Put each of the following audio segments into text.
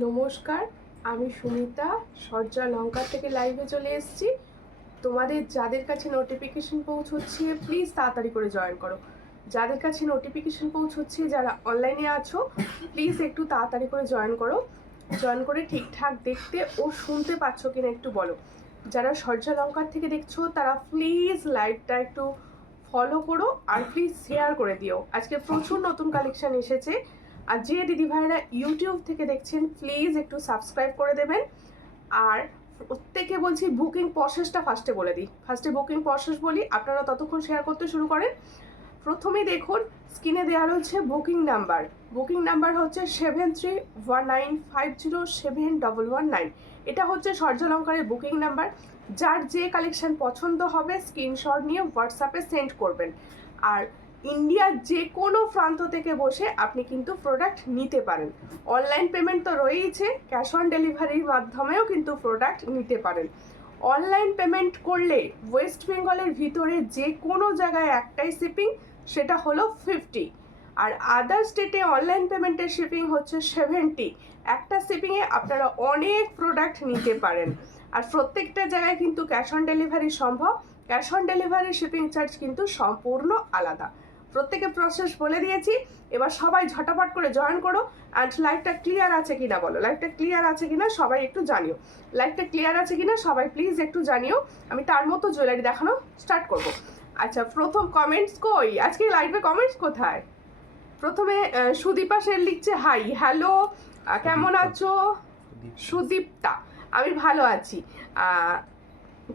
নমস্কার, আমি সুমিতা সর্জা লঙ্কা থেকে লাইভে চলে এসেছি। তোমাদের যাদের কাছে নোটিফিকেশন পৌঁছচ্ছে প্লিজ তাড়াতাড়ি করে জয়েন করো। যাদের কাছে নোটিফিকেশন পৌঁছচ্ছে, যারা অনলাইনে আছো প্লিজ একটু তাড়াতাড়ি করে জয়েন করো। জয়েন করে ঠিকঠাক দেখতে ও শুনতে পাচ্ছ কিনা একটু বলো। যারা সর্জা লঙ্কার থেকে দেখছো তারা প্লিজ লাইভটা একটু ফলো করো আর প্লিজ শেয়ার করে দিও। আজকে প্রচুর নতুন কালেকশন এসেছে। আর যে দিদিভাইরা ইউটিউব থেকে দেখছেন প্লিজ একটু সাবস্ক্রাইব করে দেবেন। আর প্রত্যেকে বলছি বুকিং প্রসেসটা ফার্স্টে বলে দিই। ফার্স্টে বুকিং প্রসেস বলি, আপনারা ততক্ষণ শেয়ার করতে শুরু করেন। প্রথমে দেখুন স্ক্রিনে দেওয়া রয়েছে বুকিং নাম্বার। বুকিং নাম্বার হচ্ছে 7319507119। এটা হচ্ছে সর্যালঙ্কারের বুকিং নাম্বার। যার যে কালেকশন পছন্দ হবে স্ক্রিনশট নিয়ে হোয়াটসঅ্যাপে সেন্ড করবেন। আর ইন্ডিয়ার যে কোনো প্রান্ত থেকে বসে আপনি কিন্তু প্রোডাক্ট নিতে পারেন। অনলাইন পেমেন্ট তো রয়েইছে, ক্যাশ অন ডেলিভারির মাধ্যমেও কিন্তু প্রোডাক্ট নিতে পারেন। অনলাইন পেমেন্ট করলে ওয়েস্ট বেঙ্গলের ভিতরে যে কোনো জায়গায় একটাই শিপিং, সেটা হলো 50। আর আদার স্টেটে অনলাইন পেমেন্টের শিপিং হচ্ছে 70। একটা শিপিংয়ে আপনারা অনেক প্রোডাক্ট নিতে পারেন। আর প্রত্যেকটা জায়গায় কিন্তু ক্যাশ অন ডেলিভারি সম্ভব। Cash on delivery shipping charge কিন্তু সম্পূর্ণ আলাদা। প্রত্যেকে প্রসেস বলে দিয়েছি, এবার সবাই ঝটাপট করে জয়েন করো। অ্যান্ড লাইভটা ক্লিয়ার আছে কিনা বলো, লাইভটা ক্লিয়ার আছে কিনা সবাই একটু জানিও। লাইভটা ক্লিয়ার আছে কিনা সবাই প্লিজ একটু জানিও। আমি তার মতো জুয়েলারি দেখানো স্টার্ট করব। আচ্ছা, প্রথম কমেন্টস কই? আজকে লাইভে কমেন্টস কোথায়? প্রথমে সুদীপা সেন লিখছে হাই, হ্যালো, কেমন আছো? সুদীপ্তা, আমি ভালো আছি।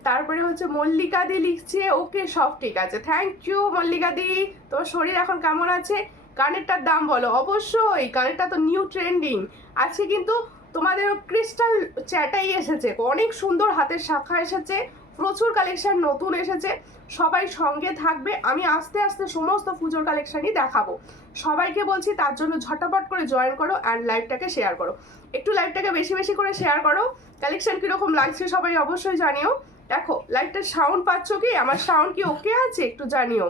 তারপরে হচ্ছে মল্লিকা দি লিখছে ওকে সব ঠিক আছে, থ্যাংক ইউ মল্লিকা দি। তোমার শরীর এখন কেমন আছে? কানেরটার দাম বলো। অবশ্যই, কানেরটা তো নিউ ট্রেন্ডিং আছে, কিন্তু তোমাদের ক্রিস্টাল চ্যাটাই এসেছে, অনেক সুন্দর হাতের শাখা এসেছে, প্রচুর কালেকশন নতুন এসেছে। সবাই সঙ্গে থাকবে, আমি আস্তে আস্তে সমস্ত পুজোর কালেকশনই দেখাবো। সবাইকে বলছি তার জন্য ঝটাপট করে জয়েন করো অ্যান্ড লাইভটাকে শেয়ার করো। একটু লাইভটাকে বেশি বেশি করে শেয়ার করো। কালেকশন কীরকম লাগছে সবাই অবশ্যই জানিও। দেখো লাইভটার সাউন্ড পাচ্ছ কি? আমার সাউন্ড কি ওকে আছে একটু জানিও।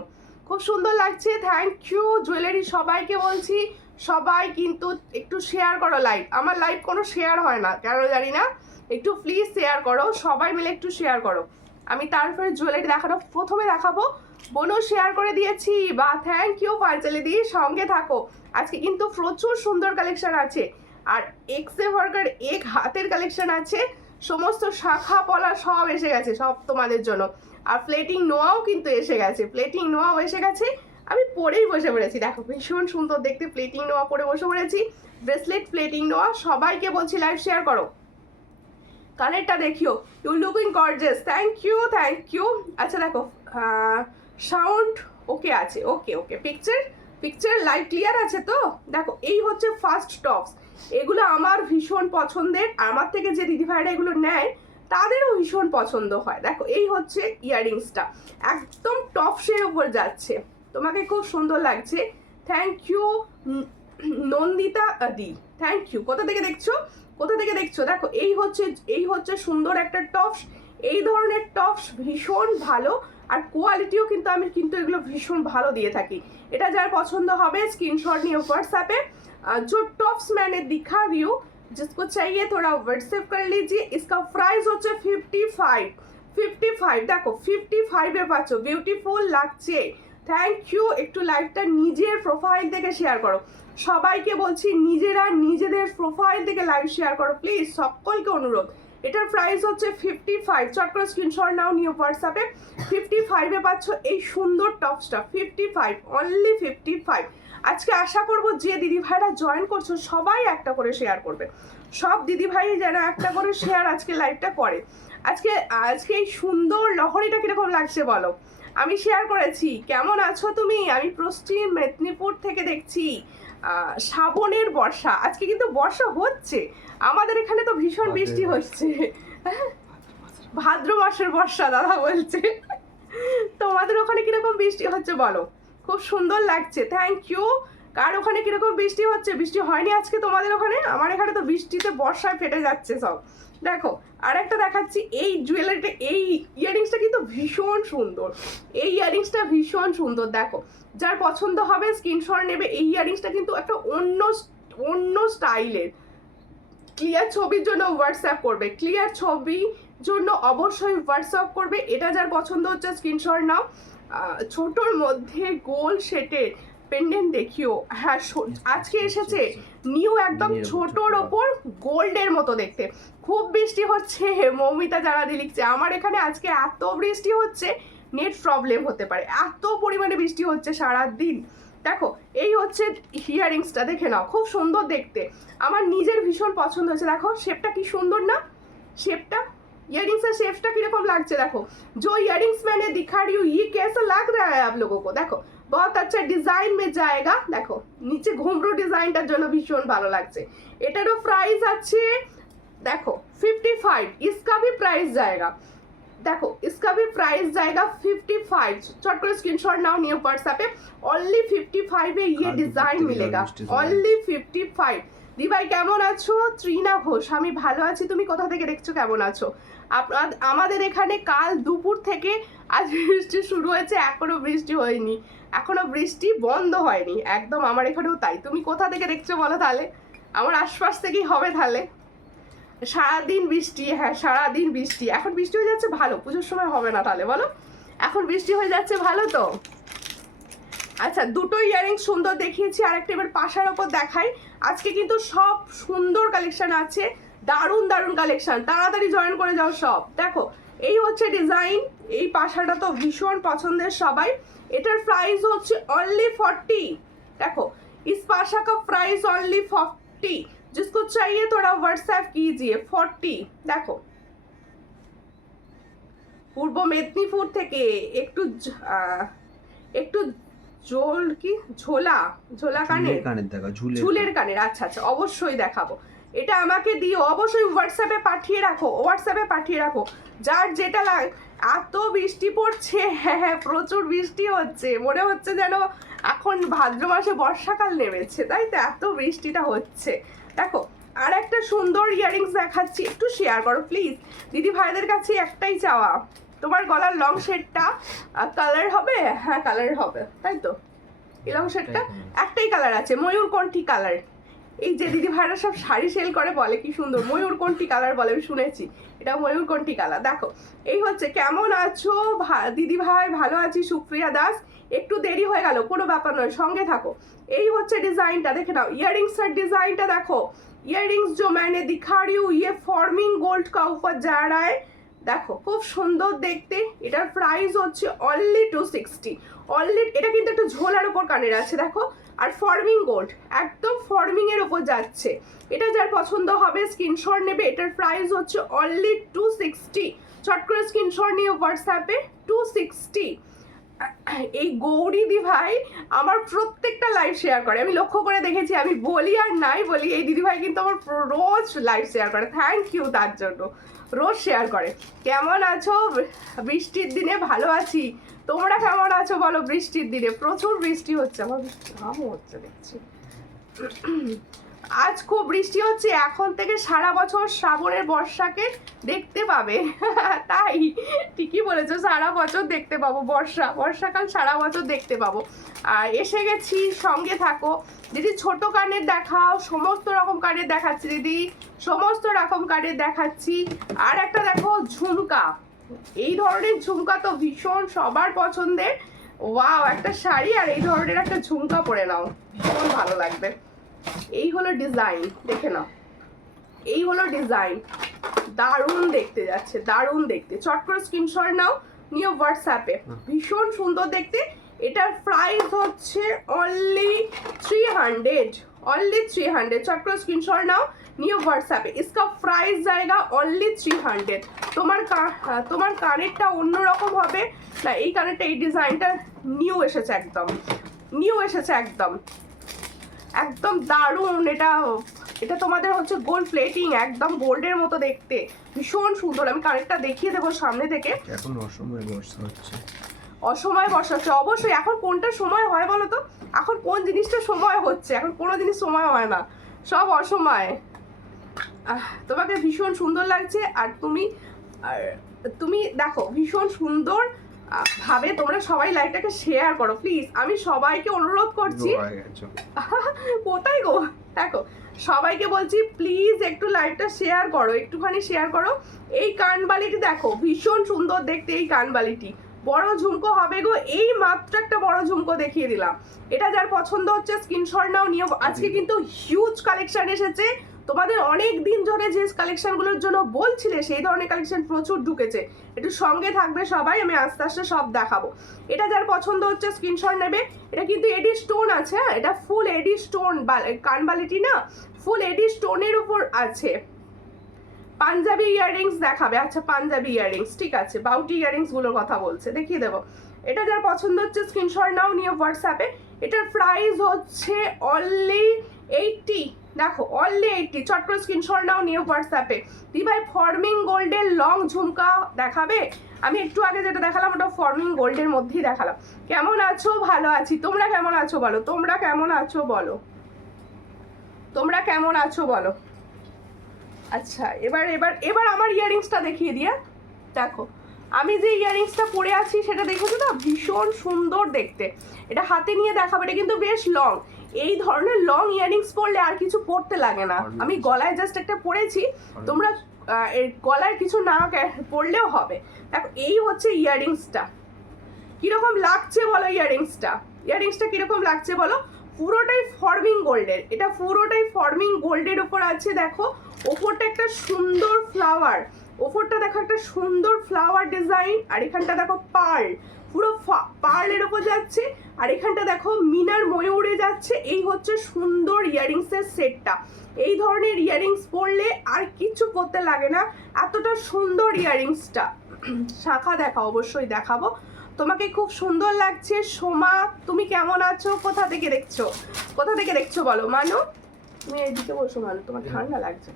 খুব সুন্দর লাগছে, থ্যাংক ইউ জুয়েলারি সবাইকে বলছি। সবাই কিন্তু একটু শেয়ার করো লাইভ। আমার লাইভ কোনো শেয়ার হয় না কেন জানি না, একটু প্লিজ শেয়ার করো, সবাই মিলে একটু শেয়ার করো। আমি তারপরে জুয়েলারি দেখানো প্রথমে দেখাবো। বোনও শেয়ার করে দিয়েছি, বা থ্যাংক ইউ পাঁচালি দি, সঙ্গে থাকো। আজকে কিন্তু প্রচুর সুন্দর কালেকশন আছে। আর এক্সে ওয়ার্কার এক হাতের কালেকশন আছে, সমস্ত শাখা পলা সব এসে গেছে সব তোমাদের জন্য। আর প্লেটিং নোয়াও কিন্তু এসে গেছে, প্লেটিং নোয়াও এসে গেছে। আমি পরেই বসে পড়েছি, দেখো ভীষণ সুন্দর দেখতে প্লেটিং নোয়া পরে বসে পড়েছি। ব্রেসলেট প্লেটিং নোয়া, সবাইকে বলছি লাইভ শেয়ার করো। কানেরটা দেখিও, you looking gorgeous, thank you thank you. আচ্ছা দেখো, সাউন্ড ওকে আছে, okay okay. Picture live clear আছে তো? দেখো এই হচ্ছে ফার্স্ট টপস। এগুলো আমার ভীষণ পছন্দের, আমার থেকে যে দিদিভাইরা এগুলো নেয় তাদেরও ভীষণ পছন্দ হয়। দেখো এই হচ্ছে ইয়াররিংসটা, একদম টপসের উপর যাচ্ছে, তোমাকে খুব সুন্দর লাগছে। থ্যাংক ইউ নন্দিতা দি, থ্যাংক ইউ। কোথা থেকে দেখছো? কোথা থেকে দেখছো? দেখো এই হচ্ছে সুন্দর একটা টপস। এই ধরনের টপস ভীষণ ভালো, আর কোয়ালিটিও কিন্তু আমি কিন্তু এগুলো ভীষণ ভালো দিয়ে থাকি। এটা যার পছন্দ হবে স্ক্রিনশট নিয়ে व्हाट्सएप जो टॉप्स मैंने दिखा रही हूँ, जिसको चाहिए थोड़ा व्हाट्सएप कर लीजिए। इसका प्राइस হচ্ছে 55। দেখো 55 এ পাচ্ছ, বিউটিফুল লাগছে। Thank you. একটু লাইভটা নিজের প্রোফাইল থেকে শেয়ার করো, সবাইকে বলছি নিজেরা নিজেদের প্রোফাইল থেকে লাইভ শেয়ার করো প্লিজ, সকলকে অনুরোধ। এটার প্রাইস হচ্ছে 55। চট করে স্ক্রিনশট নাও নিয়ে হোয়াটসঅ্যাপে। 55-এ পাচ্ছ এই সুন্দর টপসটা, 55, অনলি 55। আজকে আশা করব যে দিদিভাইরা জয়েন করছো সবাই একটা করে শেয়ার করবে, সব দিদিভাই যেন একটা করে শেয়ার আজকে লাইভটা করে। আজকে এই সুন্দর লহরিটা কিরকম লাগছে বলো। আমি শেয়ার করেছি, কেমন আছো তুমি? আমি পশ্চিম মেদিনীপুর থেকে দেখছি। শ্রাবণের বর্ষা, আজকে কিন্তু বর্ষা হচ্ছে আমাদের এখানে, তো ভীষণ বৃষ্টি হচ্ছে। ভাদ্র মাসের বর্ষা দাদা বলছে। তোমাদের ওখানে কিরকম বৃষ্টি হচ্ছে বলো? খুব সুন্দর লাগছে, থ্যাংক ইউ। কার ওখানে কিরকম বৃষ্টি হচ্ছে? বৃষ্টি হয়নি আজকে তোমাদের ওখানে? আমার এখানে তো বৃষ্টিতে বর্ষায় ফেটে যাচ্ছে সব। দেখো আর একটা দেখাচ্ছি, এই জুয়েলারিটা, এই ইয়াররিংসটা কিন্তু ভীষণ সুন্দর। এই ইয়াররিংসটা ভীষণ সুন্দর, দেখো যার পছন্দ হবে স্ক্রিনশট নেবে। এই ইয়াররিংসটা কিন্তু একটা অন্য স্টাইলের, ক্লিয়ার ছবির জন্য হোয়াটসঅ্যাপ করবে, ক্লিয়ার ছবি জন্য অবশ্যই হোয়াটসঅ্যাপ করবে। এটা যার পছন্দ হচ্ছে স্ক্রিনশট নাও। ছোটোর মধ্যে গোল সেটের পেন্ডেন্ট দেখিও। হ্যাঁ আজকে এসেছে নিউ একদম ছোটোর ওপর গোল্ডের মতো দেখতে। খুব বৃষ্টি হচ্ছে, মৌমিতা জানাদি লিখছে আমার এখানে আজকে এত বৃষ্টি হচ্ছে নেট প্রবলেম হতে পারে, এত পরিমাণে বৃষ্টি হচ্ছে সারাদিন। দেখো এই হচ্ছে ইয়াররিংসটা, দেখে নাও খুব সুন্দর দেখতে, আমার নিজের ভীষণ পছন্দ হয়েছে। দেখো শেপটা কি সুন্দর না, শেপটা इयरिंग्स का शेपটা কিরকম লাগছে দেখো। जो इयरिंग्स मैंने दिखा रही हूँ ये कैसा लग रहा है आप लोगों को, देखो बहुत अच्छा डिजाइन में जाएगा। देखो নিচে ঘুমরু ডিজাইনটার জন্য ভীষণ ভালো লাগছে। এটারও প্রাইস আছে देखो 55, इसका भी प्राइस जाएगा, देखो इसका भी प्राइस जाएगा 55। चट করে स्क्रीनशॉट नाउ নিউ व्हाट्सएप पे, ओनली 55 में ये डिजाइन मिलेगा, ओनली 55। দি ভাই কেমন আছো? ত্রিনা ঘোষ আমি ভালো আছি, তুমি কোথা থেকে দেখছো কেমন আছো? আমাদের এখানে কাল দুপুর থেকে আজ বৃষ্টি শুরু হয়েছে, এখনো বৃষ্টি হয়নি, এখনো বৃষ্টি বন্ধ হয়নি একদম, আমার এখানেও তাই। তুমি কোথা থেকে দেখছো বলো তাহলে, আমার আশপাশ থেকেই হবে তাহলে। সারাদিন বৃষ্টি, হ্যাঁ সারাদিন বৃষ্টি, এখন বৃষ্টি হয়ে যাচ্ছে ভালো, পুজোর সময় হবে না তাহলে বলো, এখন বৃষ্টি হয়ে যাচ্ছে ভালো তো। আচ্ছা দুটো ইয়াররিংস সুন্দর দেখিয়েছি, আরেকটা এবার পাশার ওপর দেখাই। আজকে কিন্তু সব সুন্দর কালেকশন আছে, দারুণ দারুণ কালেকশন, তাড়াতাড়ি জয়েন করে যাও সব। দেখো এই হচ্ছে ডিজাইন, এই পাশাটা তো ভীষণ পছন্দের সবাই। এটার প্রাইস হচ্ছে অনলি 40। দেখো इस पाशा का प्राइस ओनली 40, जिसको चाहिए थोड़ा व्हाट्सएप कीजिए 40। দেখো পূর্ব মেদিনীপুর থেকে একটু একটু জোল কি ঝোলা ঝোলা কানের দেখা, ঝুলের কানের, আচ্ছা আচ্ছা অবশ্যই দেখাবো। এটা আমাকে দিও অবশ্যই, হোয়াটসঅ্যাপে পাঠিয়ে রাখো, হোয়াটসঅ্যাপে পাঠিয়ে রাখো যার যেটা লাগে। এত বৃষ্টি পড়ছে, হ্যাঁ হ্যাঁ প্রচুর বৃষ্টি হচ্ছে, মনে হচ্ছে যেন এখন ভাদ্র মাসে বর্ষাকাল নেমেছে, তাই তো এত বৃষ্টিটা হচ্ছে। দেখো আর একটা সুন্দর ইয়াররিংস দেখাচ্ছি, একটু শেয়ার করো প্লিজ দিদি ভাইদের কাছে একটাই চাওয়া, তোমার গলার লং শেডটা কালার হবে, হ্যাঁ কালার হবে তাই তো, এই লং শেডটা একটাই কালার আছে ময়ূরকণ্ঠী কালার। এই যে দিদি ভাইরা সব শাড়ি সেল করে বলে কি সুন্দর ময়ূরকণ্ঠী কালার বলে, আমি শুনেছি এটা ময়ূরকণ্ঠী কালার। দেখো এই হচ্ছে, কেমন আছো দিদি ভাই? ভালো আছি সুপ্রিয়া দাস, একটু দেরি হয়ে গেল কোনো ব্যাপার নয়, সঙ্গে থাকো। এই হচ্ছে ডিজাইনটা দেখে নাও, ইয়াররিংসের ডিজাইনটা দেখো। ইয়াররিংস जो मैंने दिखा रही हूँ ये फॉर्मिंग गोल्ड का ऊपर जा रहा है, দেখো খুব সুন্দর দেখতে। এটার প্রাইস হচ্ছে অনলি 260, অনলি। এটা কিন্তু একটু ঝোলার উপর কানের আছে দেখো, আর ফর্মিং গোল্ড একদম ফর্মিং এর উপর যাচ্ছে। এটা যার পছন্দ হবে স্ক্রিনশট নেবে, এটার প্রাইস হচ্ছে অনলি 260। চট করে স্ক্রিনশট নিয়ে হোয়াটসঅ্যাপে 260। এই গৌরী দি ভাই আমার প্রত্যেকটা লাইভ শেয়ার করে, আমি লক্ষ্য করে দেখেছি, আমি বলি আর নাই বলি এই দিদি ভাই কিন্তু আমার রোজ লাইভ শেয়ার করে, থ্যাংক ইউ তার জন্য, রোজ শেয়ার করে। কেমন আছো? বৃষ্টির দিনে ভালো আছি, তোমরা কেমন আছো বলো? বৃষ্টির দিনে প্রচুর বৃষ্টি হচ্ছে, আমার ঘামও হচ্ছে দেখছি। আজ খুব বৃষ্টি হচ্ছে, এখন থেকে সারা বছর শ্রাবণের বর্ষাকে দেখতে পাবে। তাই ঠিকই বলেছো, সারা বছর দেখতে পাবো বর্ষাকাল সারা বছর দেখতে পাবো। আর এসে গেছি, সঙ্গে থাকো। দিদি ছোট কানের দেখাও, সমস্ত রকম কানের দেখাচ্ছি দিদি, সমস্ত রকম কানের দেখাচ্ছি। আর একটা দেখো ঝুমকা, এই ধরনের ঝুমকা তো ভীষণ সবার পছন্দের। ওয়াও একটা শাড়ি আর এই ধরনের একটা ঝুমকা পরে নাও, ভীষণ ভালো লাগবে। এই হলো ডিজাইন, দেখে নাও এই হলো ডিজাইন, দারুণ দেখতে যাচ্ছে, দারুণ দেখতে। চট করে স্ক্রিনশট নাও নিয়ে হোয়াটসঅ্যাপে, ভীষণ সুন্দর দেখতে। এটার প্রাইস হচ্ছে অনলি 300, অনলি 300। চট করে স্ক্রিনশট নাও নিয়ে হোয়াটসঅ্যাপে, इसका प्राइस जाएगा অনলি 300। তোমার কানেরটা অন্যরকম হবে না, এই কানেরটা এই ডিজাইনটা নিউ এসেছে, একদম নিউ এসেছে, একদম একদম দারুণ। এটা তোমাদের হচ্ছে গোল্ড প্লেটিং, একদম গোল্ডের মতো দেখতে, ভীষণ সুন্দর। আমি কানেরটা দেখিয়ে দেবো সামনে থেকে। এখন অসময়ে বর্ষা হচ্ছে, অসময়ে বর্ষা হচ্ছে অবশ্যই। এখন কোনটা সময় হয় বলো তো, এখন কোন জিনিসটা সময় হচ্ছে? এখন কোনো জিনিস সময় হয় না, সব অসময়। তোমাকে ভীষণ সুন্দর লাগছে, আর তুমি দেখো ভীষণ সুন্দর ভাবে তোমরা সবাই লাইভটাকে শেয়ার করো প্লিজ, আমি সবাইকে অনুরোধ করছি। কোথায় গো? দেখো সবাইকে বলছি প্লিজ একটু লাইভটা শেয়ার করো, একটুখানি শেয়ার করো। এই কানবালিটি দেখো, ভীষণ সুন্দর দেখতে এই কানবালিটি, বড় ঝুমকো হবে গো, এই মাত্র একটা বড় ঝুমকো দেখিয়ে দিলাম। এটা যার পছন্দ হচ্ছে স্ক্রিনশট নাও নিয়ে। আজকে কিন্তু হিউজ কালেকশন এসেছে, তোমাদের অনেক দিন ধরে যে কালেকশনগুলোর জন্য বলছিলে সেই ধরনের কালেকশন প্রচুর ঢুকেছে। একটু সঙ্গে থাকবে সবাই, আমি আস্তে আস্তে সব দেখাবো। এটা যার পছন্দ হচ্ছে স্ক্রিনশট নেবে। এটা কিন্তু এডি স্টোন আছে, হ্যাঁ এটা ফুল এডি স্টোন, কানবালিটি না ফুল এডি স্টোনের উপর আছে। পাঞ্জাবি ইয়াররিংস দেখাবে, আচ্ছা পাঞ্জাবি ইয়াররিংস ঠিক আছে, বাউটি ইয়াররিংস গুলোর কথা বলছে, দেখিয়ে দেবো। এটা যার পছন্দ হচ্ছে স্ক্রিনশট নাও নিয়ে হোয়াটসঅ্যাপে। এটার প্রাইস হচ্ছে অনলি 80, দেখো অনলি 80, চট করে স্ক্রিনশট নাও নিয়ে হোয়াটসঅ্যাপে। দি ভাই ফর্মিং গোল্ডের লং ঝুমকা দেখাবে? আমি একটু আগে যেটা দেখালাম ওটা ফর্মিং গোল্ডের মধ্যেই দেখালাম। কেমন আছো? ভালো আছি, তোমরা কেমন আছো বলো, তোমরা কেমন আছো বলো, তোমরা কেমন আছো বলো। আচ্ছা এবার এবার এবার আমার ইয়াররিংসটা দেখিয়ে দিয়ে, দেখো আমি যে ইয়াররিংসটা পরে আছি সেটা দেখেছো তো, ভীষণ সুন্দর দেখতে। এটা হাতে নিয়ে দেখাবো, এটা কিন্তু বেশ লং। এই ধরনের লং ইয়াররিংস পরলে আর কিছু পরতে লাগে না। আমি গলায় জাস্ট একটা পরেছি, তোমরা গলায় কিছু না পরলেও হবে। দেখো এই হচ্ছে ইয়াররিংসটা, কিরকম লাগছে বলো ইয়াররিংসটা, ইয়াররিংসটা কিরকম লাগছে বলো। পুরোটাই ফর্মিং গোল্ডের, এটা পুরোটাই ফর্মিং গোল্ডের উপর আছে। দেখো ওপরটা একটা সুন্দর ফ্লাওয়ার, ওপরটা দেখো একটা সুন্দর ফ্লাওয়ার ডিজাইন, আর এখানটা দেখো পার্ল, পুরো পার্লের ওপর যাচ্ছে, আর এখানটা দেখো মিনার ময়ূরে যাচ্ছে। এই হচ্ছে সুন্দর ইয়াররিংসের সেটটা। এই ধরনের ইয়াররিংস পরলে আর কিছু করতে লাগে না, এতটা সুন্দর ইয়াররিংসটা। শাখা দেখা অবশ্যই দেখাবো, তোমাকে খুব সুন্দর লাগছে। সোমা তুমি কেমন আছো, কোথা থেকে দেখছো, কোথা থেকে দেখছো বলো। মানু তুমি এইদিকে বসো, মানু তোমার ঠান্ডা লাগছে।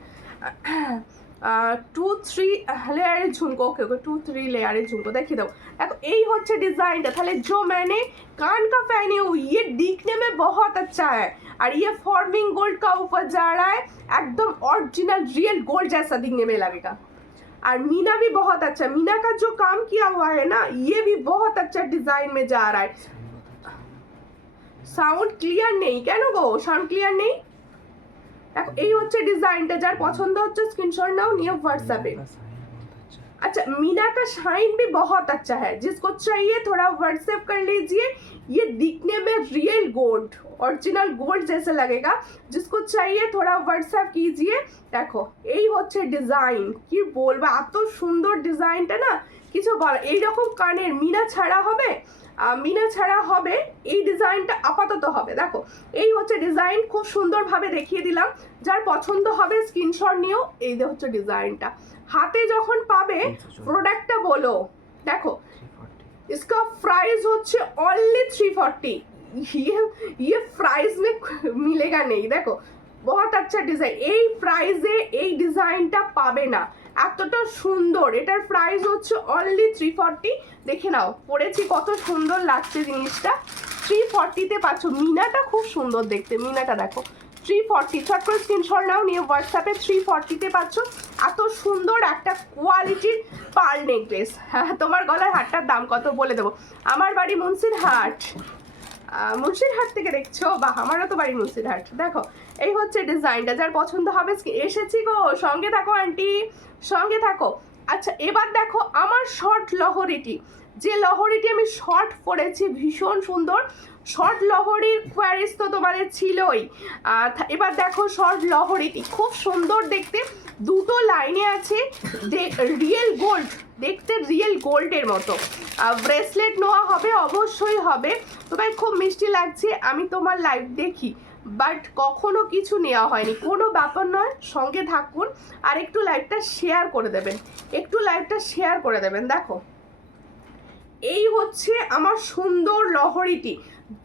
2-3 লেয়ারের ঝুমকো, ওকে ওকে 2-3 লেয়ারের ঝুমকো দেখিয়ে দাও। देखो यही होच्छे डिजाइन ताहले जो मैंने कान का पहनी हूँ ये दिखने में बहुत अच्छा है और ये फॉर्मिंग गोल्ड का ऊपर जा रहा है, एकदम ओरिजिनल रियल गोल्ड जैसा दिखने में लगेगा। और मीना भी बहुत अच्छा, मीना का जो काम किया हुआ है ना ये भी बहुत अच्छा डिजाइन में जा रहा है। साउंड क्लियर नहीं, কেন গো সাউন্ড ক্লিয়ার নেই? দেখো এই হচ্ছে ডিজাইনটা, যার পছন্দ হচ্ছে স্ক্রিনশট নাও নিয়ে হোয়াটসঅ্যাপে। अच्छा मीना का शाइन भी बहुत अच्छा है, जिसको चाहिए थोड़ा व्हाट्सएप कर लीजिए। ये दिखने में रियल गोल्ड ओरिजिनल गोल्ड जैसे लगेगा, जिसको चाहिए थोड़ा व्हाट्सएप कीजिए। देखो এই হচ্ছে ডিজাইন, কি বলবো এত সুন্দর ডিজাইনটা না কিছু বল। এইরকম কানের মিনা ছাড়া হবে, মিনা ছাড়া হবে, এই ডিজাইনটা আপাতত হবে। দেখো এই হচ্ছে ডিজাইন, খুব সুন্দরভাবে দেখিয়ে দিলাম। যার পছন্দ হবে স্ক্রিনশট নিও। এই যে হচ্ছে ডিজাইনটা, হাতে যখন পাবে প্রোডাক্টটা বলো। দেখো इसका प्राइस হচ্ছে ओनली 340, ये प्राइस में मिलेगा नहीं। देखो बहुत अच्छा डिजाइन, এই প্রাইসে এই ডিজাইনটা পাবে না, এতটা সুন্দর। এটার প্রাইস হচ্ছে অনলি 340। দেখে নাও পরেছি কত সুন্দর লাগছে জিনিসটা, 340-তে পাচ্ছ। মিনাটা খুব সুন্দর দেখতে, মিনাটা দেখো 340, ছট করে স্ক্রিনশট নাও নিয়ে হোয়াটসঅ্যাপে। 340-তে পাচ্ছ এত সুন্দর একটা কোয়ালিটির পার্ল নেকলেস। হ্যাঁ তোমার গলার হারটার দাম কত বলে দেবো। আমার বাড়ি মুন্সিরহাট, মুন্সিরহাট থেকে দেখছো, বা আমারও তো বাড়ি মুন্সিরহাট। দেখো এই হচ্ছে ডিজাইনটা, যার পছন্দ হবে এসেছি গো, সঙ্গে থাকো আন্টি, সঙ্গে থাকো। আচ্ছা এবার দেখো আমার শর্ট লহরিটি, যে লহরিটি আমি শর্ট পরেছি ভীষণ সুন্দর। শর্ট লহরির কোয়ারিস তো তোমাদের ছিলই, এবার দেখো শর্ট লহরিটি খুব সুন্দর দেখতে, দুটো লাইনে আছে, রিয়েল গোল্ড দেখতে, রিয়েল গোল্ডের মতো। ব্রেসলেট নেওয়া হবে অবশ্যই হবে। তোমায় খুব মিষ্টি লাগছে, আমি তোমার লাইভ দেখি বাট কখনো কিছু নেওয়া হয়নি, কোনো ব্যাপার নয়, সঙ্গে থাকুন আর একটু লাইভটা শেয়ার করে দেবেন, একটু লাইভটা শেয়ার করে দেবেন। দেখো এই হচ্ছে আমার সুন্দর লহরিটি,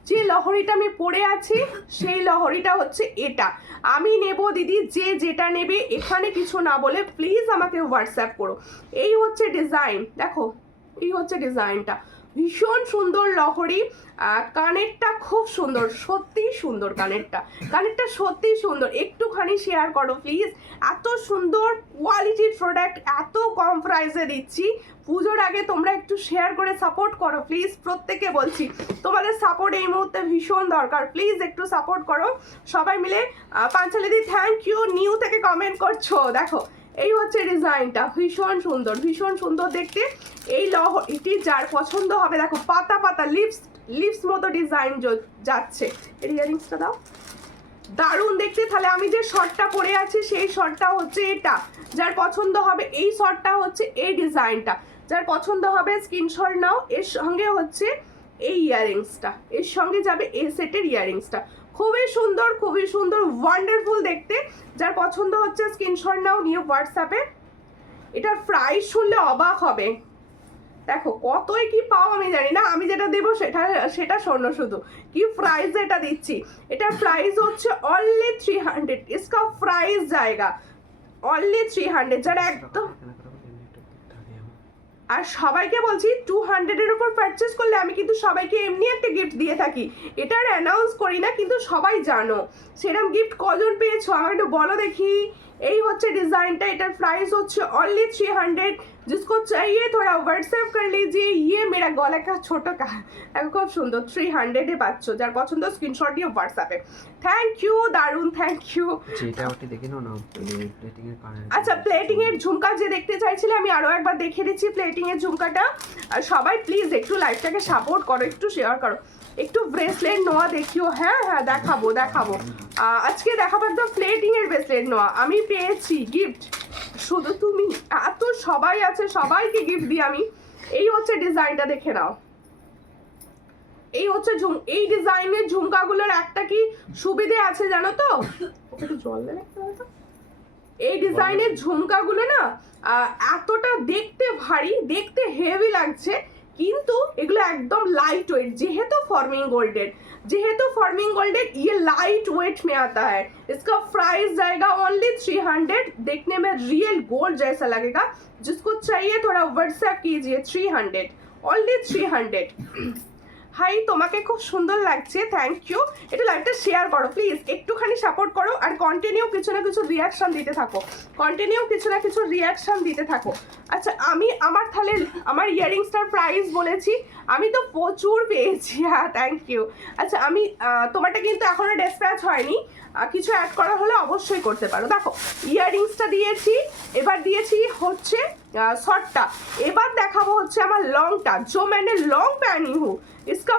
যে লহরিটা আমি পরে আছি সেই লহরিটা হচ্ছে এটা। আমি নেব দিদি, যে যেটা নেবে এখানে কিছু না বলে প্লিজ আমাকে হোয়াটসঅ্যাপ করো। এই হচ্ছে ডিজাইন, দেখো এই হচ্ছে ডিজাইনটা, ভীষণ সুন্দর লহরি। কানেরটা খুব সুন্দর, সত্যি সুন্দর কানেরটা সত্যি সুন্দর। একটুখানি শেয়ার করো প্লিজ। এত সুন্দর কোয়ালিটির প্রোডাক্ট এত কম প্রাইসে দিচ্ছি, পুজোর আগে তোমরা একটু শেয়ার করে সাপোর্ট করো প্লিজ। প্রত্যেককে বলছি তোমাদের সাপোর্ট এই মুহূর্তে ভীষণ দরকার, প্লিজ একটু সাপোর্ট করো সবাই মিলে। পাঞ্চালিদি থ্যাংক ইউ, নিউ থেকে কমেন্ট করছো। দেখো এই হচ্ছে ডিজাইনটা, ভীষণ সুন্দর দেখতে। এই লহরিটি যার পছন্দ হবে, দেখো পাতা পাতা লিপস মতো ডিজাইন যাচ্ছে। এর ইয়ারিংসটা দাও, দারুণ দেখতে। তাহলে আমি যে শর্টটা পরে আছি সেই শর্টটা হচ্ছে এটা, যার পছন্দ হবে এই শর্টটা হচ্ছে এই ডিজাইনটা, যার পছন্দ হবে স্ক্রিনশট নাও। এর সঙ্গে হচ্ছে এই ইয়ারিংসটা, এর সঙ্গে যাবে এই সেটের ইয়ারিংসটা। খুবই সুন্দর ওয়ান্ডারফুল দেখতে। যার পছন্দ হচ্ছে স্ক্রিনশট নাও, নিয়ে হোয়াটসঅ্যাপে। এটার প্রাইস শুনলে অবাক হবে। দেখো কতই কি পাও আমি জানি না, আমি যেটা দেবো সেটা শোনো শুধু কি প্রাইস এটা দিচ্ছি। এটার প্রাইস হচ্ছে অনলি 300। इसका প্রাইস জায়গা অনলি 300। যারা একদম, আর সবাইকে বলছি 200 এর উপর পারচেস করলে আমি কিন্তু সবাইকে এমনি একটা গিফট দিয়ে থাকি। এটার অ্যানাউন্স করি না, কিন্তু সবাই জানো। সেরকম গিফট কজন পেয়েছো আমাকে একটু বলো দেখি। এই হচ্ছে ডিজাইনটা, এটার প্রাইস হচ্ছে অনলি 300। जिसको चाहिए थोड़ा व्हाट्सएप कर लीजिए। ये मेरा गला का छोटा का খুব সুন্দর 300 এ পাচ্ছ। যার পছন্দ স্ক্রিনশট দিয়ে হোয়াটসঅ্যাপে। থ্যাংক ইউ দারুন, থ্যাংক ইউ। যেটা ওটা দেখে নাও না, প্লেটিং এর কারণে। আচ্ছা প্লেটিং এর ঝুমকা যে দেখতে চাইছিলে আমি আরো একবার দেখিয়ে দিচ্ছি প্লেটিং এর ঝুমকাটা। আর সবাই প্লিজ একটু লাইভটাকে সাপোর্ট করো, একটু শেয়ার করো, একটু ব্রেসলেট নোয়া দেখিও। হ্যাঁ দেখাবো আজকে দেখাবো একদম প্লেটিং এর ব্রেসলেট নোয়া। আমি পেয়েছি গিফট, শুধু তুমি এত সবাই আছে, সবাইকে গিফট দিই আমি। এই হচ্ছে ডিজাইনটা, দেখে নাও। এই হচ্ছে এই ডিজাইনের ঝুমকাগুলোর একটা কি সুবিধে আছে জানো তো? ওকে একটু জল দেবে তো। এই ডিজাইনের ঝুমকাগুলো না এতটা দেখতে ভারী, দেখতে হেভি লাগছে, কিন্তু এগুলো একদম লাইট ওয়েট। যেহেতু फॉर्मिंग गोल्डेड ये लाइट वेट में आता है। इसका प्राइस जाएगा ओनली 300। देखने में रियल गोल्ड जैसा लगेगा। जिसको चाहिए थोड़ा व्हाट्सएप कीजिए। 300 ओनली 300। হাই, তোমাকে খুব সুন্দর লাগছে, থ্যাংক ইউ। একটু লাইভটা শেয়ার করো প্লিজ, একটুখানি সাপোর্ট করো। আর কন্টিনিউ কিছু না কিছু রিয়াকশন দিতে থাকো। আচ্ছা আমি আমার ইয়ারিংসটার প্রাইস বলেছি, আমি তো প্রচুর পেয়েছি। হ্যাঁ থ্যাংক ইউ। আচ্ছা আমি তোমারটা কিন্তু এখনো ডিসপ্যাচ হয়নি, কিছু অ্যাড করা হলে অবশ্যই করতে পারো। দেখো ইয়ারিংসটা দিয়েছি, এবার দিয়েছি হচ্ছে শর্টটা, এবার দেখাবো হচ্ছে আমার লংটা। জো मैंने লং पहनी हूँ इसका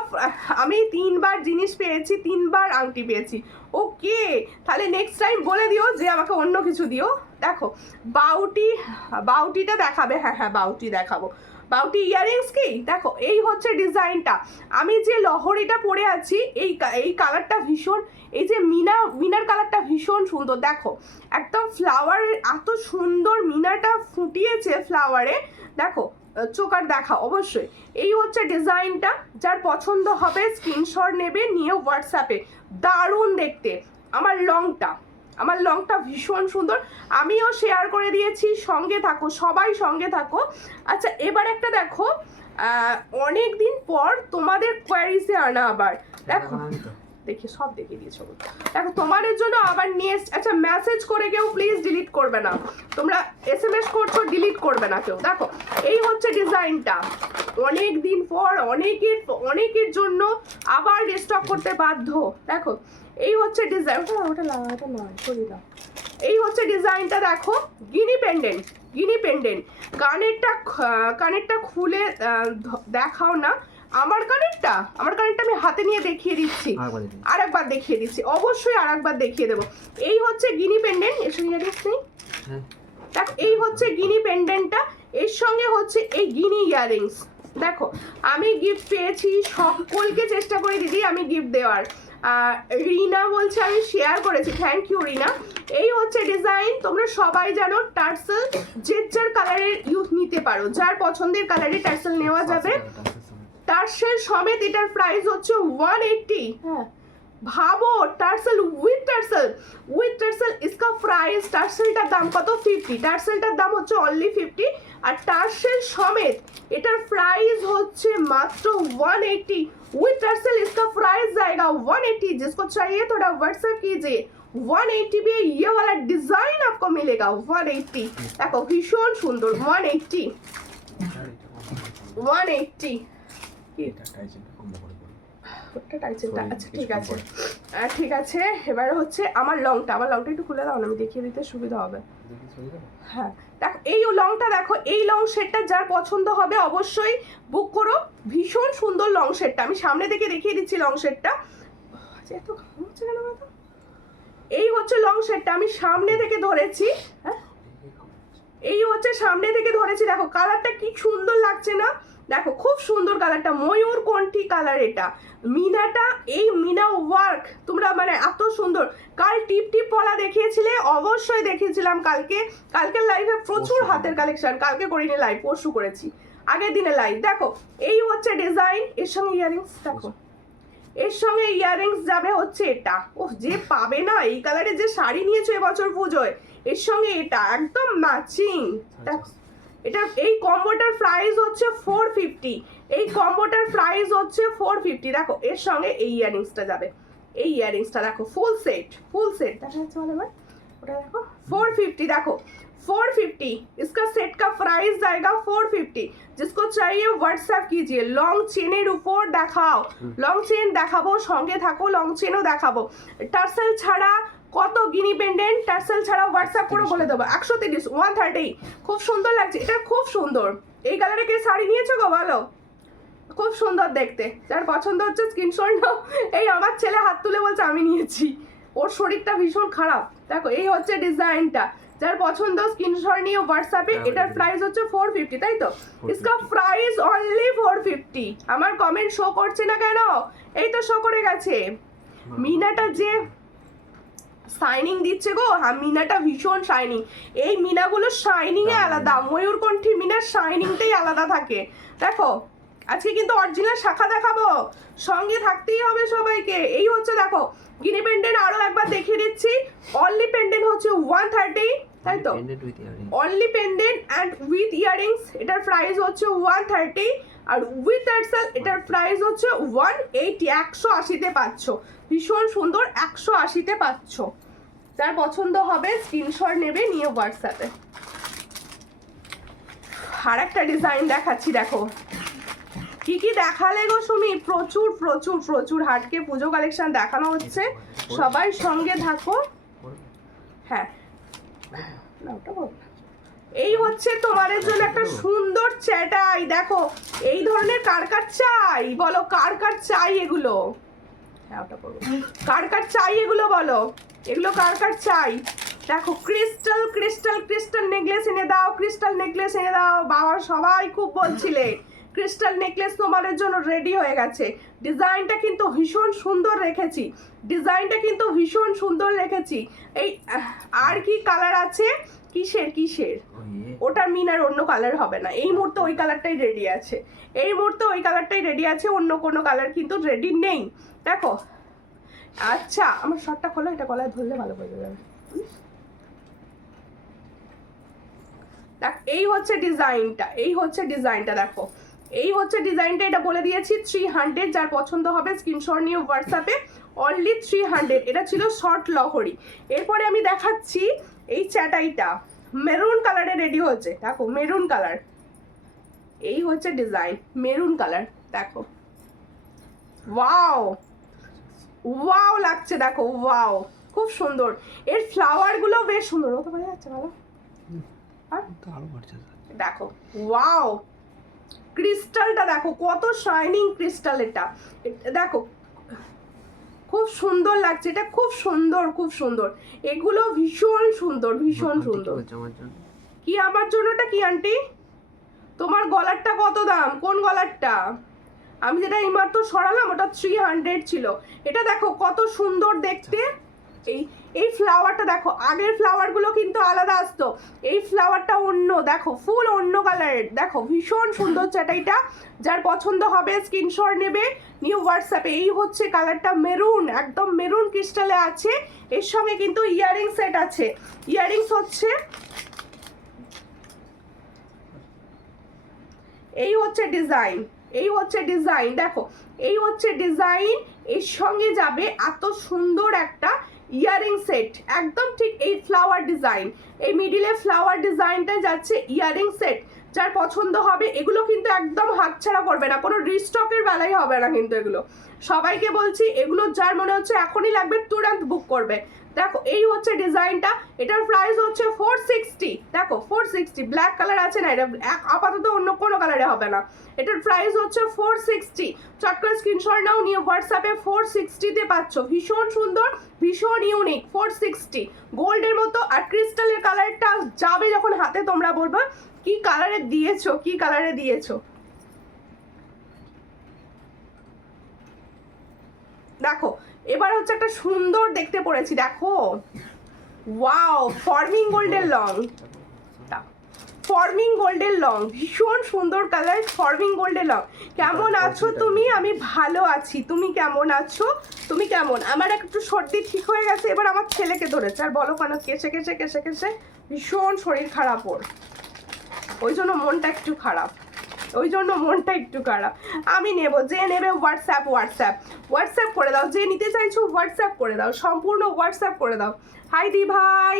আমি 3বার জিনিস পেয়েছি, 3বার আংটি পেয়েছি। ওকে তাহলে নেক্সট টাইম বলে দিও যে আমাকে অন্য কিছু দিও। দেখো বাউটিটা দেখাবে। হ্যাঁ বাউটি দেখাবো। বাউটি ইয়ারিংস কি দেখো, এই হচ্ছে ডিজাইনটা। আমি যে লহরিটা পরে আছি এই কালারটা ভীষণ, এই যে মিনার কালারটা ভীষণ সুন্দর। দেখো একদম ফ্লাওয়ারের এত সুন্দর মিনাটা ফুটিয়েছে ফ্লাওয়ারে। দেখো চোকার দেখা অবশ্যই। এই হচ্ছে ডিজাইনটা, যার পছন্দ হবে স্ক্রিনশট নেবে, নিয়ে হোয়াটসঅ্যাপে। দারুণ দেখতে। আমার লংটা ভীষণ সুন্দর, আমিও শেয়ার করে দিয়েছি। সঙ্গে থাকো সবাই, সঙ্গে থাকো। আচ্ছা এবার একটা দেখো, অনেক দিন পর তোমাদের কোয়ারিজে আনা আবার। দেখো দেখি সব দেখিয়ে দিয়েছো। দেখো তোমাদের জন্য আবার নিয়ে। আচ্ছা মেসেজ করে কেউ প্লিজ ডিলিট করবে না, তোমরা SMS করছো ডিলিট করবে না কেউ। দেখো এই হচ্ছে ডিজাইনটা, অনেক দিন পর অনেকের জন্য আবার রিস্টক করতে বাধ্য। দেখো এই হচ্ছে ডিজাইন, ওটা নয় সরি দাও। এই হচ্ছে ডিজাইনটা, দেখো গিনি পেন্ডেন্ট। কানেরটা খুলে দেখাও না। আমার কানেরটা আমি হাতে নিয়ে দেখিয়ে দিচ্ছি, আরেকবার দেখিয়ে দিচ্ছি, অবশ্যই আরেকবার দেখিয়ে দেবো। এই হচ্ছে গিনি পেন্ডেন্ট, এর সঙ্গে ইয়ারিংস নেই। দেখো এই হচ্ছে গিনি পেন্ডেন্টটা, এর সঙ্গে হচ্ছে এই গিনি ইয়ারিংস। দেখো আমি গিফট পেয়েছি, সকলকে চেষ্টা করে দিদি আমি গিফট দেওয়ার। রিনা বলছে আমি শেয়ার করেছি, থ্যাংক ইউ রিনা। এই হচ্ছে ডিজাইন, তোমরা সবাই জানো টার্সেল যার কালারের ইউজ নিতে পারো, যার পছন্দের কালারে টার্সেল নেওয়া যাবে। টার্সেল সমেত এটার প্রাইস হচ্ছে 180। হ্যাঁ ভাবো টার্সেল উইথ টার্সেল इसका প্রাইস, টার্সেলটার দাম কত 50, টার্সেলটার দাম হচ্ছে অনলি 50। আর টার্সেল সমেত এটার প্রাইস হচ্ছে মাত্র 180 विद टर्सल इसका प्राइस जाएगा 180 जिसको चाहिए थोड़ा व्हाट्सएप कीजिए 180 में ये वाला डिजाइन आपको मिलेगा 180 देखो भीषण सुंदर 180 180 এটা টাইসেনটা কম করে বলো ওটা টাইসেনটা আচ্ছা ঠিক আছে এবারে হচ্ছে আমার লংটা একটু খুলে দাও না আমি দেখিয়ে দিতে সুবিধা হবে দেখি সরি দাও হ্যাঁ দেখো এই লংটা দেখো এই লং শেডটা যার পছন্দ হবে অবশ্যই বুক করো ভীষণ সুন্দর লং শেডটা আমি সামনে থেকে দেখিয়ে দিচ্ছি লং শেডটা আচ্ছা এত ঘাম হচ্ছে কেন বলো তো? এই হচ্ছে লং শেডটা আমি সামনে থেকে ধরেছি হ্যাঁ এই হচ্ছে সামনে থেকে ধরেছি দেখো কালারটা কি সুন্দর লাগছে না দেখো খুব সুন্দর কালারটা ময়ূর কণ্ঠী কালার এটা মিনাটা এই মিনা ওয়ার্ক তোমরা মানে এত সুন্দর কাল টিপ টিপ পলা দেখিয়েছিলে অবশ্যই দেখিয়েছিলাম কালকের লাইভে প্রচুর হাতের কালেকশন কালকে করিনি লাইভ পরশু করেছি আগের দিনে লাইভ দেখো এই হচ্ছে ডিজাইন এর সঙ্গে ইয়ারিংস দেখো এর সঙ্গে ইয়ারিংস যাবে হচ্ছে এটা ওহ যে পাবে না এই কালারে যে শাড়ি নিয়েছো এবছর পুজোয় এর সঙ্গে এটা একদম ম্যাচিং দেখো এটা এই কম্বোটার প্রাইস হচ্ছে 450 এই কম্বোটার প্রাইস হচ্ছে 450 দেখো এর সঙ্গে এই ইয়ারিংসটা যাবে এই ইয়ারিংসটা দেখো ফুল সেট দেখা যাচ্ছে বলে ভাই ওটা দেখো 450 देखो 450 इसका सेट का प्राइस जाएगा 450 जिसको चाहिए व्हाट्सएप कीजिए लॉन्ग चेনের উপর দেখাও লং চেন দেখাবো সঙ্গে থাকো লং চেনও দেখাবো টার্সেল ছাড়া কত গিনি পেন্ডেন্ট টার্সেল ছাড়া হোয়াটসঅ্যাপ করে বলে দেবো 130 130 খুব সুন্দর লাগছে এটা খুব সুন্দর এই কালারে কে শাড়ি নিয়েছো গো বলো খুব সুন্দর দেখতে যার পছন্দ হচ্ছে স্ক্রিনশট নাও এই আমার ছেলে হাত তুলে বলছে আমি নিয়েছি ওর শরীরটা ভীষণ খারাপ দেখো এই হচ্ছে ডিজাইনটা যার পছন্দ স্ক্রিনশট নিয়ে হোয়াটসঅ্যাপে এটার প্রাইস হচ্ছে 450 তাই তো इसका প্রাইস অনলি 450 আমার কমেন্ট শো করছে না কেন এই তো শো করে গেছে মিনাটা যে শাইনিং দিচ্ছে গো হ্যাঁ মিনাটা ভীষণ শাইনিং এই মিনাগুলো শাইনিং এ আলাদা ময়ূরকণ্ঠী মিনার শাইনিংটাই আলাদা থাকে দেখো আজকে কিন্তু অরিজিনাল শাখা দেখাবো সঙ্গে থাকতেই হবে সবাইকে এই হচ্ছে দেখো গিনি পেন্ডেন্ট আরো একবার দেখিয়ে দিচ্ছি অনলি পেন্ডেন্ট হচ্ছে 130 তাই তো only pendant and with earrings এটার প্রাইস হচ্ছে 130 আর উইথ টার্সেল এটার প্রাইস হচ্ছে 180 180 তে পাচ্ছ ভীষণ সুন্দর 180 তে পাচ্ছ যার পছন্দ হবে স্ক্রিনশট নেবে নিয়ে হোয়াটসঅ্যাপে আর একটা ডিজাইন দেখাচ্ছি দেখো কি দেখালে গো সুমি প্রচুর প্রচুর প্রচুর হাটকে পুজো কালেকশন দেখানো হচ্ছে সবাই সঙ্গে থাকো হ্যাঁ না ওটা বল এই হচ্ছে তোমাদের জন্য একটা সুন্দর চ্যাটাই দেখো এই ধরনের কার চাই বলো কার চাই এগুলো হ্যাঁ ওটা বলো কার চাই এগুলো বলো এগুলো কার চাই দেখো ক্রিস্টাল নেকলেস এনে দাও বাবা সবাই খুব বলছিলে ক্রিস্টাল নেকলেস তোমাদের জন্য রেডি হয়ে গেছে ডিজাইনটা কিন্তু ভীষণ সুন্দর রেখেছি এই আর কি কালার আছে কিসের ওটার মিনার অন্য কালার হবে না এই মুহূর্তে ওই কালারটাই রেডি আছে অন্য কোনো কালার কিন্তু রেডি নেই দেখো আচ্ছা আমার শর্টটা খোলো এটা গলায় ধরলে ভালো বোঝা যাবে দেখ এই হচ্ছে ডিজাইনটা দেখো এই হচ্ছে ডিজাইনটা এটা বলে দিয়েছি 300 যার পছন্দ হবে স্ক্রিনশট নিয়ে হোয়াটসঅ্যাপে অনলি 300 এটা ছিল শর্ট লহরি এরপরে আমি দেখাচ্ছি এই চ্যাটাইটা মেরুন কালারে রেডি হচ্ছে দেখো মেরুন কালার এই হচ্ছে ডিজাইন মেরুন কালার দেখো ওয়াও লাগছে দেখো ওয়াও খুব সুন্দর এর ফ্লাওয়ার গুলো বেশ সুন্দর হতে পারে যাচ্ছে ভালো দেখো ওয়াও ক্রিস্টালটা দেখো কত শাইনিং ক্রিস্টাল এটা দেখো খুব সুন্দর লাগছে এটা খুব সুন্দর এগুলো ভীষণ সুন্দর কি আমার জন্যটা কি আন্টি তোমার গলারটা কত দাম কোন গলারটা আমি যেটা এইমাত্র সরালাম ওটা 300 ছিল এটা দেখো কত সুন্দর দেখতে এই ফ্লাওয়ারটা দেখো আগের ফ্লাওয়ারগুলো কিন্তু আলাদা আসতো এই ফ্লাওয়ারটা অন্য দেখো ফুল অন্য কালারের দেখো ভীষণ সুন্দর চ্যাটাইটা যার পছন্দ হবে স্ক্রিনশট নেবে নিউ হোয়াটসঅ্যাপে এই হচ্ছে কালারটা মেরুন একদম মেরুন ক্রিস্টালে আছে এর সঙ্গে কিন্তু ইয়ারিং সেট আছে ইয়ারিংস হচ্ছে এই হচ্ছে ডিজাইন, এই হচ্ছে ডিজাইন, দেখো এই হচ্ছে ডিজাইন। এর সঙ্গে যাবে এত সুন্দর একটা ইয়ারিং সেট, একদম ঠিক এই ফ্লাওয়ার ডিজাইন, এই মিডিলে ফ্লাওয়ার ডিজাইনটা যাচ্ছে ইয়ারিং সেট। যার পছন্দ হবে এগুলো কিন্তু একদম হাতছাড়া করবে না, কোনো রিস্টকের বেলায় হবে না কিন্তু এগুলো। সবাইকে বলছি এগুলো যার মনে হচ্ছে এখনই লাগবে তুরন্ত বুক করবে। দেখো এই হচ্ছে ডিজাইনটা, এটার প্রাইস হচ্ছে 460। দেখো 460, ব্ল্যাক কালার আছে না, এটা আপাতত অন্য কোনো কালারে হবে না। এটার প্রাইস হচ্ছে 460। চট করে স্ক্রিনশট নাও, নিয়ে হোয়াটসঅ্যাপে 460-তে পাচ্ছ। ভীষণ সুন্দর, ভীষণ ইউনিক, 460 গোল্ডের মতো। আর ক্রিস্টালের কালারটা যাবে যখন হাতে তোমরা বলবে কি কালারে দিয়েছো, কি কালারে দিয়েছো। দেখো এবার হচ্ছে একটা সুন্দর দেখতে পড়েছি, দেখো ওয়াও, ফর্মিং গোল্ডের লং, ফর্মিং গোল্ডের লং, ভীষণ সুন্দর কালার, ফর্মিং গোল্ডের লং। কেমন আছো তুমি? আমি ভালো আছি, তুমি কেমন আছো? তুমি কেমন? আমার একটু সর্দি ঠিক হয়ে গেছে, এবার আমার ছেলেকে ধরেছে। আর বলো কেন, কেসে কেসে কেসে কেসে ভীষণ শরীর খারাপ ওর, ওই জন্য মনটা একটু খারাপ, ওই জন্য মনটা একটু খারাপ। আমি নেব, যে নেবে হোয়াটসঅ্যাপ হোয়াটসঅ্যাপ হোয়াটসঅ্যাপ করে দাও, যে নিতে চাইছো হোয়াটসঅ্যাপ করে দাও, সম্পূর্ণ হোয়াটসঅ্যাপ করে দাও। হাই দি ভাই,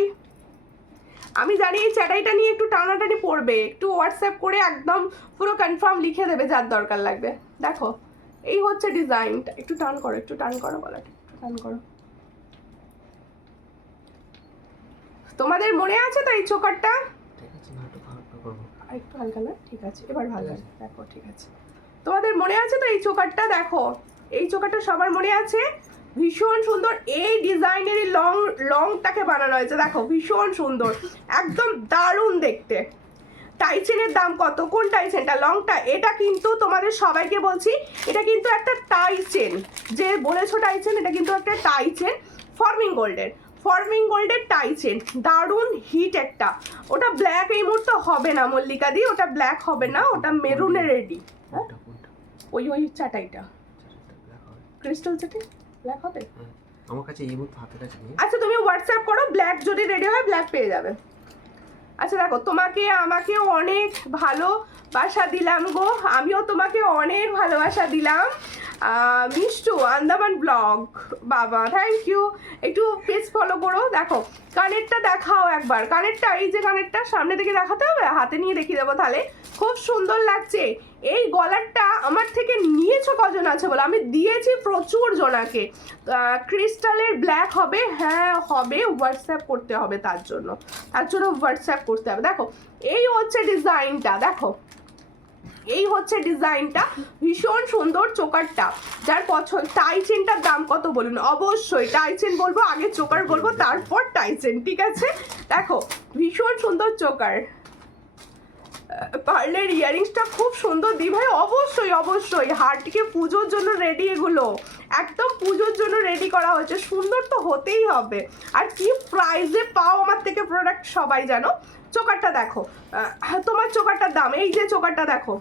আমি জানি এই চ্যাটাইটা নিয়ে একটু টানাটানি পড়বে, একটু হোয়াটসঅ্যাপ করে একদম পুরো কনফার্ম লিখে দেবে যার দরকার লাগবে। দেখো এই হচ্ছে ডিজাইনটা, একটু টান করো, একটু টান করো, বলা একটু টান করো। তোমাদের মনে আছে তো এই চোকারটা? ঠিক আছে, না একটু খারাপ করবো। আর একটু হালকা না, ঠিক আছে এবার ভালো আছে। দেখো ঠিক আছে, তোমাদের মনে আছে তো এই চোকারটা? দেখো এই চোকারটা সবার মনে আছে, ভীষণ সুন্দর। এই ডিজাইনেরই লংটাকে বানানো হয়েছে, দেখো ভীষণ সুন্দর, একদম দারুণ দেখতে। টাইচেনের দাম কত? কোন টাইচেনটা? লংটা? এটা কিন্তু তোমাদের সবাইকে বলছি, এটা কিন্তু একটা টাইচেন, যে বলেছো টাইচেন, এটা কিন্তু একটা টাইচেন, ফর্মিং গোল্ডের, ফর্মিং গোল্ডের টাইচেন, দারুণ হিট একটা। ওটা ব্ল্যাক এই মুহূর্তে হবে না মল্লিকা দি, ওটা ব্ল্যাক হবে না, ওটা মেরুনে রেডি। হ্যাঁ ওই ওই চাটাইটা ক্রিস্টাল চাটাই ব্ল্যাক হবে। আমার কাছে এই মুহূর্তে হাতের কাছে নেই। আচ্ছা তুমি হোয়াটসঅ্যাপ করো, ব্ল্যাক যদি রেডি হয় ব্ল্যাক পেয়ে যাবে। আচ্ছা দেখো, তোমাকে আমাকে অনেক ভালোবাসা দিলাম গো, আমিও তোমাকে অনেক ভালোবাসা দিলাম। মিষ্টু আন্দামান ব্লগ, বাবা থ্যাংক ইউ, একটু পেজ ফলো করো। দেখো কানেরটা দেখাও একবার, কানেরটা এই যে কানেরটা সামনে থেকে দেখাতে হবে, হাতে নিয়ে দেখিয়ে দেবো তাহলে। খুব সুন্দর লাগছে। এই গলারটা আমার থেকে নিয়েছো কজন আছে বলো? আমি দিয়েছি প্রচুর জনাকে। ক্রিস্টালের ব্ল্যাক হবে, হ্যাঁ হবে, হোয়াটসঅ্যাপ করতে হবে, তার জন্য হোয়াটসঅ্যাপ করতে হবে। দেখো এই হচ্ছে ডিজাইনটা, দেখো এই হচ্ছে ডিজাইনটা, ভীষণ সুন্দর চোকারটা। যার পছন্দ, টাইচেনটার দাম কত বলুন? অবশ্যই টাইচেন বলবো, আগে চোকার বলবো, তারপর টাইচেন, ঠিক আছে? দেখো ভীষণ সুন্দর চোকার, পার্লের ইয়ারিংসটা খুব সুন্দর দি ভাই। অবশ্যই অবশ্যই, হার্টকে পুজোর জন্য রেডি, এগুলো একদম পুজোর জন্য রেডি করা হয়েছে, সুন্দর তো হতেই হবে। আর কি প্রাইসে পাও আমার থেকে প্রোডাক্ট সবাই জানো। চোকারটা দেখো, তোমার চোকারটার দাম, এই যে চোকারটা দেখো,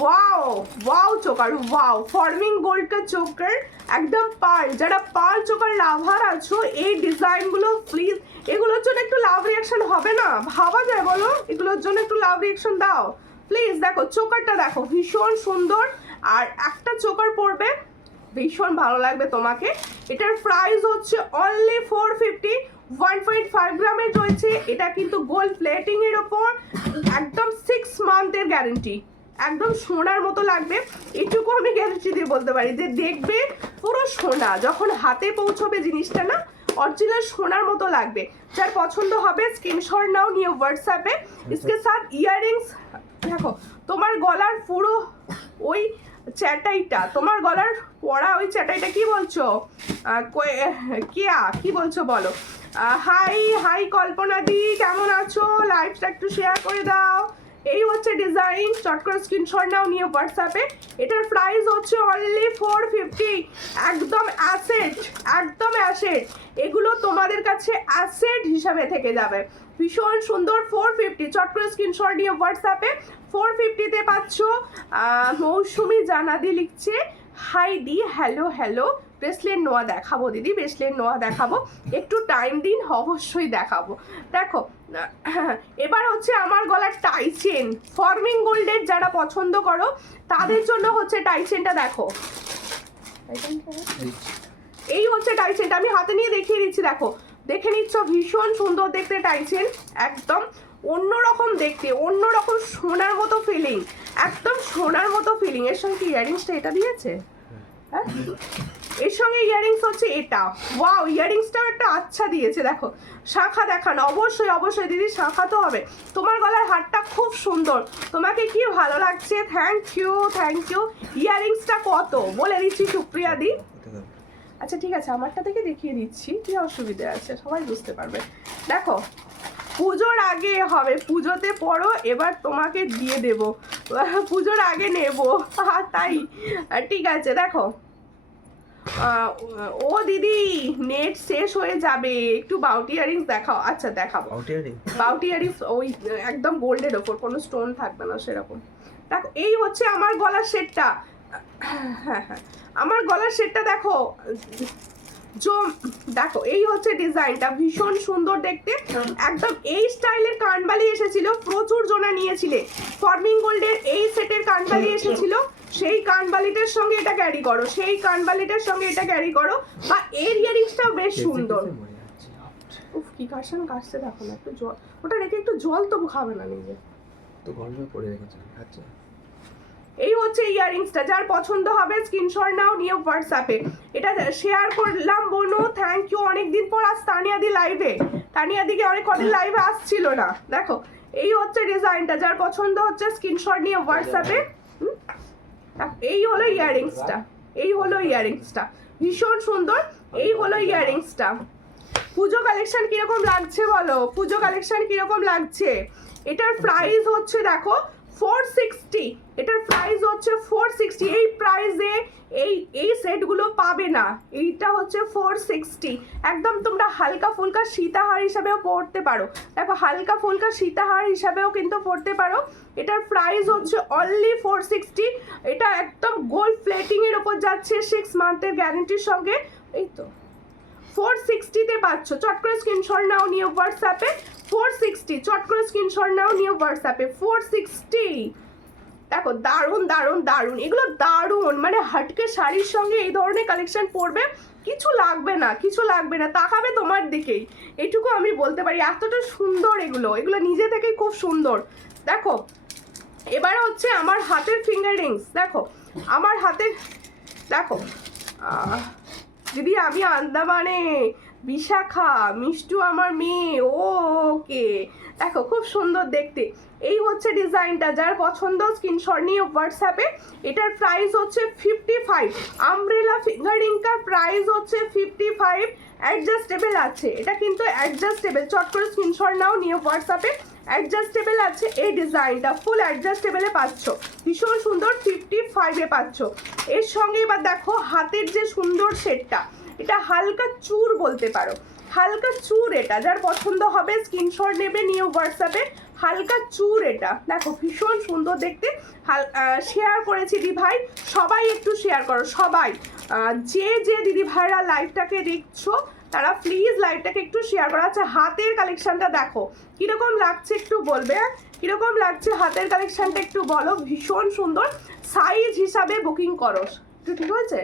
wow wow choker, wow forming গোল্ডের চোকার, একদম পার্ল। যারা পার্ল চোকার লাভার আছো, এই ডিজাইনগুলো প্লিজ, এগুলোর জন্য একটু লাভ রিয়াকশন হবে না? ভাবা যায় বলো? এগুলোর জন্য একটু লাভ রিয়াকশন দাও প্লিজ। দেখো চোকারটা দেখো, ভীষণ সুন্দর। আর একটা চোকার পড়বে, ভীষণ ভালো লাগবে তোমাকে। এটার প্রাইস হচ্ছে অনলি 450, 1.5 গ্রামের রয়েছে। এটা কিন্তু গোল্ড প্লেটিং এর ওপর, একদম 6 মান্থের গ্যারেন্টি, একদম সোনার মতো লাগবে। এটুকু আমি গ্যারেন্টি দিয়ে বলতে পারি যে দেখবে পুরো সোনা, যখন হাতে পৌঁছবে জিনিসটা না, অরিজিনাল সোনার মতো লাগবে। যার পছন্দ হবে স্ক্রিনশট নাও, নিয়ে হোয়াটসঅ্যাপে। इसके साथ ইয়াররিংস, দেখো তোমার গলার পুরো ওই চ্যাটাইটা, তোমার গলার পরা ওই চ্যাটাইটা, কি বলছো কি বলছো বলো? হাই হাই কল্পনা দি, কেমন আছো? লাইভটা একটু শেয়ার করে দাও। এই হচ্ছে ডিজাইন, চট করে স্ক্রিনশট নাও, নিয়ে হোয়াটসঅ্যাপে। এটার প্রাইস হচ্ছে অনলি 450, একদম অ্যাসেট, একদম অ্যাসেট। এগুলো তোমাদের কাছে অ্যাসেট হিসাবে থেকে যাবে। ভীষণ সুন্দর, 450, চট করে স্ক্রিনশট নিয়ে হোয়াটসঅ্যাপে। 450-তে পাচ্ছ। মৌসুমি জানাদি লিখছে হাই দি, হ্যালো হ্যালো, ব্রেসলেট নোয়া দেখাবো দিদি, ব্রেসলেট নোয়া দেখাবো, একটু টাইম দিন, অবশ্যই দেখাবো। দেখো এবার হচ্ছে আমার গলার টাই চেন, ফর্মিং গোল্ডের যারা পছন্দ করো তাদের জন্য হচ্ছে টাই চেনটা। দেখো এই হচ্ছে টাই চেনটা, আমি হাতে নিয়ে দেখিয়ে দিচ্ছি, দেখো দেখে নিচ্ছ, ভীষণ সুন্দর দেখতে টাই চেন, একদম অন্যরকম দেখতে, অন্যরকম সোনার মতো ফিলিং, একদম সোনার মতো ফিলিং। এর সঙ্গে ইয়ারিংসটা এটা দিয়েছে, হ্যাঁ এর সঙ্গে ইয়ারিংস হচ্ছে এটা, ওয়াও ইয়ারিংসটাও একটা আচ্ছা দিয়েছে। দেখো শাখা দেখানো, অবশ্যই অবশ্যই দিদি শাখা তো হবে। তোমার গলার হারটা খুব সুন্দর, তোমাকে কি ভালো লাগছে, থ্যাংক ইউ থ্যাংক ইউ। ইয়ারিংসটা কত বলে দিচ্ছি সুপ্রিয়া দি। আচ্ছা ঠিক আছে, আমারটা থেকে দেখিয়ে দিচ্ছি, কি অসুবিধা আছে, সবাই বুঝতে পারবে। দেখো পুজোর আগে হবে, পুজোতে পড়ো, এবার তোমাকে দিয়ে দেব, পুজোর আগে নেব, তাই ঠিক আছে। দেখো ও দিদি নেট শেষ হয়ে যাবে, একটু বাউটি ইয়ারিংস দেখাও। আচ্ছা দেখাবো, বাউটি ইয়ারিংস ওই একদম গোল্ডের ওপর, কোনো স্টোন থাকবে না সেরকম। দেখো এই হচ্ছে আমার গলার সেটটা, হ্যাঁ হ্যাঁ আমার গলার সেটটা দেখো, দেখো এই হচ্ছে ডিজাইনটা, ভীষণ সুন্দর দেখতে, একদম এই স্টাইলের কানবালি এসেছিল, প্রচুর জনা নিয়েছিলে। ফর্মিং গোল্ডের এই সেটের কানবালি এসেছিল, সেই কানবালিটার সঙ্গে এটা ক্যারি করো, সেই কানবালিটার সঙ্গে এটা ক্যারি করো, বা এর ইয়ারিংসটাও বেশ সুন্দর। উফ কি কাশন কাশছে, দেখো না একটু জল, ওটা রেখে একটু জল তবু খাবে না নিজে, তো গরমে পড়ে রেখেছে। আচ্ছা এই হচ্ছে ইয়ারিংসটা, যার পছন্দ হবে স্ক্রিনশট নাও, নিয়ে হোয়াটসঅ্যাপে এটা শেয়ার করলাম। বোনো থ্যাংক ইউ, অনেকদিন পর আজ তানিয়াদি লাইভে, তানিয়াদিকে অনেক কদিন লাইভে আসছিল না। দেখো এই হচ্ছে ডিজাইনটা, যার পছন্দ হচ্ছে স্ক্রিনশট নিয়ে হোয়াটসঅ্যাপে। এই হলো ইয়ারিংসটা, এই হলো ইয়ারিংসটা, ভীষণ সুন্দর, এই হলো ইয়ারিংসটা। পুজো কালেকশন কিরকম লাগছে বলো, পুজো কালেকশন কিরকম লাগছে? এটার প্রাইস হচ্ছে দেখো 460, এটার প্রাইস হচ্ছে 460, এই প্রাইসে এই সেটগুলো পাবে না, এইটা হচ্ছে 460। একদম তোমরা হালকা ফুলকা সীতাহার হিসাবেও পরতে পারো, দেখো হালকা ফুলকা সীতাহার হিসাবেও কিন্তু পরতে পারো। এটার প্রাইস হচ্ছে অনলি 460, এটা একদম গোল্ড প্লেটিং এর উপর যাচ্ছে, 6 মান্থের গ্যারান্টির সঙ্গে। এই তো 460-তে পাচ্ছ, চট করে স্ক্রিনশট নাও, নিয়ে হোয়াটসঅ্যাপে 460, চট করে স্ক্রিনশট নাও, নিয়ে হোয়াটসঅ্যাপে 460। দেখো দারুণ দারুণ দারুণ, এগুলো দারুণ, মানে হাটকে শাড়ির সঙ্গে এই ধরনের কালেকশন পরবে, কিছু লাগবে না, কিছু লাগবে না, তাকাবে তোমার দিকেই, এটুকু আমি বলতে পারি, এতটা সুন্দর এগুলো, এগুলো নিজে থেকেই খুব সুন্দর। দেখো এবার হচ্ছে আমার হাতের ফিঙ্গার রিংস, দেখো আমার হাতের, দেখো দিদি আমি আন্দামানে, বিশাখা, মিষ্টু আমার মেয়ে, ওকে দেখো খুব সুন্দর দেখতে। এই হচ্ছে ডিজাইনটা, যার পছন্দ স্ক্রিনশট নিয়ে হোয়াটসঅ্যাপে। এটার প্রাইস হচ্ছে 55, আমব্রেলা ফিঙ্গারিংটার প্রাইস হচ্ছে 55, অ্যাডজাস্টেবল আছে, এটা কিন্তু অ্যাডজাস্টেবল, চট করে স্ক্রিনশট নাও, নিয়ে হোয়াটসঅ্যাপে, অ্যাডজাস্টেবল আছে এই ডিজাইনটা, ফুল অ্যাডজাস্টেবলে পাচ্ছ, ভীষণ সুন্দর, 55-এ পাচ্ছ। এর সঙ্গে এবার দেখো হাতের যে সুন্দর সেটটা, এটা হালকা চূড় বলতে পারো, হালকা চূড়, এটা যার পছন্দ হবে স্ক্রিনশট নেবে, নিয়ে হোয়াটসঅ্যাপে, হালকা চূড় এটা, দেখো ভীষণ সুন্দর দেখতে। শেয়ার করেছি দিদি ভাই, সবাই একটু শেয়ার করো, সবাই যে দিদি ভাইরা লাইভটাকে দেখছো তারা প্লিজ লাইভটাকে একটু শেয়ার করো। আচ্ছা হাতের কালেকশনটা দেখো কিরকম লাগছে একটু বলবে, কিরকম লাগছে হাতের কালেকশনটা একটু বলো, ভীষণ সুন্দর। সাইজ হিসাবে বুকিং করো একটু, ঠিক আছে,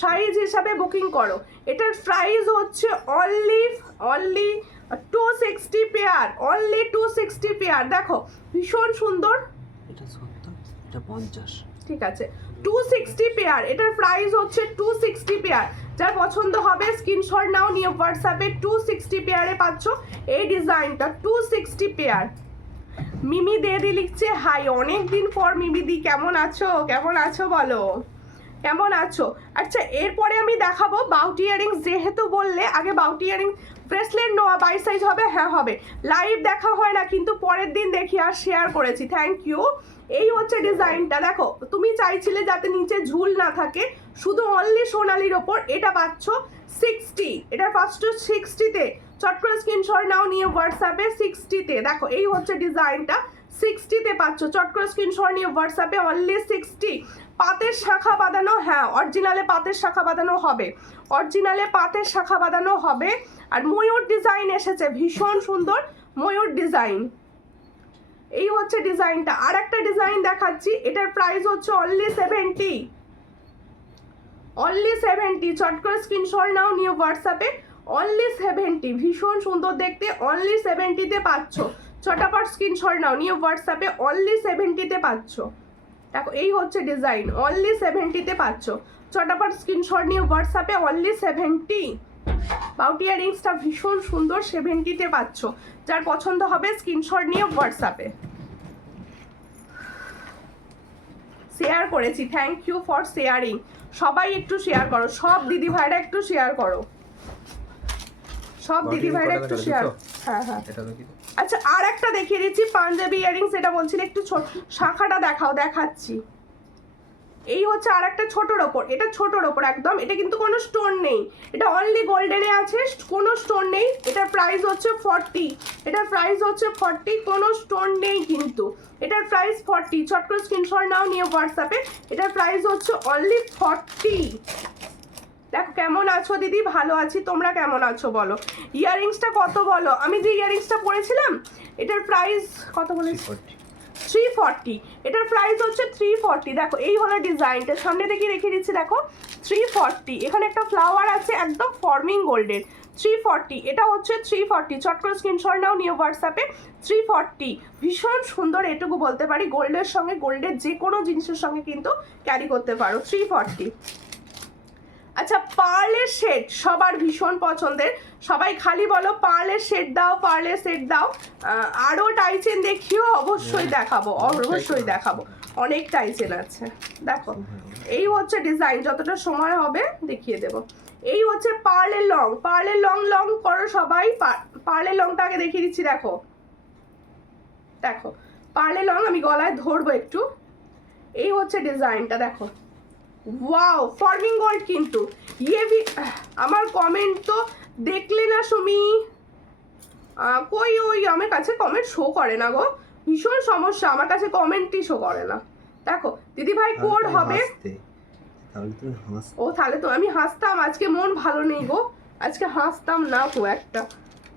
সাইজ হিসাবে বুকিং করো। এটার প্রাইস হচ্ছে অনলি 260 পেয়ার, অনলি 260 পেয়ার, দেখো ভীষণ সুন্দর, এটা 70, এটা 50, ঠিক আছে 260 পেয়ার, এটার প্রাইস হচ্ছে 260 পেয়ার, যার পছন্দ হবে স্ক্রিনশট নাও, নিয়ে হোয়াটসঅ্যাপে 260 পেয়ারে পাচ্ছ এই ডিজাইনটা, 260 পেয়ার। মিমি দেদি লিখছে হাই, অনেক দিন পর মিমি দি, কেমন আছো, কেমন আছো বলো, কেমন আছো? আচ্ছা এরপরে আমি দেখাবো বাউটি ইয়ারিংস, যেহেতু বললে আগে বাউটি ইয়ারিংস, ব্রেসলেট নোয়া 22 সাইজ হবে, হ্যাঁ হবে, লাইভ দেখা হয় না কিন্তু পরের দিন দেখি আর শেয়ার করেছি, থ্যাংক ইউ। এই হচ্ছে ডিজাইনটা, দেখো তুমি চাইছিলে যাতে নিচে ঝুল না থাকে, শুধু অনলি সোনালির ওপর, এটা পাচ্ছ 60, এটা ফার্স্ট 60-তে, চট করে স্ক্রিনশট নাও, নিয়ে হোয়াটসঅ্যাপে 60-তে, দেখো এই হচ্ছে ডিজাইনটা 60-তে পাচ্ছ, চট করে স্ক্রিনশট নিয়ে হোয়াটসঅ্যাপে অনলি 60। পাতের শাখা বাঁধানো, হ্যাঁ অরিজিনালে পাতের শাখা বাঁধানো হবে, অরিজিনালে পাতের শাখা বাঁধানো হবে। আর ময়ূর ডিজাইন এসেছে, ভীষণ সুন্দর ময়ূর ডিজাইন। এই হচ্ছে ডিজাইনটা। আর একটা ডিজাইন দেখাচ্ছি, এটার প্রাইস হচ্ছে অনলি 70, অনলি 70। চট করে স্ক্রিনশট নাও নিয়ে হোয়াটসঅ্যাপে অনলি 70, ভীষণ সুন্দর দেখতে, অনলি 70-তে পাচ্ছ। চটাপট স্ক্রিনশট নাও নিয়ে হোয়াটসঅ্যাপে অনলি 70-তে পাচ্ছ। দেখো এই হচ্ছে ডিজাইন, অনলি 70-তে পাচ্ছ। চটাপট স্ক্রিনশট নিয়ে হোয়াটসঅ্যাপে অনলি 70। বাউটি ইয়ারিংসটা ভীষণ সুন্দর, 70-তে পাচ্ছ। যার পছন্দ হবে স্ক্রিনশট নিয়ে হোয়াটসঅ্যাপে। শেয়ার করেছি, থ্যাংক ইউ ফর শেয়ারিং। সবাই একটু শেয়ার করো, সব দিদি ভাইরা একটু শেয়ার করো, সব দিদি ভাইরা একটু শেয়ার। হ্যাঁ হ্যাঁ, এটা দেখি তো। আচ্ছা আর একটা দেখিয়ে দিচ্ছি পাঞ্জাবি ইয়ারিংস, এটা বলছিলে একটু শাখাটা দেখাও, দেখাচ্ছি। এই হচ্ছে আর একটা ছোটোর ওপর, এটা ছোটোর ওপর একদম, এটা কিন্তু কোনো স্টোন নেই, এটা অনলি গোল্ডেনে আছে, কোনো স্টোন নেই। এটার প্রাইস হচ্ছে 40, এটার প্রাইস হচ্ছে 40, কোনো স্টোন নেই কিন্তু, এটার প্রাইস 40। চট করে স্ক্রিনশট নাও নিয়ে হোয়াটসঅ্যাপে, এটার প্রাইস হচ্ছে অনলি 40। দেখো কেমন আছো দিদি? ভালো আছি, তোমরা কেমন আছো বলো। ইয়াররিংসটা কত বলো? আমি যে ইয়াররিংসটা পরেছিলাম এটার প্রাইস কত বলেছি? 340। এটার প্রাইস হচ্ছে 340। দেখো এই হলো ডিজাইনটা, সামনে থেকে রেখে দিচ্ছি, দেখো 340। এখানে একটা ফ্লাওয়ার আছে একদম ফর্মিং গোল্ডের, 340। এটা হচ্ছে 340। চট করে স্ক্রিনশট নাও নিয়ে হোয়াটসঅ্যাপে 340। ভীষণ সুন্দর, এটুকু বলতে পারি, গোল্ডের সঙ্গে, গোল্ডের যে কোনো জিনিসের সঙ্গে কিন্তু ক্যারি করতে পারো। 340। আচ্ছা পার্লের সেট সবার ভীষণ পছন্দের, সবাই খালি বলো পার্লের সেট দাও, পার্লের সেট দাও। আরও টাইচেন দেখিও, অবশ্যই দেখাবো, অবশ্যই দেখাবো, অনেক টাইচেন আছে। দেখো এই হচ্ছে ডিজাইন, যতটা সময় হবে দেখিয়ে দেবো। এই হচ্ছে পার্লের লং, পার্লের লং, লং করো সবাই, পার্লের লংটা আগে দেখিয়ে দিচ্ছি। দেখো দেখো পার্লের লং, আমি গলায় ধরবো একটু। এই হচ্ছে ডিজাইনটা, দেখো ওয়াও ফর্মিং গোল্ড কিন্তু। ইয়ে আমার কমেন্ট তো দেখলে না সুমি? কই ওই আমার কাছে কমেন্ট শো করে না গো, ভীষণ সমস্যা, আমার কাছে কমেন্টই শো করে না। দেখো দিদি ভাই কোড হবে, ও তাহলে তো আমি হাসতাম, আজকে মন ভালো নেই গো, আজকে হাসতাম না খুব একটা।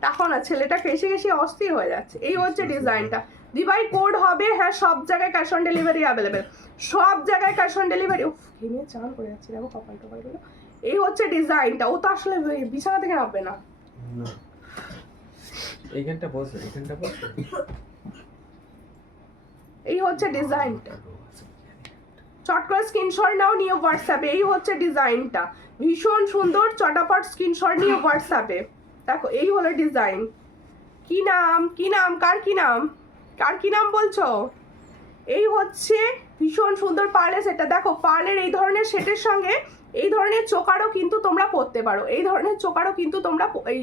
দেখো না ছেলেটা কেসে কেসে অস্থির হয়ে যাচ্ছে। এই হচ্ছে ডিজাইনটা, দিভাই কোড হবে, হ্যাঁ সব জায়গায় ক্যাশ অন ডেলিভারি অ্যাভেলেবেল, সব জায়গায় ক্যাশ অন ডেলিভারি। ঘেমে চান করে যাচ্ছি, দেখো কপাল টপাল গুলো। এই হচ্ছে ডিজাইনটা, ও তো আসলে বিছানা থেকে নামবে না। এইখানটা বসে, এইখানটা বসে। এই হচ্ছে ডিজাইনটা, চট করে স্ক্রিনশট নাও নিয়ে হোয়াটসঅ্যাপে। এই হচ্ছে ডিজাইনটা, ভীষণ সুন্দর, চটাপট স্ক্রিনশট নিয়ে হোয়াটসঅ্যাপে। দেখো এই হলো ডিজাইন। কি নাম, কি নাম, কার কি নাম, কার কি নাম বলছো? এই হচ্ছে ভীষণ সুন্দর পার্লের সেটটা। দেখো পার্লের এই ধরনের সেটের সঙ্গে এই ধরনের চোকারও কিন্তু তোমরা পরতে পারো, এই ধরনের চোকারও কিন্তু তোমরা এই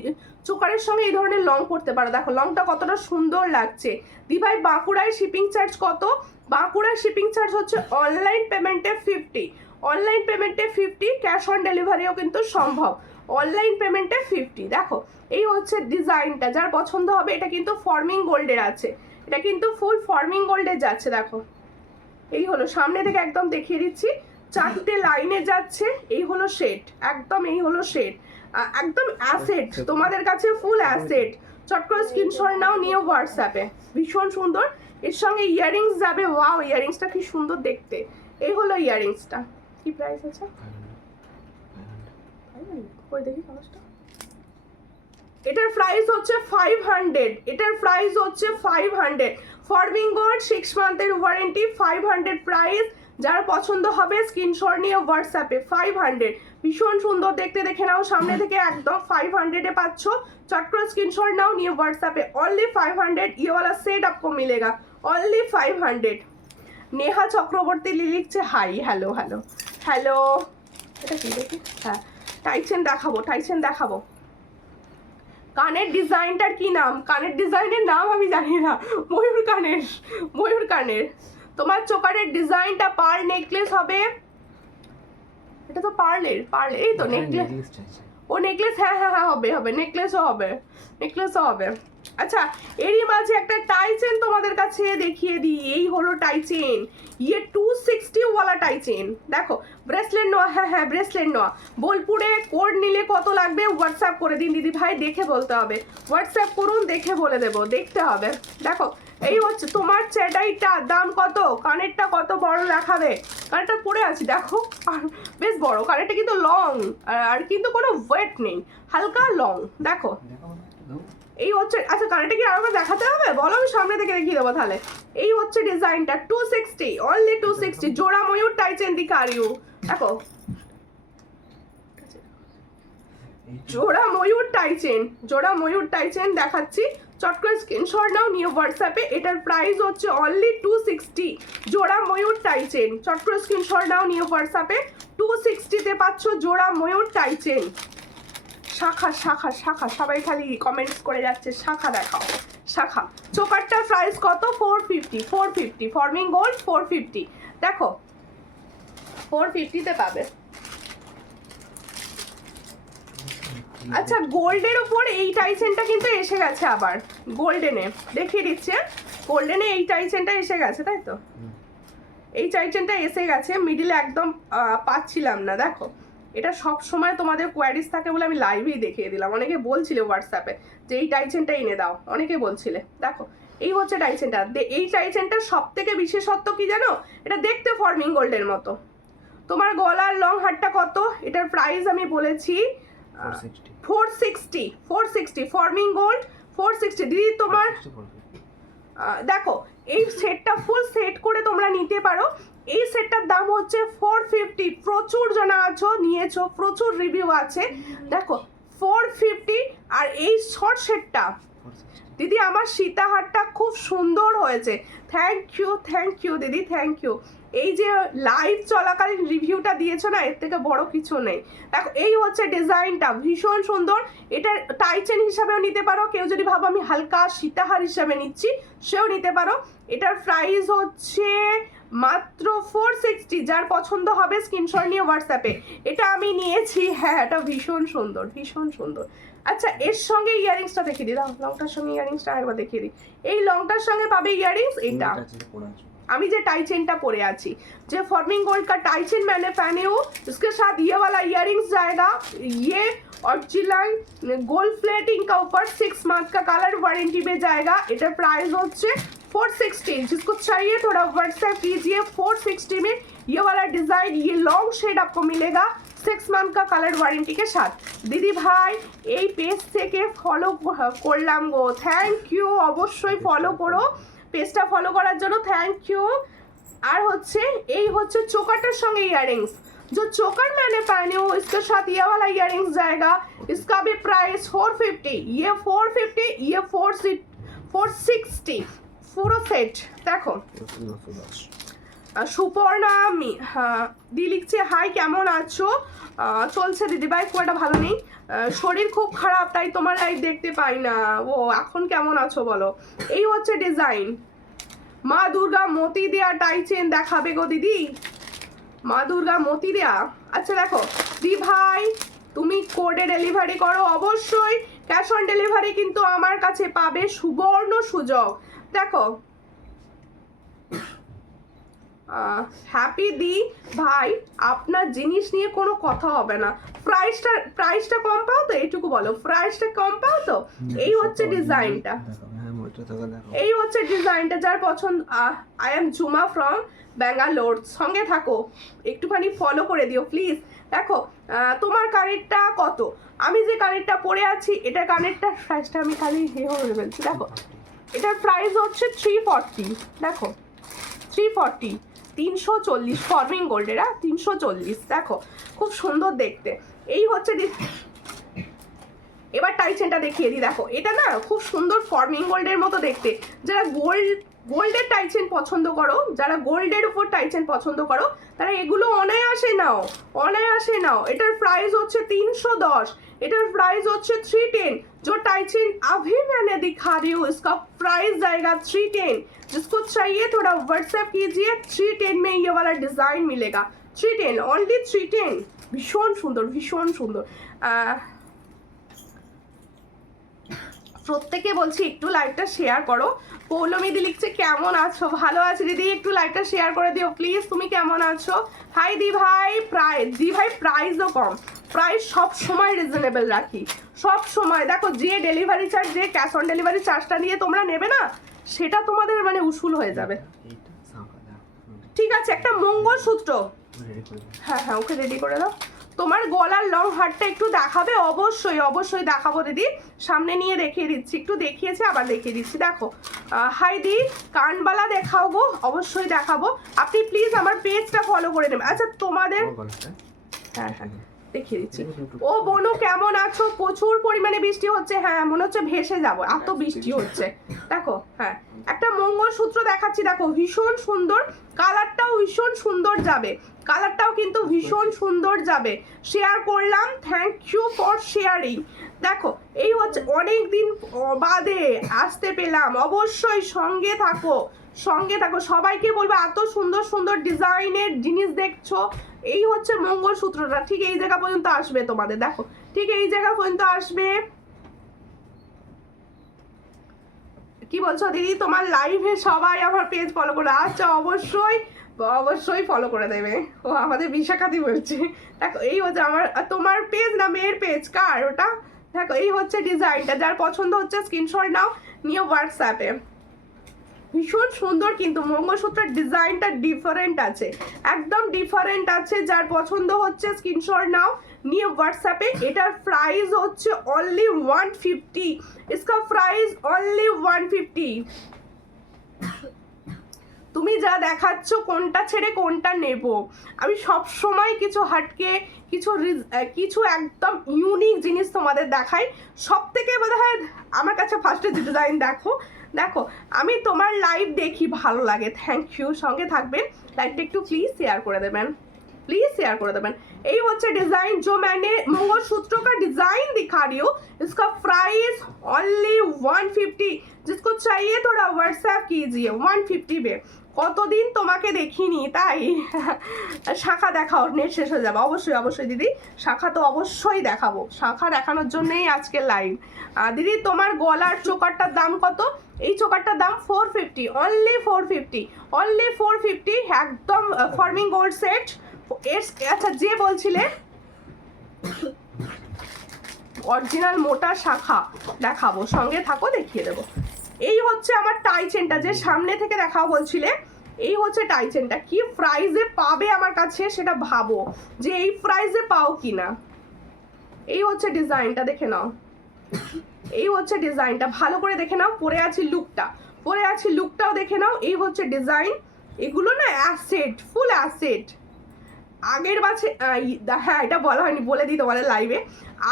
চোকারের সঙ্গে এই ধরনের লং পরতে পারো। দেখো লংটা কতটা সুন্দর লাগছে। দিভাই বাঁকুড়ায় শিপিং চার্জ কত? বাঁকুড়ার শিপিং চার্জ হচ্ছে অনলাইন পেমেন্টে 50, অনলাইন পেমেন্টে 50, ক্যাশ অন ডেলিভারিও কিন্তু সম্ভব, অনলাইন পেমেন্টে 50। দেখো এই হচ্ছে ডিজাইনটা, যার পছন্দ হবে। এটা কিন্তু ফর্মিং গোল্ডের আছে, এটা কিন্তু ফুল ফর্মিং গোল্ডে যাচ্ছে। দেখো এই হলো, সামনে থেকে একদম দেখিয়ে দিচ্ছি, 4টে লাইনে যাচ্ছে। এই হলো শেড, একদম এই হলো শেড, একদম অ্যাসেট, তোমাদের কাছে ফুল অ্যাসেট। চট করে স্ক্রিনশট নাও নিয়ে হোয়াটসঅ্যাপে, ভীষণ সুন্দর। এর সঙ্গে ইয়াররিংস যাবে, ওয়াও ইয়াররিংসটা কি সুন্দর দেখতে। এই হলো ইয়াররিংসটা, কি প্রাইস আছে? কই দেখি কাগজটা। এটার প্রাইস হচ্ছে 500, এটার প্রাইস হচ্ছে 500। ফর্মিং গোল্ড 6 মান্থের ওয়ারেন্টি, 500 প্রাইস। যার পছন্দ হবে স্ক্রিনশট নিয়ে হোয়াটসঅ্যাপে 500, ভীষণ সুন্দর দেখতে, দেখে নাও সামনে থেকে, একদম 500-এ পাচ্ছ। चट कर स्क्रीनशॉट नाउ नियर व्हाट्सएप पे ओनली 500 ये वाला सेट आपको मिलेगा ओनली 500। नेहा चक्रवर्ती लिखছে हाई हेलो हेलो हेलो এটা কি দেখি হ্যাঁ টাইচেন দেখাবো কানের ডিজাইনটার কি নাম কানের ডিজাইনের নাম আমি জানি না ময়ূর কানের তোমার চোকারের ডিজাইনটা পার্ল নেকলেস হবে এটা তো পার্লের এই তো নেকলেস ও নেকলেস হ্যাঁ হবে নেকলেসও হবে আচ্ছা, এরই মাঝে একটা টাই চেন তোমাদের কাছে দেখিয়ে দিই। এই হলো টাই চেন, ইয়ে 260 ওয়ালা টাই চেন। দেখো ব্রেসলেট নেওয়া, হ্যাঁ ব্রেসলেট নেওয়া। বোলপুরে কোড নিলে কত লাগবে হোয়াটসঅ্যাপ করে দিন দিদি ভাই, দেখে বলতে হবে। হোয়াটসঅ্যাপ করুন, দেখে বলে দেবো, দেখতে হবে। দেখো এই হচ্ছে তোমার চ্যাডাইটা, দাম কত, কানেরটা কত বড় দেখাবে। কানেরটা পরে আছি দেখো, আর বেশ বড় কানেরটা, কিন্তু লং, আর কিন্তু কোনো ওয়েট নেই, হালকা লং। দেখো এই হচ্ছে, আচ্ছা কানেরটা কি আরো দেখাতে হবে বলো, আমি সামনে থেকে দেখিয়ে দেবো তাহলে। এই হচ্ছে ডিজাইনটা, 260, অনলি 260। জোড়া ময়ূর টাই চেন দিকা আরিউ, দেখো জোড়া ময়ূর টাই চেন, জোড়া ময়ূর টাই চেন দেখাচ্ছি। চট করে স্ক্রিনশট নাও, নিউ হোয়াটসঅ্যাপে। এটার প্রাইস হচ্ছে অনলি 260। জোড়া ময়ূর টাই চেন, চট করে স্ক্রিনশট নাও, নিউ হোয়াটসঅ্যাপে। 260-তে পাচ্ছ জোড়া ময়ূর টাই চেন। শাখা শাখা শাখা, সবাই খালি কমেন্টস করে যাচ্ছে শাখা দেখাও, শাখা। চোকারটার প্রাইস কত, 450, 450। ফর্মিং গোল্ড 450, দেখো 450-তে পাবে। আচ্ছা গোল্ডের উপর এই টাই চেনটা কিন্তু এসে গেছে আবার, গোল্ডেনে দেখিয়ে দিচ্ছে। গোল্ডেনে এই টাই চেনটা এসে গেছে, তাই তো? এই টাই চেনটা এসে গেছে, মিডিলে একদম পাচ্ছিলাম না। দেখো এটা সব সময় তোমাদের কোয়ারিজ থাকে বলে আমি লাইভেই দেখিয়ে দিলাম। অনেকে বলছিলে হোয়াটসঅ্যাপে যে এই টাই চেনটা এনে দাও, অনেকে বলছিলে। দেখো এই হচ্ছে টাই চেনটা। এই টাই চেনটার সব থেকে বিশেষত্ব কি জানো, এটা দেখতে ফর্মিং গোল্ডের মতো। তোমার গলার লং হারটা কত, এটার প্রাইস আমি বলেছি 460, 460 ফর্মিং গোল্ড 460। দিদি তোমার দেখো এই সেটটা ফুল সেট করে তোমরা নিতে পারো। এই সেটটার দাম হচ্ছে 450। প্রচুর জানা আছো, নিয়েছো, প্রচুর রিভিউ আছে। দেখো 450। আর এই শর্ট সেটটা দিদি, আমার সীতাহারটা খুব সুন্দর হয়েছে। থ্যাংক ইউ দিদি, থ্যাংক ইউ। এই যে লাইভ চলাকালীন রিভিউটা দিয়েছো না, এর থেকে বড় কিছু নেই। দেখো এই হচ্ছে ডিজাইনটা, ভীষণ সুন্দর। এটা টাই চেন হিসাবেও নিতে পারো, কেউ যদি ভাবো আমি হালকা সীতাহার হিসাবে নিচ্ছি সেও নিতে পারো। এটার প্রাইস হচ্ছে মাত্র 460। যার পছন্দ হবে স্ক্রিনশট নিয়ে হোয়াটসঅ্যাপে। এটা আমি নিয়েছি, হ্যাঁ এটা ভীষণ সুন্দর, ভীষণ সুন্দর। আচ্ছা এর সঙ্গে ইয়ারিংসটা দেখিয়ে দিই, লংটার সঙ্গে ইয়ারিংসটা একবার দেখিয়ে দিই। এই লংটার সঙ্গে পাবে ইয়ারিংস। এটা আমি যে टाई चेन पड़े आছি, যে फॉर्मिंग गोल्ड का टाई चेन मैंने पहने हो, इसके साथ ये वाला इयरिंग्स जाएगा। ये ओरिजिनल गोल्ड प्लेटिंग का ऊपर 6 मंथ का कलर वारंटी में जाएगा। इधर प्राइस होচ্ছে 460। जिसको चाहिए थोड़ा व्हाट्सएप कीजिए। 460 में ये वाला डिजाइन, ये लॉन्ग शेड आपको मिलेगा 6 मंथ का कलर वारंटी के साथ। दीदी भाई এই পেজ থেকে ফলো করলাম গো, থ্যাংক ইউ। অবশ্যই ফলো করো, পেজটা ফলো করার জন্য থ্যাংক ইউ। আর হচ্ছে এই হচ্ছে চোকারটার সঙ্গে ইয়ারিংস, जो चोकर मैंने पहने हो इसके साथ ये वाला इयरिंग्स जाएगा। इसका भी प्राइस 450, ये 450, ये 460 পুরো সেট। দেখো সুপর্ণা দি লিখছে হাই কেমন আছো, চলছে দিদিভাই, খুব একটা ভালো নেই, শরীর খুব খারাপ তাই তোমার লাইভ দেখতে পাই না। ও এখন কেমন আছো বলো। এই হচ্ছে ডিজাইন, মা দুর্গা মতি দেয়া টাই চেন দেখাবে গো দিদি, মা দুর্গা মতি দেয়া। আচ্ছা দেখো দি ভাই তুমি কোডে ডেলিভারি করো, অবশ্যই ক্যাশ অন ডেলিভারি কিন্তু আমার কাছে পাবে, সুবর্ণ সুযোগ। দেখো হ্যাপি দি ভাই আপনার জিনিস নিয়ে কোনো কথা হবে না, প্রাইসটা কম পাও তো, এইটুকু বলো প্রাইসটা কম পাও তো। এই হচ্ছে ডিজাইনটা, এই হচ্ছে ডিজাইনটা। যার পছন্দ, I am Jhuma from Bangalore, সঙ্গে থাকো, একটুখানি ফলো করে দিও প্লিজ। দেখো তোমার কানেরটা কত, আমি যে কানেরটা পরে আছি এটার কানেরটার প্রাইসটা আমি খালি হয়ে বলছি। দেখো এটার প্রাইস হচ্ছে 340। দেখো 340, 340 ফর্মিং গোল্ডের, 340। দেখো খুব সুন্দর দেখতে। এই হচ্ছে এবার টাই চেনটা দেখিয়ে দিই। দেখো এটা না খুব সুন্দর ফর্মিং গোল্ডের মতো দেখতে। যারা গোল্ডের টাই চেন পছন্দ করো, যারা গোল্ডের উপর টাই চেন পছন্দ করো, তারা এগুলো অনায়াসে নাও, অনায়াসে নাও। এটার প্রাইস হচ্ছে 310, এটার प्राइस होच्छे 310। जो टाई चेन अभी मैंने दिखा रही हूँ इसका प्राइस जाएगा 310। जिसको चाहिए थोड़ा व्हाट्सएप कीजिए, 310 में ये वाला डिजाइन मिलेगा। 310, ओनली 310। भीषण सुंदर, भीषण सुंदर। প্রত্যেকে বলছি একটু লাইভটা শেয়ার করো। পৌলমিদি লিখছে কেমন আছো, ভালো আছি দিদি, একটু লাইভটা শেয়ার করে দিও প্লিজ। তুমি কেমন আছো? হাই দি ভাই, প্রাইসও কম, প্রাইস সব সময় রিজনেবল রাখি, সব সময়। দেখো যে ডেলিভারি চার্জ, যে ক্যাশ অন ডেলিভারি চার্জটা নিয়ে তোমরা নেবে না, সেটা তোমাদের মানে উসুল হয়ে যাবে। এইটা শাঁখা দাও। ঠিক আছে, একটা মঙ্গলসূত্র, রেডি করে দাও। হ্যাঁ হ্যাঁ ওকে রেডি করে দাও। তোমার গলার লং হারটা একটু দেখাবে? অবশ্যই অবশ্যই দেখাবো দিদি, সামনে নিয়ে দেখিয়ে দিচ্ছি, একটু দেখিয়েছি আবার দেখিয়ে দিচ্ছি। দেখো হাই দি, কানবালা দেখাও গো, অবশ্যই দেখাবো। আপনি প্লিজ আমার পেজটা ফলো করে নেবেন। আচ্ছা তোমাদের, আমার গলাটা হ্যাঁ হ্যাঁ দেখিয়ে দিচ্ছি। ও বোনু কেমন আছো? প্রচুর পরিমাণে বৃষ্টি হচ্ছে, হ্যাঁ মনে হচ্ছে ভেসে যাবো, এত বৃষ্টি হচ্ছে। দেখো হ্যাঁ একটা মঙ্গলসূত্র দেখাচ্ছি, দেখো ভীষণ সুন্দর, কালারটাও ভীষণ সুন্দর যাবে, কালারটাও কিন্তু ভীষণ সুন্দর যাবে। শেয়ার করলাম, থ্যাংক ইউ ফর শেয়ারিং। দেখো এই হচ্ছে অনেক দিন বাদে আসতে পেলাম, অবশ্যই সঙ্গে থাকো, সঙ্গে থাকো। সবাইকে বলবো এত সুন্দর সুন্দর ডিজাইনের জিনিস দেখছো, এই হচ্ছে মঙ্গলসূত্রটা, ঠিক এই জায়গা পর্যন্ত আসবে তোমাদের। দেখো ঠিক এই জায়গা পর্যন্ত আসবে। কি বলছো দিদি, তোমার লাইভে সবাই আমার পেজ ফলো করে? আচ্ছা অবশ্যই অবশ্যই ফলো করে দেবে। ও আমাদের বিশাখাদি বলছে। দেখো এই হচ্ছে আমার, তোমার পেজ না মেয়ের পেজ, কার ওটা? দেখো এই হচ্ছে ডিজাইনটা, যার পছন্দ হচ্ছে স্ক্রিনশট নাও, নিয়ে হোয়াটসঅ্যাপে। ভীষণ সুন্দর কিন্তু মঙ্গলসূত্রের ডিজাইনটা ডিফারেন্ট আছে, একদম ডিফারেন্ট আছে। যার পছন্দ হচ্ছে স্ক্রিনশট নাও, নিয়ে হোয়াটসঅ্যাপে। এটার প্রাইস হচ্ছে অনলি 150, इसका প্রাইস অনলি 150। তুমি যা দেখাচ্ছ কোনটা ছেড়ে কোনটা নেব, আমি সব সময় কিছু হাটকে, কিছু একদম ইউনিক জিনিস তোমাদের দেখাই। সব থেকে বোধহয় আমার কাছে ফার্স্টে ডিজাইন দেখো, দেখো আমি তোমার লাইভ দেখি, ভালো লাগে, থ্যাংক ইউ। সঙ্গে থাকবেন, লাইভটা একটু প্লিজ শেয়ার করে দেবেন, प्लीज शेयर कर देवें। এই হচ্ছে ডিজাইন, जो मैंने मंगलसूत्र का डिजाइन दिखा रही हूँ, इसका प्राइस ओनली 150। जिसको चाहिए थोड़ा व्हाट्सएप कीजिए 150 में। কতদিন তোমাকে দেখিনি তাই শাখা দেখাও, নেট শেষ হয়ে যাবে। অবশ্যই অবশ্যই দিদি, শাখা তো অবশ্যই দেখাবো, শাখা দেখানোর জন্যই আজকে লাইভ। দিদি তোমার গলার চোকারটার দাম কত? এই চোকারটার দাম 450, অনলি 450, অনলি 450, একদম ফর্মিং গোল্ড সেট। আচ্ছা যে বলছিলে অরিজিনাল মোটা শাখা দেখাবো, সঙ্গে থাকো দেখিয়ে দেবো। এই হচ্ছে আমার টাই চেনটা, যে সামনে থেকে দেখাও বলছিলে, এই হচ্ছে টাই চেনটা। কি প্রাইসে পাবে আমার কাছে সেটা ভাবো, যে এই প্রাইসে পাও কিনা। এই হচ্ছে ডিজাইনটা, দেখে নাও, এই হচ্ছে ডিজাইনটা, ভালো করে দেখে নাও। পরে আছি লুকটা, পরে আছি লুকটাও দেখে নাও। এই হচ্ছে ডিজাইন, এগুলো না অ্যাসেট, ফুল অ্যাসেট। আগের বছর, হ্যাঁ এটা বলা হয়নি, বলে দিই তোমাদের লাইভে,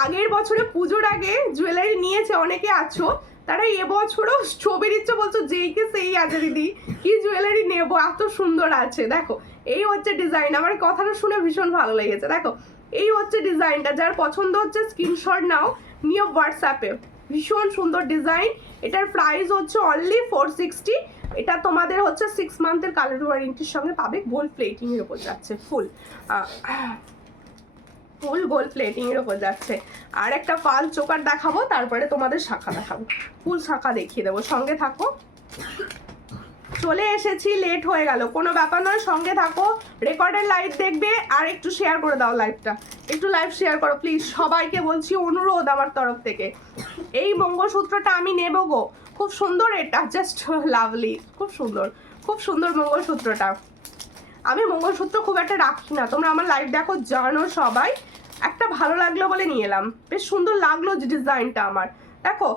আগের বছরে পুজোর আগে জুয়েলারি নিয়েছে অনেকে আছো, তারা এবছরও ছবি দিচ্ছে, বলছো যেইকে সেই আছে দিদি, কি জুয়েলারি নেবো, এত সুন্দর আছে। দেখো এই হচ্ছে ডিজাইন, আমার কথাটা শুনে ভীষণ ভালো লেগেছে। দেখো এই হচ্ছে ডিজাইনটা, যার পছন্দ হচ্ছে স্ক্রিনশট নাও, নিয়ে হোয়াটসঅ্যাপে। ভীষণ সুন্দর ডিজাইন, এটার প্রাইস হচ্ছে অনলি 460। এটা তোমাদের হচ্ছে 6 মান্থের কালার ওয়ারেন্টির সঙ্গে পাবে, গোল্ড প্লেটিং এর উপর যাচ্ছে, ফুল গোল্ড প্লেটিং এর উপর যাচ্ছে। আর একটা পাল চোকার দেখাবো, তারপরে তোমাদের শাখা দেখাবো, ফুল শাখা দেখিয়ে দেবো, সঙ্গে থাকো। চলে এসেছি, লেট হয়ে গেল, কোনো ব্যাপার নয়, সঙ্গে থাকো। রেকর্ডের লাইভ দেখবে, আর একটু শেয়ার করে দাও লাইভটা, একটু লাইভ শেয়ার করো প্লিজ, সবাইকে বলছি, অনুরোধ আমার তরফ থেকে। এই মঙ্গলসূত্রটা আমি নেব গো, খুব সুন্দর, এটা জাস্ট লাভলি, খুব সুন্দর, খুব সুন্দর মঙ্গলসূত্রটা। আমি মঙ্গলসূত্র খুব একটা রাখি না, তোমরা আমার লাইভ দেখো জানো সবাই, একটা ভালো লাগলো বলে নিয়ে এলাম, বেশ সুন্দর লাগলো ডিজাইনটা আমার। দেখো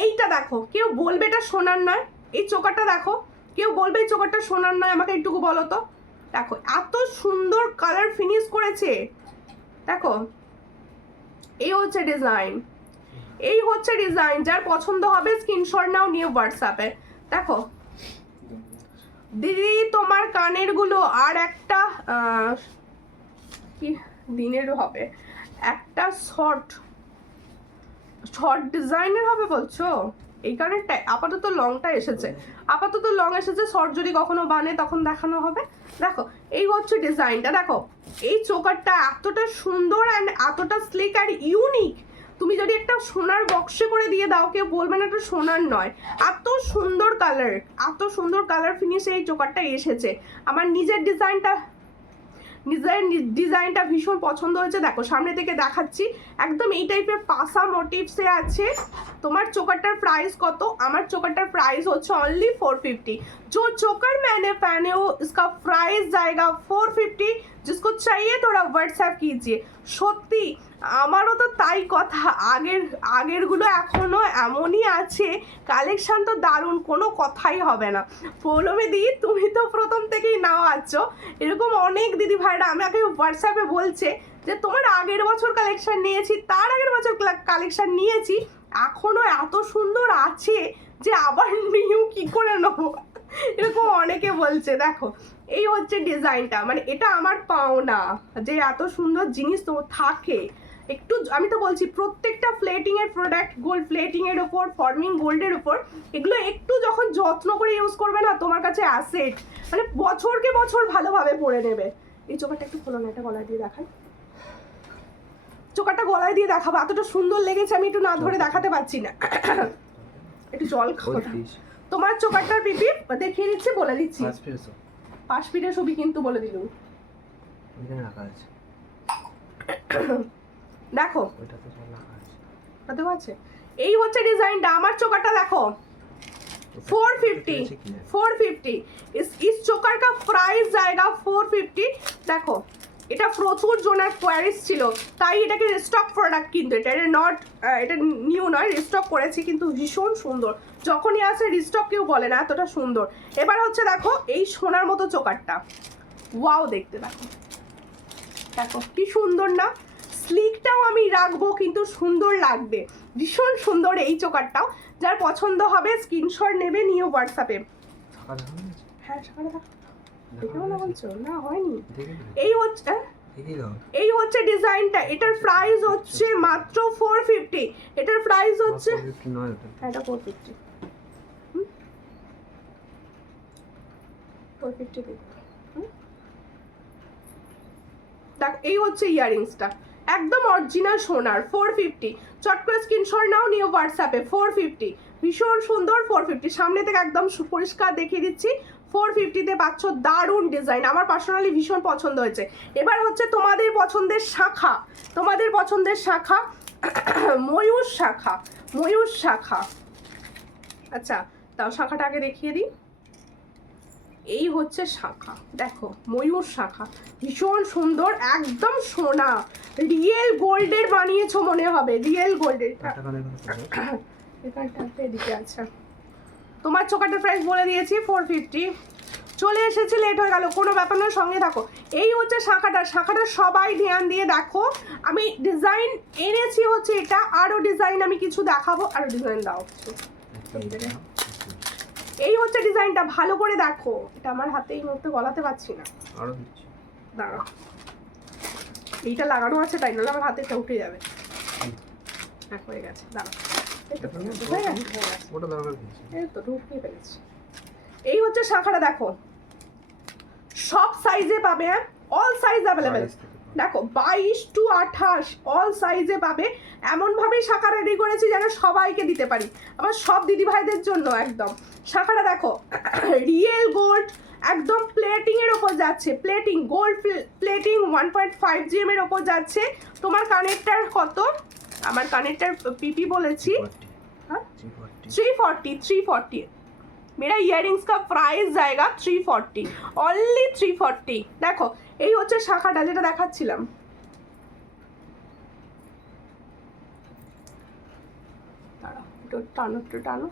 এইটা দেখো, কেউ বলবে এটা সোনার নয়, এই চোকারটা দেখো, কেউ বলবে এই চোকারটা সোনার নয়, আমাকে একটুকু বলো তো। দেখো এত সুন্দর কালার ফিনিশ করেছে, দেখো এই হচ্ছে ডিজাইন, এই হচ্ছে ডিজাইন। যার পছন্দ হবে স্ক্রিনশট নাও, নিয়ে হোয়াটসঅ্যাপে। দেখো দিদি তোমার কানের গুলো আর একটা কি দিনের হবে, একটা শর্ট ডিজাইনের হবে বলছো? এই কানেরটা আপাতত লংটা এসেছে, আপাতত লং এসেছে, শর্ট যদি কখনো বানে তখন দেখানো হবে। দেখো এই হচ্ছে ডিজাইনটা, দেখো এই চোকারটা এতটা সুন্দর অ্যান্ড এতটা স্লিক আর ইউনিক, তুমি যদি একটা সোনার বক্সে করে দিয়ে দাও, কেউ বলবে না এটা সোনার নয়। এত সুন্দর কালার, এত সুন্দর কালার ফিনিশে এই চোকারটা এসেছে। আমার নিজের ডিজাইনটা ভীষণ পছন্দ হয়েছে। দেখো সামনে থেকে দেখাচ্ছি, একদম এই টাইপের পাসা মোটিভসে আছে। তোমার চোকারটার প্রাইস কত? আমার চোকারটার প্রাইস হচ্ছে অনলি 450। जो चोकर मैंने पहने हो इसका प्राइस जाएगा 450। जिसको चाहिए थोड़ा व्हाट्सएप कीजिए। সত্যি আমারও তো তাই কথা, আগেরগুলো এখনো এমনই আছে, কালেকশন তো দারুণ, কোনো কথাই হবে না। পৌলমী দি তুমি তো প্রথম থেকেই নাও আছো, এরকম অনেক দিদি ভাইরা আমাকে হোয়াটসঅ্যাপে বলছে যে তোমার আগের বছর কালেকশন নিয়েছি, তার আগের বছর কালেকশন নিয়েছি, এখনো এত সুন্দর আছে যে আবার নিউ কি করে নেবো, এরকম অনেকে বলছে। দেখো এই হচ্ছে ডিজাইনটা, মানে এটা আমার পাওনা যে এত সুন্দর জিনিস তো থাকে। একটু আমি তো বলছি প্রত্যেকটা প্লেটিং এর প্রোডাক্ট, গোল্ড প্লেটিং এর উপর, ফর্মিং গোল্ডের উপর, এগুলো একটু যখন যত্ন করে ইউজ করবে না, তোমার কাছে অ্যাসেট, মানে বছরকে বছর ভালোভাবে পরে নেবে। এই চোকারটা একটু খোলো না, এটা গলায় দিয়ে দেখাই। চোকারটা গলায় দিয়ে দেখাবো, এতটা সুন্দর লেগেছে আমি একটু না ধরে দেখাতে পারছি না। একটু জল খাও। তোমার চোকারটার পিপি দেখিয়ে দিচ্ছি, বলে দিচ্ছি। 5 ফিটের ছবি কিন্তু বলে দিলুম। এখানে রাখা আছে। দেখো ওইটাতে সব রাখা আছে। কত আছে? এই হচ্ছে ডিজাইনটা। আমার চোকারটা দেখো 450। इस चोकर का प्राइस जाएगा 450। দেখো এটা প্রচুর জনের কোয়ারিজ ছিল, তাই এটাকে রিস্টক প্রোডাক্ট, কিন্তু এটা এটা নিউ নয়, রিস্টক করেছি, কিন্তু ভীষণ সুন্দর। যখনই আসে রিস্টক কেউ বলে না, এতটা সুন্দর। এবার হচ্ছে দেখো এই সোনার মতো চোকারটা, ওয়াও দেখতে, দেখো দেখো কি সুন্দর না। স্লিকটাও আমি রাখবো, কিন্তু সুন্দর লাগবে, ভীষণ সুন্দর এই চোকারটাও। যার পছন্দ হবে স্ক্রিনশট নেবে, নিয়ে হোয়াটসঅ্যাপে। হ্যাঁ সকালে দেখো না, বলছো না হয়নি। এই হচ্ছে ডিজাইনটা, এটার প্রাইস হচ্ছে মাত্র 450। এটার প্রাইস হচ্ছে এটা 450। 450 দেখ, এই হচ্ছে ইয়াররিংসটা, একদম অরিজিনাল সোনার, 450। চট করে স্ক্রিনশট নাও, নিয়ে হোয়াটসঅ্যাপে। 450 ভীষণ সুন্দর। 450 সামনে থেকে একদম পরিষ্কার দেখিয়ে দিচ্ছি। 450-তে পাচ্ছ দারুণ ডিজাইন, আমার পার্সোনালি ভীষণ পছন্দ হয়েছে। এবার হচ্ছে তোমাদের পছন্দের শাখা, ময়ূর শাখা। আচ্ছা তাও শাখাটা আগে দেখিয়ে দিই। এই হচ্ছে শাখা, দেখো ময়ূর শাখা, ভীষণ সুন্দর, একদম সোনা, রিয়েল গোল্ডের বানিয়েছো মনে হবে, রিয়েল গোল্ডের। এখানটাতে এদিকে আছে। তোমার চোকারটার প্রাইস বলে দিয়েছি 450। চলে এসেছে, লেট হয়ে গেল, কোনো ব্যাপার নয়, সঙ্গে থাকো। এই হচ্ছে শাখাটা সবাই ধ্যান দিয়ে দেখো। আমি ডিজাইন এনেছি হচ্ছে এটা, আরো ডিজাইন আমি কিছু দেখাবো, আরো ডিজাইন দাও। এই হচ্ছে ডিজাইনটা, ভালো করে দেখো। এটা আমার হাতে এই মুহূর্তে গলাতে পারছি না, দাঁড়াও, এইটা লাগানো আছে তাই, নাহলে আমার হাতে এটা উঠে যাবে। হ্যাঁ হয়ে গেছে, দাঁড়াও, এই হচ্ছে শাখাটা, দেখো সব সাইজে পাবে, অল সাইজ অ্যাভেলেবেল। দেখো 22 to 28 অল সাইজে পাবে। এমন ভাবে শাখা রেডি করেছি যেন সবাইকে দিতে পারি, আমার সব দিদি ভাইদের জন্য একদম। শাখাটা দেখো রিয়েল গোল্ড, একদম প্লেটিং এর ওপর যাচ্ছে, প্লেটিং গোল্ড প্লেটিং 1.5 GM এর ওপর যাচ্ছে। তোমার কানেক্টার কত? আমার কানেক্টার পিপি বলেছি 340। मेरा इयररिंग्स का प्राइस जाएगा 340, ओनली 340। देखो এই হচ্ছে শাখাটা যেটা দেখাচ্ছিলাম। টানো।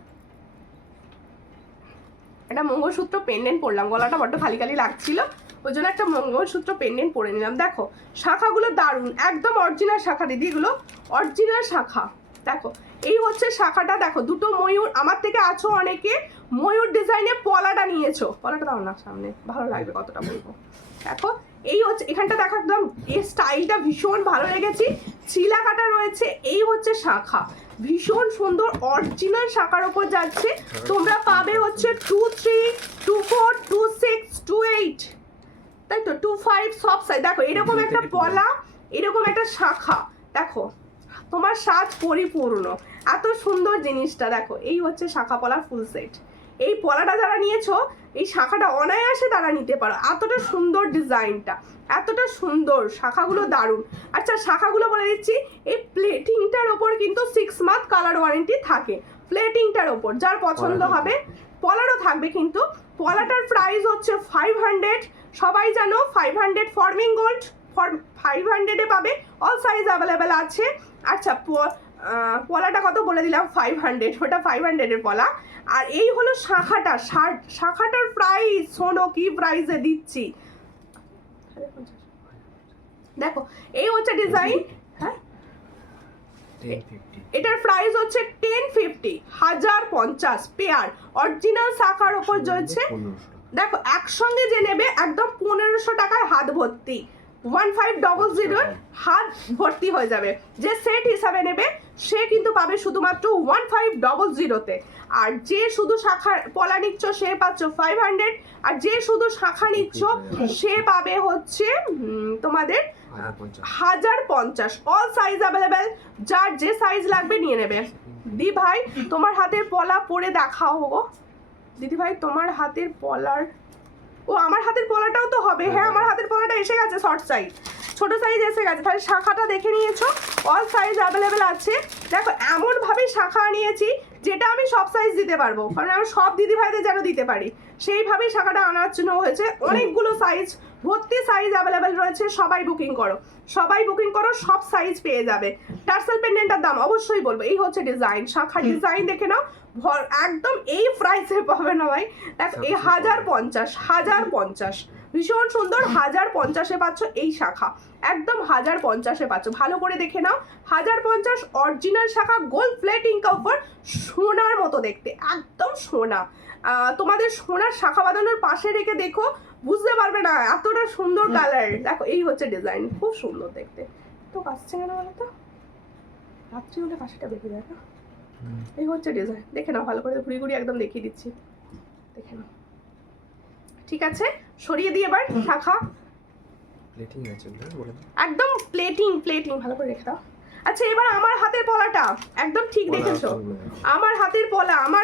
একটা মঙ্গলসূত্র পেন্ডেন্ট পরলাম, গলাটা বড্ড খালি খালি লাগছিল, ওই জন্য একটা মঙ্গলসূত্র পেন্ডেন্ট পরে নিলাম। দেখো শাখাগুলো দারুণ, একদম অরিজিনাল শাখা দিদি, এগুলো অরিজিনাল শাখা। দেখো এই হচ্ছে শাখাটা, দেখো দুটো ময়ূর, আমার থেকে আছো অনেকে ময়ূর ডিজাইনে পলাটা নিয়েছো, পলাটা দাও না সামনে, ভালো লাগবে কতটা বলবো। দেখো এই হচ্ছে, এখানটা দেখো একদম এই স্টাইলটা ভীষণ ভালো লেগেছে, চিলা কাটা রয়েছে। এই হচ্ছে শাখা, ভীষণ সুন্দর অরিজিনাল শাখার ওপর যাচ্ছে। তোমরা পাবে হচ্ছে 2, 3, 2, 4, 2, 6, 2, 8, তাই তো 2, 5 সব সাইজ। দেখো এরকম একটা পলা, এরকম একটা শাখা, দেখো এত তোমার সাজ পরিপূর্ণ। এত সুন্দর জিনিসটা দেখো, এই হচ্ছে শাখা পলার ফুল সেট। এই পলাটা যারা নিয়েছো, এই শাখাটা অনায়াসে তারা নিতে পারো। এতটা সুন্দর ডিজাইনটা, এতটা সুন্দর, শাখাগুলো দারুণ। আচ্ছা শাখাগুলো বলে দিচ্ছি, এই প্লেটিংটার ওপর কিন্তু 6 মান্থ কালার ওয়ারেন্টি থাকে। প্লেটিংটার ওপর যার পছন্দ হবে, পলারও থাকবে কিন্তু। পলাটার প্রাইস হচ্ছে 500। সবাই জানো 500 ফর্মিং গোল্ড, 500-এ পাবে। অল সাইজ অ্যাভেলেবেল আছে। আচ্ছা পলাটা কত বলে দিলাম, 500, ওটা 500-এর পলা। আর এই হলো শাখাটা, শাখাটার প্রাইস শোনো কি প্রাইসে দিচ্ছি দেখো। এই হচ্ছে ডিজাইন, হ্যাঁ 1050 এটার প্রাইস হচ্ছে 1050, 1050 পেয়ার। অরিজিনাল শাখার ওপর জ্বলছে। 1500 দেখো একসঙ্গে যে নেবে একদম 1500 টাকায় হাত ভর্তি, 1500 হাত ভর্তি হয়ে যাবে। যে সেট হিসাবে নেবে সে কিন্তু পাবে শুধুমাত্র 1500-তে। আর যে শুধু শাখার পলা নিচ্ছ সে পাচ্ছ 500, আর যে শুধু শাখা নিচ্ছ সে পাবে হচ্ছে তোমাদের 1050। অল সাইজ অ্যাভেলেবেল, যার যে সাইজ লাগবে নিয়ে নেবে। দি ভাই তোমার হাতের পলা পরে দেখাও গো। দিদি ভাই তোমার হাতের পলার, ও আমার হাতের পলাটাও তো হবে। হ্যাঁ আমার হাতের পলাটা এসে গেছে, শর্ট সাইজ, ছোট সাইজ এসে গেছে। তাহলে শাখাটা দেখে নিয়েছো, অল সাইজ অ্যাভেলেবেল আছে। দেখো এমনভাবে শাখা নিয়েছি যেটা আমি সব সাইজ দিতে পারবো, কারণ আমি সব দিদি ভাইদের যেন দিতে পারি সেইভাবেই শাখাটা আনার জন্য হয়েছে। অনেকগুলো সাইজ, ভর্তি সাইজ অ্যাভেলেবেল রয়েছে। সবাই বুকিং করো, সবাই বুকিং করো, সব সাইজ পেয়ে যাবে। টার্সেল পেন্ডেন্টের দাম অবশ্যই বলবো। এই হচ্ছে ডিজাইন, শাখার ডিজাইন দেখে নাও। একদম এই প্রাইসে পাবে না ভাই। দেখো এই 1050 ভীষণ সুন্দর। 1050-এ পাচ্ছ এই শাখা, একদম 1050-এ পাচ্ছ। ভালো করে দেখে নাও, 1050 অরিজিনাল শাখা, গোল্ড প্লেটিং কভার, সোনার মতো দেখতে, একদম সোনা। তোমাদের সোনার শাখা বাঁধানোর পাশে রেখে দেখো, বুঝতে পারবে না এতটা সুন্দর কালার। দেখো এই হচ্ছে ডিজাইন, খুব সুন্দর দেখতে। তো কাশছে কেন বলো তো, রাত্রি হলে কাশিটা বেঁকে যায় না। এই হচ্ছে ডিজাইন, দেখে নাও ভালো করে, ঘুরি ঘুরি একদম দেখিয়ে দিচ্ছি, দেখে নাও। ঠিক আছে, সরিয়ে দিয়ে এবার শাখা প্লেটিং আছে না, বলে দাও। একদম প্লেটিং ভালো করে রেখে দাও। আচ্ছা এবার আমার হাতের পলাটা একদম ঠিক দেখেছো, আমার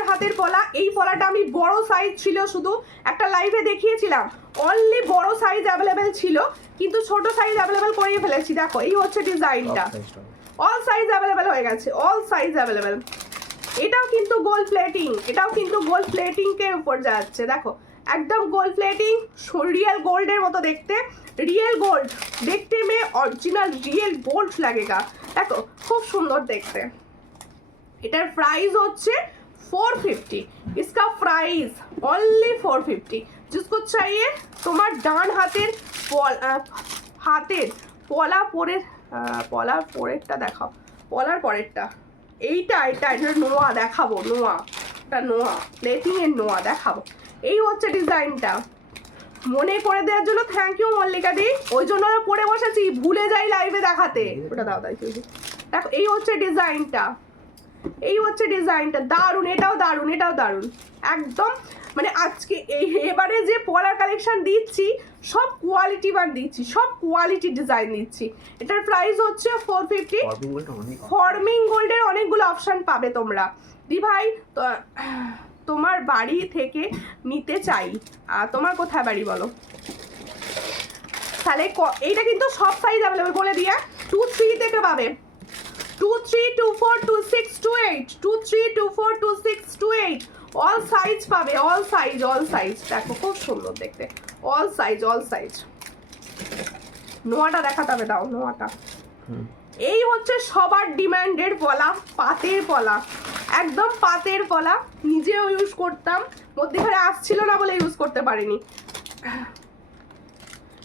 হাতের পলা। এই পলাটা আমি বড় সাইজ ছিল, শুধু একটা লাইভে দেখিয়েছিলাম, অনলি বড় সাইজ অ্যাভেলেবেল ছিল, কিন্তু ছোট সাইজ অ্যাভেলেবেল করিয়ে ফেলেছি। দেখো এই হচ্ছে ডিজাইনটা, অল সাইজ অ্যাভেলেবেল হয়ে গেছে, অল সাইজ অ্যাভেলেবেল। এটাও কিন্তু গোল্ড প্লেটিং কে উপর যাচ্ছে। দেখো একদম গোল্ড প্লেটিং, রিয়েল গোল্ডের মতো দেখতে, रियल गोल्ड देखते में ओरिजिनल रियल गोल्ड लगेगा। देखो खूब सुंदर देखते। এটার প্রাইস হচ্ছে 450, इसका प्राइस ओनली 450। जिसको चाहिए তোমার ডান হাতের পলার পরেরটা দেখাও, পলার পরেরটা এইটা এটা নোয়া দেখাবো, নোয়া প্লেটিং এর নোয়া দেখাবো। এই হচ্ছে ডিজাইনটা, মনে করে দেওয়ার জন্য থ্যাংক ইউ মল্লিকা দি, ওই জন্য পরে বসেছি, ভুলে যাই লাইভে দেখাতে। ওটা দাও তাই দেখো এই হচ্ছে ডিজাইনটা, দারুণ, এটাও দারুণ একদম। মানে আজকে এবারে যে পলার কালেকশন দিচ্ছি সব কোয়ালিটি দিচ্ছি, সব কোয়ালিটি ডিজাইন দিচ্ছি। এটার প্রাইস হচ্ছে 450। ফর্মিং গোল্ডের অনেকগুলো অপশন পাবে তোমরা। দি ভাই তোমার বাড়ি থেকে নিতে চাই, তোমার কোথায় বাড়ি বলো, তাহলে এইটা কিন্তু সব সাইজ অ্যাভেলেবল বলে দিয়ে 2-3 থেকে পাবে, 2-3, 2-4, 2-6, 2-8, 2-3, 2-4, 2-6, 2-8 অল সাইজ পাবে, অল সাইজ। দেখো খুব সুন্দর দেখতে, অল সাইজ। নোয়াটা দেখাতে হবে, দাও নোয়াটা। এই হচ্ছে সবার ডিমান্ডের পলা, পাতের পলা, একদম পাতের পলা। নিজেও ইউজ করতাম, মধ্যেখানে আসছিল না বলে ইউজ করতে পারিনি।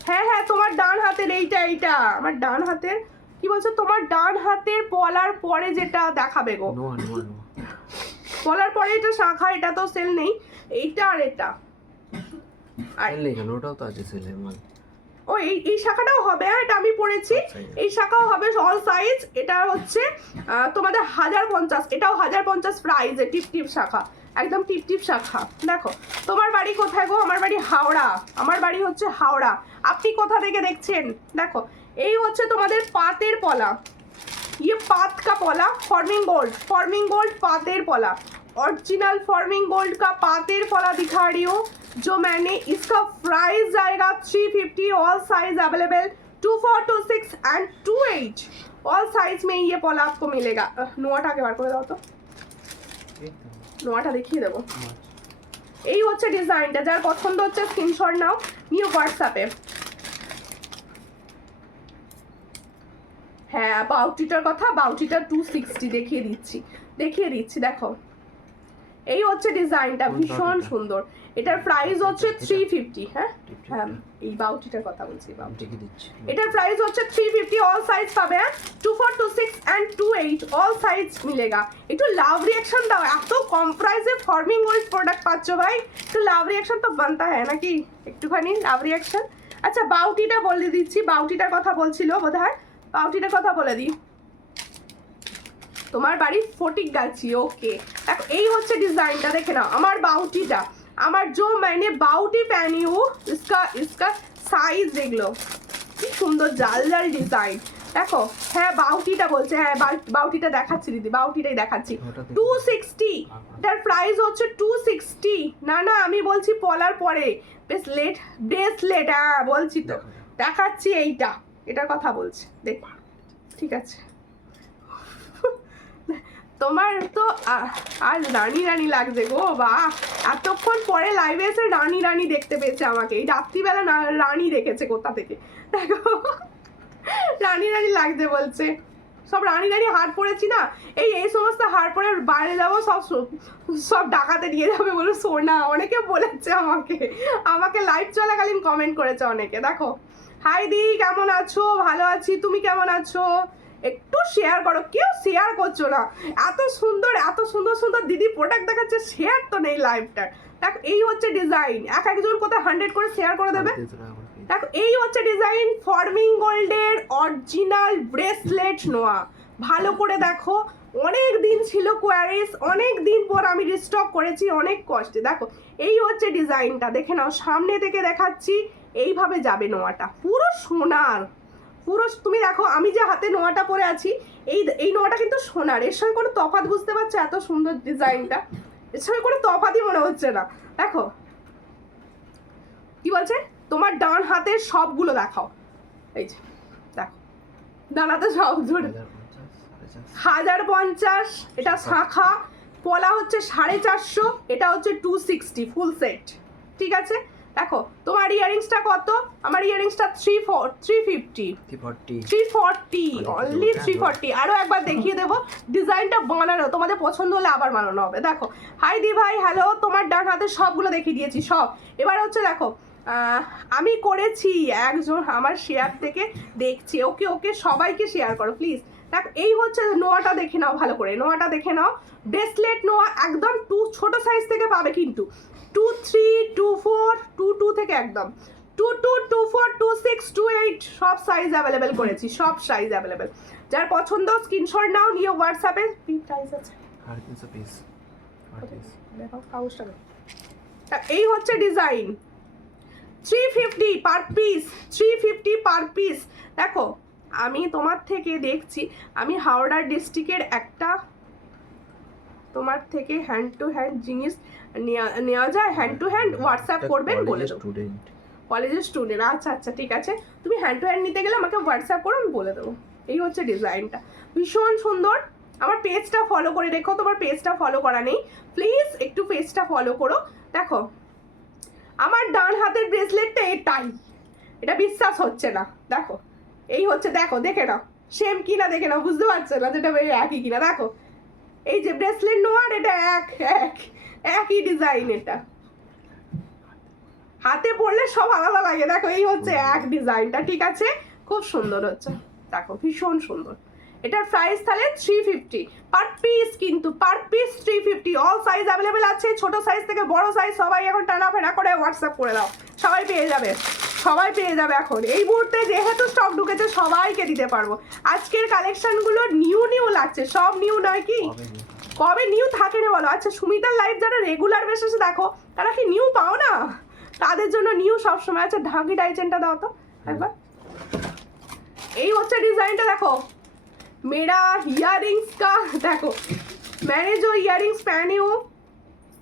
হ্যাঁ তোমার ডান হাতের এইটা আমার ডান হাতের, কি বলছো, তোমার ডান হাতের পলার পরে যেটা দেখাবে গো, পলার পরে এটা শাখা, এটা তো সেল নেই, এইটা আর এটা। আর ওটাও তো আছে সেলের মাল। ও এই শাখাটাও হবে, এটা আমি পড়েছি, এই শাখাও হবে অল সাইজ। এটা হচ্ছে তোমাদের 1050, এটাও 1050 প্রাইস। টিপ শাখা, একদম টিপ শাখা। দেখো তোমার বাড়ি কোথায় গো? আমার বাড়ি হাওড়া, আমার বাড়ি হচ্ছে হাওড়া। আপনি কোথা থেকে দেখছেন? দেখো এই হচ্ছে তোমাদের পাতের পলা, ये पात का पला, फॉर्मिंग गोल्ड पातेर पला, ओरिजिनल फॉर्मिंग गोल्ड का पातेर पला दिखा रही हूँ जो मैंने। इसका प्राइस जाएगा 350, all size available 24, 26 and 28 all size में ये पला आपको मिलेगा। নোয়াটা আগে বার করে দাও তো, নোয়াটা দেখিয়ে দেবো। এই হচ্ছে ডিজাইনটা, যার পছন্দ হচ্ছে স্ক্রিনশট নাও, নিউ হোয়াটসঅ্যাপে। হ্যাঁ বাউটিটার কথা, বাউটিটা 260 দেখিয়ে দিচ্ছি দেখো। এই হচ্ছে ডিজাইনটা, ভীষণ সুন্দর। এটার প্রাইস হচ্ছে 350। হ্যাঁ হ্যাঁ এই বাউটিটার কথা বলছি, ঠিকই দিচ্ছি। এটার প্রাইস হচ্ছে 350, অল সাইজ পাবে। 24, 26 এন্ড 28 অল সাইজ মিলেগা। একটু লাভ রিঅ্যাকশন দাও, এত কম প্রাইসে ফর্মিং গোল্ড প্রোডাক্ট পাচ্ছ ভাই, একটু লাভ রিঅ্যাকশন তো বানতা হ্যাঁ নাকি, একটুখানি লাভ রিঅ্যাকশন। আচ্ছা বাউটিটা বলে দিচ্ছি, বাউটিটার কথা বলছিল বোধহয়, বাউটিটার কথা বলে দিই। তোমার বাড়ি ফটিক গাছি, ওকে। দেখো এই হচ্ছে ডিজাইনটা, দেখে নাও আমার বাউটিটা, আমার जो मैंने बाउटी पहनी हूँ इसका साइज देख लो, কি সুন্দর জাল জাল ডিজাইন দেখো। হ্যাঁ বাউটিটা বলছে, হ্যাঁ বাউটিটা দেখাচ্ছি দিদি, বাউটিটাই দেখাচ্ছি। 260 এটার প্রাইস হচ্ছে 260। না না আমি বলছি পলার পরে ব্রেসলেট হ্যাঁ বলছি তো, দেখাচ্ছি এইটা, এটার কথা বলছি দেখ, ঠিক আছে। তোমার তো আজ রানী রানী লাগছে গো, বাহ এতক্ষণ পরে লাইভে এসে রানী রানী দেখতে পেয়েছে আমাকে, এই রাত্রিবেলা রানী দেখেছে কোথা থেকে দেখো, রানী রানী লাগছে বলছে। সব রানী রানী হার পড়েছি না, এই সমস্ত হার পরে বাইরে যাবো সব ডাকাতে নিয়ে যাবে বলে সোনা, অনেকে বলেছে আমাকে লাইভ চলাকালীন কমেন্ট করেছে অনেকে। দেখো হাই দি কেমন আছো, ভালো আছি, তুমি কেমন আছো, একটু শেয়ার করো, কেউ শেয়ার করছো না। এত সুন্দর সুন্দর দিদি প্রোডাক্ট দেখাচ্ছে, শেয়ার তো নেই লাইভটার। দেখো এই হচ্ছে ডিজাইন, একজন কোথায় 100 করে শেয়ার করে দেবে। দেখো এই হচ্ছে ডিজাইন, ফর্মিং গোল্ডের অরিজিনাল ব্রেসলেট নোয়া, ভালো করে দেখো। অনেক দিন ছিল কোয়ারিস, অনেক দিন পর আমি রিস্টক করেছি অনেক কষ্টে। দেখো এই হচ্ছে ডিজাইনটা, দেখে নাও, সামনে থেকে দেখাচ্ছি, এইভাবে যাবে নোয়াটা, পুরো সোনার, পুরো। তুমি দেখো আমি যে হাতে নোয়াটা পরে আছি, এই নোয়াটা কিন্তু সোনার, এর সঙ্গে কোনো তফাৎ বুঝতে পারছো, এত সুন্দর ডিজাইনটা, এর সঙ্গে কোনো তফাৎই মনে হচ্ছে না। দেখো কি বলছে, তোমার ডান হাতের সবগুলো দেখাও, এই যে দেখো ডান হাতে সব ধরে 1050, এটা শাখা পলা হচ্ছে 450, এটা হচ্ছে 260 ফুল সেট, ঠিক আছে। দেখো তোমার ইয়ারিংসটা কত, আমার ইয়ারিংসটা 340 অনলি 340। আরো একবার দেখিয়ে দেবো ডিজাইনটা বানানো, তোমাদের পছন্দ হলে আবার বানানো হবে। দেখো হাই দি ভাই হ্যালো, তোমার ডান হাতে সবগুলো দেখিয়ে দিয়েছি সব। এবার হচ্ছে দেখো আমি করেছি, একজন আমার শেয়ার থেকে দেখছি, ওকে সবাইকে শেয়ার করো প্লিজ। দেখো এই হচ্ছে নোয়াটা, দেখে নাও ভালো করে, নোয়াটা দেখে নাও, ব্রেসলেট নোয়া একদম ছোট সাইজ থেকে পাবে কিন্তু 23, 24, 22 থেকে একদম 22, 24, 26, 28 সব সাইজ অ্যাভেলেবেল করেছি, সব সাইজ অ্যাভেলেবেল। যার পছন্দ স্ক্রিনশট নাও, নিয়ে হোয়াটসঅ্যাপে প্রাইস আছে দেখো কাগজটা। এই হচ্ছে design 350 per piece, 350 per piece. দেখো আমি তোমার থেকে দেখছি, আমি হাওড়া ডিস্ট্রিক্টের একটা, তোমার থেকে হ্যান্ড টু হ্যান্ড জিনিস নেওয়া যায়, হ্যান্ড টু হ্যান্ড হোয়াটসঅ্যাপ করবেন বলে দেবো। কলেজের স্টুডেন্ট, আচ্ছা ঠিক আছে, তুমি হ্যান্ড টু হ্যান্ড নিতে গেলে আমাকে হোয়াটসঅ্যাপ করো, আমি বলে দেবো। এই হচ্ছে ডিজাইনটা, ভীষণ সুন্দর। আমার পেজটা ফলো করে রেখো, তোমার পেজটা ফলো করা নেই প্লিজ একটু পেজটা ফলো করো। দেখো আমার ডান হাতের ব্রেসলেটটা এটাই, এটা বিশ্বাস হচ্ছে না, দেখো এই হচ্ছে, দেখো দেখে নাও সেম কিনা, দেখে নাও, বুঝতে পারছো না যেটা একই কিনা। দেখো এই যে ব্রেসলেট নোয়ার, এটা একই ডিজাইন, এটা হাতে পড়লে সব আলাদা লাগে। দেখো এই হচ্ছে এক ডিজাইনটা, ঠিক আছে, খুব সুন্দর হচ্ছে, দেখো ভীষণ সুন্দর। এটার প্রাইস তাহলে 350 পার পিস, কিন্তু per piece 350, all size available আছে, ছোট সাইজ থেকে বড় সাইজ সবাই এখন টানা ফেনা করে হোয়াটসঅ্যাপ করে দাও, সবাই পেয়ে যাবে এখন। এই মুহূর্তে যেহেতু স্টক ঢুকেছে সবাইকে দিতে পারবো। আজকের কালেকশনগুলো নিউ লাগছে, সব নিউ নয় কি, কবে নিউ থাকে না বলো। আচ্ছা সুমিতার লাইভ যারা রেগুলার বেসিসে দেখো তারা কি নিউ পাও না, তাদের জন্য নিউ সবসময়। আচ্ছা ঢাকি ডাইজেনটা দাও তো একবার। এই হচ্ছে ডিজাইনটা, দেখো मेरा इयररिंग्स का देखो, मैंने जो इयररिंग्स पहने हो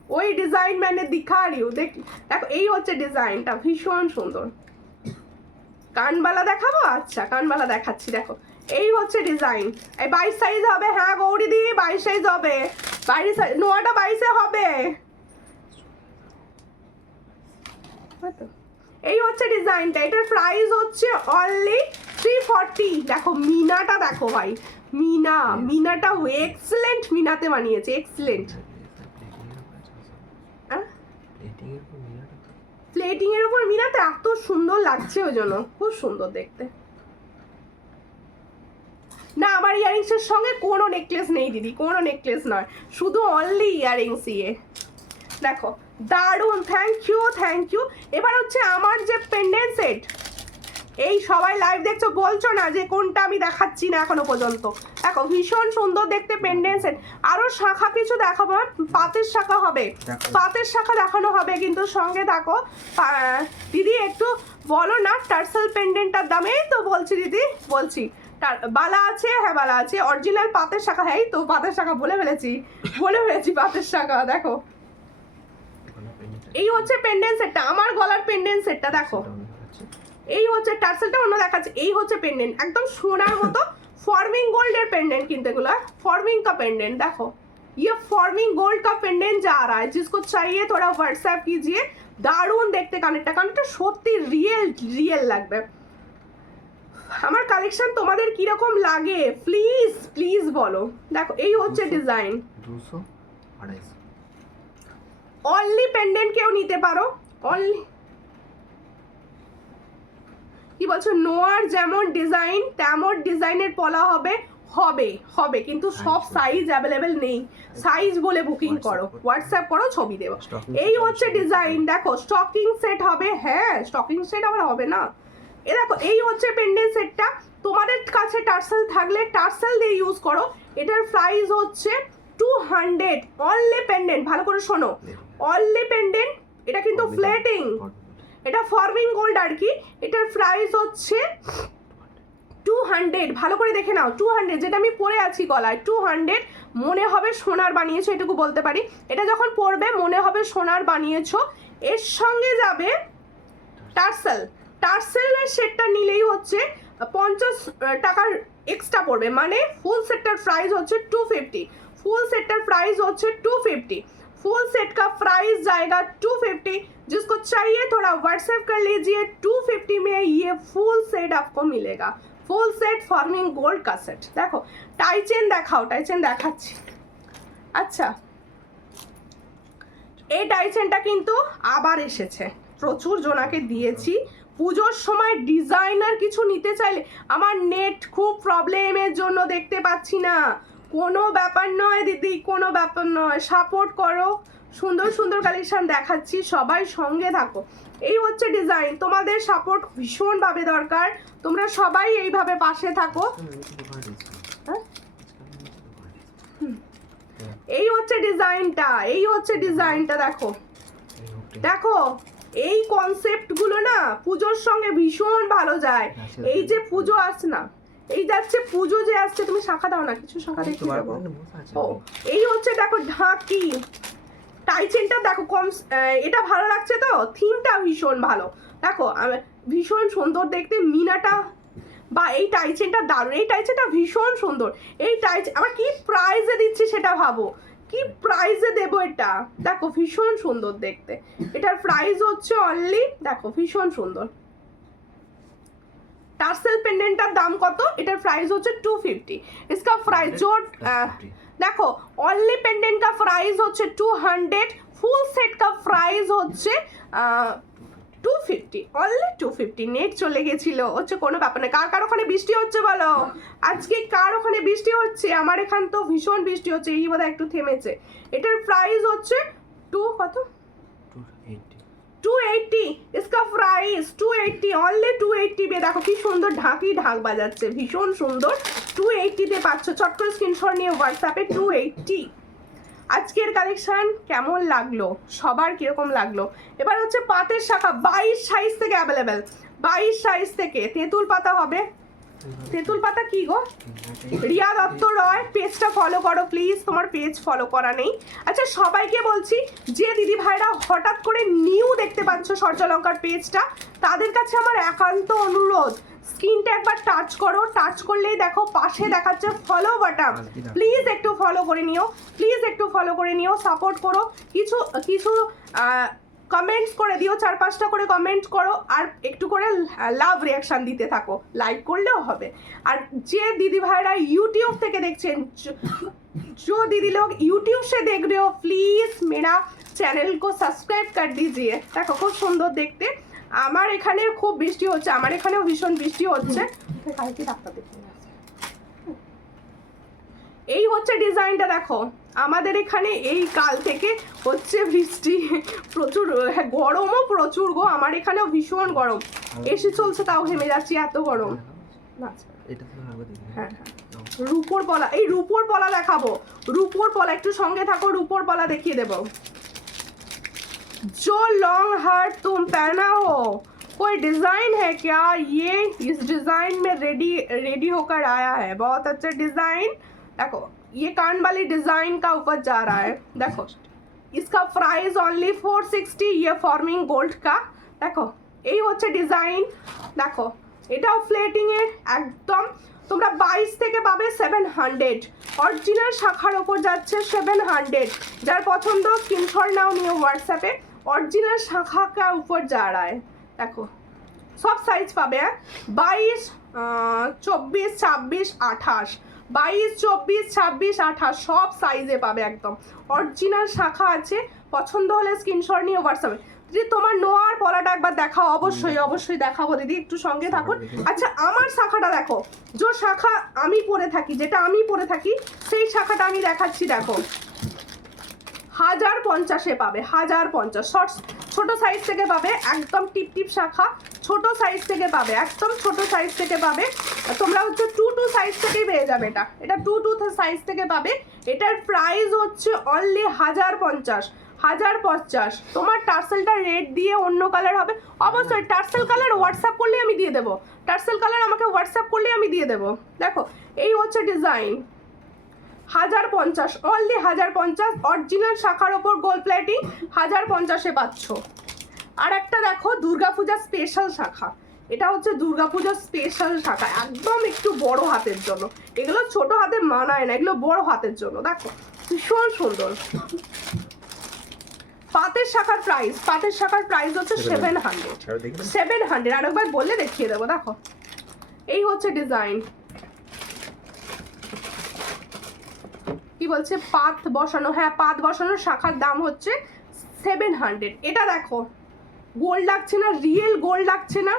ওই ডিজাইন মানে দিখা রি হু দেখো এই হচ্ছে ডিজাইনটা ভীষণ সুন্দর। কানবালা দেখাবো? আচ্ছা কানবালা দেখাচ্ছি, দেখো এই হচ্ছে ডিজাইন। এই 22 সাইজ হবে, হ্যাঁ গৌরী দি 22 সাইজ হবে, 22 নোয়াটা 22 এ হবে। এই হচ্ছে ডিজাইনটা, এটার প্রাইস হচ্ছে অনলি 340। দেখো মিনাটা দেখো ভাই, মিনাটা এক্সেলেন্ট, মিনাতে বানিয়েছে এক্সেলেন্ট। প্লেটিং এর উপর মিনাতে এত সুন্দর লাগছে, ওই জন্য খুব সুন্দর দেখতে। না আমার ইয়ারিংস এর সঙ্গে কোনো নেকলেস নেই দিদি, কোনো নেকলেস নয়, শুধু অনলি ইয়ারিংস। দেখো দারুণ, থ্যাংক ইউ। এবার হচ্ছে আমার যে পেন্ডেন্ট সেট, এই সবাই লাইভ দেখছো বলছো না যে কোনটা আমি দেখাচ্ছি না এখনো পর্যন্ত। দেখো ভীষণ সুন্দর দেখতে পেন্ডেন্ট সেট। আরো শাখা কিছু দেখাবো, পাতের শাখা হবে, পাতের শাখা দেখানো হবে, কিন্তু সঙ্গে থাকো। দিদি একটু বলো না টার্সেল পেন্ডেন্টটার দামে। তো বলছি দিদি, বলছি বালা আছে, হ্যাঁ বালা আছে, অরিজিনাল পাতের শাখা। হ্যাঁ তো পাতের শাখা বলে ফেলেছি পাতের শাখা। দেখো এই হচ্ছে পেন্ডেন্ট সেটটা, আমার গলার পেন্ডেন্ট সেটটা। দেখো এই হচ্ছে টার্সেলটা, অন্য দেখাচ্ছে। এই হচ্ছে পেন্ডেন্ট, একদম সোনার মতো फॉर्मिंग गोल्ड এর पेंडेंट কিন্তু এগুলো फॉर्मिंग का पेंडेंट। देखो ये फॉर्मिंग गोल्ड का पेंडेंट जा रहा है, जिसको चाहिए थोड़ा व्हाट्सएप कीजिए। দারুণ দেখতে কানেরটা সত্যি রিয়েল লাগবে। আমার কালেকশন তোমাদের কি রকম লাগে প্লিজ বলো। দেখো এই হচ্ছে ডিজাইন, 200 250 অনলি পেন্ডেন্ট কেউ নিতে পারো, অনলি। কি বলছো? নোয়ার যেমন ডিজাইন তেমন ডিজাইনের পলা হবে কিন্তু সব সাইজ অ্যাভেলেবেল নেই। সাইজ বলে বুকিং করো, হোয়াটসঅ্যাপ করো, ছবি দেবো। এই হচ্ছে ডিজাইন। দেখো স্টকিং সেট হবে, হ্যাঁ স্টকিং সেট আবার হবে না। এ দেখো এই হচ্ছে পেন্ডেন্ট সেটটা। তোমাদের কাছে টার্সেল থাকলে টার্সেল দিয়ে ইউজ করো। এটার প্রাইস হচ্ছে 200 অনলি পেন্ডেন্ট। ভালো করে শোনো, অনলি পেন্ডেন্ট। এটা কিন্তু ফ্লেটিং, এটা ফর্মিং গোল্ড আর কি। এটার প্রাইস হচ্ছে 200। ভালো করে দেখে নাও, 200 যেটা আমি পরে আছি গলায় 200। মনে হবে সোনার বানিয়েছো, এটুকু বলতে পারি। এটা যখন পরবে মনে হবে সোনার বানিয়েছো। এর সঙ্গে যাবে টার্সেলের সেটটা নিলেই হচ্ছে 50 টাকার এক্সট্রা পড়বে, মানে ফুল সেটটার প্রাইস হচ্ছে 250। फुल सेट का प्राइस होচ্ছে 250। फुल सेट का प्राइस जाएगा 250। जिसको चाहिए थोड़ा व्हाट्सएप कर लीजिए। 250 में ये फुल सेट आपको मिलेगा, फुल सेट फॉर्मिंग गोल्ड का सेट। देखो टाई चेन দেখাও, টাই চেন দেখাচ্ছি। আচ্ছা এই টাই চেনটা কিন্তু আবার এসেছে, প্রচুর জনাকে দিয়েছি। পুজোর সময় ডিজাইনার কিছু নিতে চাইলে, আমার নেট খুব প্রবলেমের জন্য দেখতে পাচ্ছি না। কোনো ব্যাপার নয় দিদি, কোনো ব্যাপার নয়, সাপোর্ট করো। সুন্দর সুন্দর কালেকশন দেখাচ্ছি, সবাই সঙ্গে থাকো। এই হচ্ছে ডিজাইন, তোমাদের সাপোর্ট ভীষণভাবে দরকার। তোমরা সবাই এইভাবে পাশে থাকো। এই হচ্ছে ডিজাইনটা, দেখো দেখো এই কনসেপ্টগুলো না পুজোর সঙ্গে ভীষণ ভালো যায়। এই যে পুজো আসছে না, এই যাচ্ছে পুজো যে আসছে, তুমি শাখা দাও না, কিছু শাখা দেখতে পাবো। ও এই হচ্ছে দেখো ঢাকি টাই চেনটা দেখো কম, এটা ভালো লাগছে তো, থিমটা ভীষণ ভালো। দেখো ভীষণ সুন্দর দেখতে মিনাটা, বা এই টাই চেনটা দারুণ। এই টাই চেনটা ভীষণ সুন্দর। এই টাই আবার কি প্রাইসে দিচ্ছি সেটা ভাবো, কি প্রাইসে দেবো এটা। দেখো ভীষণ সুন্দর দেখতে, এটার প্রাইস হচ্ছে অনলি, দেখো ভীষণ সুন্দর। টার্সেল পেন্ডেন্টটার দাম কত? এটার প্রাইস হচ্ছে 250। इसका प्राइस जो देखो অনলি পেন্ডেন্ট का प्राइस হচ্ছে 200। ফুল সেট का प्राइस হচ্ছে 250, অনলি 250। নেট চলে গেছিল, হচ্ছে কোনো ব্যাপার না। কার ওখানে বৃষ্টি হচ্ছে বলো, আজকে কার ওখানে বৃষ্টি হচ্ছে? আমার এখান তো ভীষণ বৃষ্টি হচ্ছে, এই বোধহয় একটু থেমেছে। এটার প্রাইস হচ্ছে কত? 280। इसका प्राइस 280, অনলি 280 বে। দেখো কি সুন্দর ঢাক বাজাচ্ছে, ভীষণ সুন্দর। 280 তে পাচ্ছ, চট করে স্ক্রিনশট নিয়ে হোয়াটসঅ্যাপে 280। আজকের কালেকশন কেমন লাগলো, সবার কিরকম লাগলো? এবার হচ্ছে পাতের শাখা 22 সাইজ থেকে অ্যাভেলেবেল, 22 সাইজ থেকে। তেঁতুল পাতা হবে, তেঁতুল পাতা কি গো? রিয়া দত্ত রয়, পেজটা ফলো করো প্লিজ, তোমার পেজ ফলো করা নেই। আচ্ছা সবাইকে বলছি, যে দিদি ভাইরা হঠাৎ করে নিউ দেখতে পাচ্ছ সূর্যলঙ্কার পেজটা, তাদের কাছে আমার একান্ত অনুরোধ, স্ক্রিনটা একবার টাচ করো, টাচ করলেই দেখো পাশে দেখাচ্ছে ফলো বাটন, প্লিজ একটু ফলো করে নিও, প্লিজ একটু ফলো করে নিও, সাপোর্ট করো, কিছু কিছু কমেন্টস করে দিও, 4-5টা করে কমেন্ট করো, আর একটু করে লাভ রিয়াকশান দিতে থাকো, লাইক করলেও হবে। আর যে दीदी भाईरा यूट्यूब থেকে দেখছেন, जो दीदी लोग यूट्यूब से देख रहे हो, प्लीज मेरा चैनल को सब्सक्राइब कर दीजिए। দেখো খুব সুন্দর দেখতে। আমার এখানে খুব বৃষ্টি হচ্ছে, আমার এখানেও ভীষণ বৃষ্টি হচ্ছে। এই হচ্ছে ডিজাইনটা, দেখো আমাদের এখানে এই কাল থেকে হচ্ছে বৃষ্টি, প্রচুর গরমও প্রচুর গো, আমার এখানেও ভীষণ গরম, এসি চলছে তাও ঘেমে যাচ্ছি, এত গরম। এটা তো আগে দেখি। হ্যাঁ হ্যাঁ, রূপোর পলা, এই রূপোর পলা দেখাবো, রূপোর পলা, একটু সঙ্গে থাকো, রূপোর পলা দেখিয়ে দেবো। जो लॉन्ग हार तुम पहना हो, कोई डिजाइन है क्या? ये इस डिजाइन में रेडी होकर आया है, बहुत अच्छा डिजाइन। देखो ये कान वाली डिजाइन का ऊपर जा रहा है, देखो इसका प्राइस ओनली 460, ये फॉर्मिंग गोल्ड का। देखो এই হচ্ছে ডিজাইন, দেখো এটাও ফ্লেটিং এর একদম, তোমরা 22 থেকে পাবে 700, অরিজিনাল শাখার ওপর যাচ্ছে 700, যার পছন্দ স্ক্রিনশট নাও নিয়ে হোয়াটসঅ্যাপে, অরিজিনাল শাখা কা উপর যা রা है। দেখো সব সাইজ পাবে, 22, 24, 26, 28, 22, 24, 26, 28 সব সাইজে পাবে, একদম অরিজিনাল শাখা আছে, পছন্দ হলে স্ক্রিনশট নিয়ে হোয়াটসঅ্যাপে। দিদি তোমার নোয়ার পলাটা একবার দেখাও, অবশ্যই অবশ্যই দেখাবো দিদি, একটু সঙ্গে থাকুন। আচ্ছা আমার শাখাটা দেখো, যে শাখা আমি পরে থাকি, যেটা আমি পরে থাকি সেই শাখাটা আমি দেখাচ্ছি, দেখো 1050-এ পাবে, 1050 শর্টস, ছোট সাইজ থেকে পাবে, একদম টিপ টিপ শাখা, ছোট সাইজ থেকে পাবে, একদম ছোট সাইজ থেকে পাবে, তোমরা হচ্ছে 2 সাইজ থেকেই পেয়ে যাবে, এটা 2 সাইজ থেকে পাবে। এটার প্রাইস হচ্ছে অনলি 1050, 1050। তোমার টার্সেলটা রেড দিয়ে অন্য কালার হবে, অবশ্যই টার্সেল কালার হোয়াটসঅ্যাপ করলে আমি দিয়ে দেবো, টার্সেল কালার আমাকে হোয়াটসঅ্যাপ করলে আমি দিয়ে দেবো। দেখো এই হচ্ছে ডিজাইন, 1050, অনলি 1050, অরিজিনাল শাখার ওপর গোল্ড প্লেটিং, 1050-এ পাচ্ছ। আর একটা দেখো দুর্গাপূজা স্পেশাল শাখা, এটা হচ্ছে দুর্গাপূজার স্পেশাল শাখা, একদম একটু বড় হাতের জন্য, এগুলো ছোট হাতে মানায় না, এগুলো বড় হাতের জন্য, দেখো ভীষণ সুন্দর। পাতের শাখার প্রাইস হচ্ছে 700, আরেকবার বললে দেখিয়ে দেবো। দেখো এই হচ্ছে ডিজাইন, কি বলছে পাত বসানো, হ্যাঁ পাত বসানোর শাখার দাম হচ্ছে 700। এটা দেখো গোল্ড লাগছে না, রিয়েল গোল্ড লাগছে না,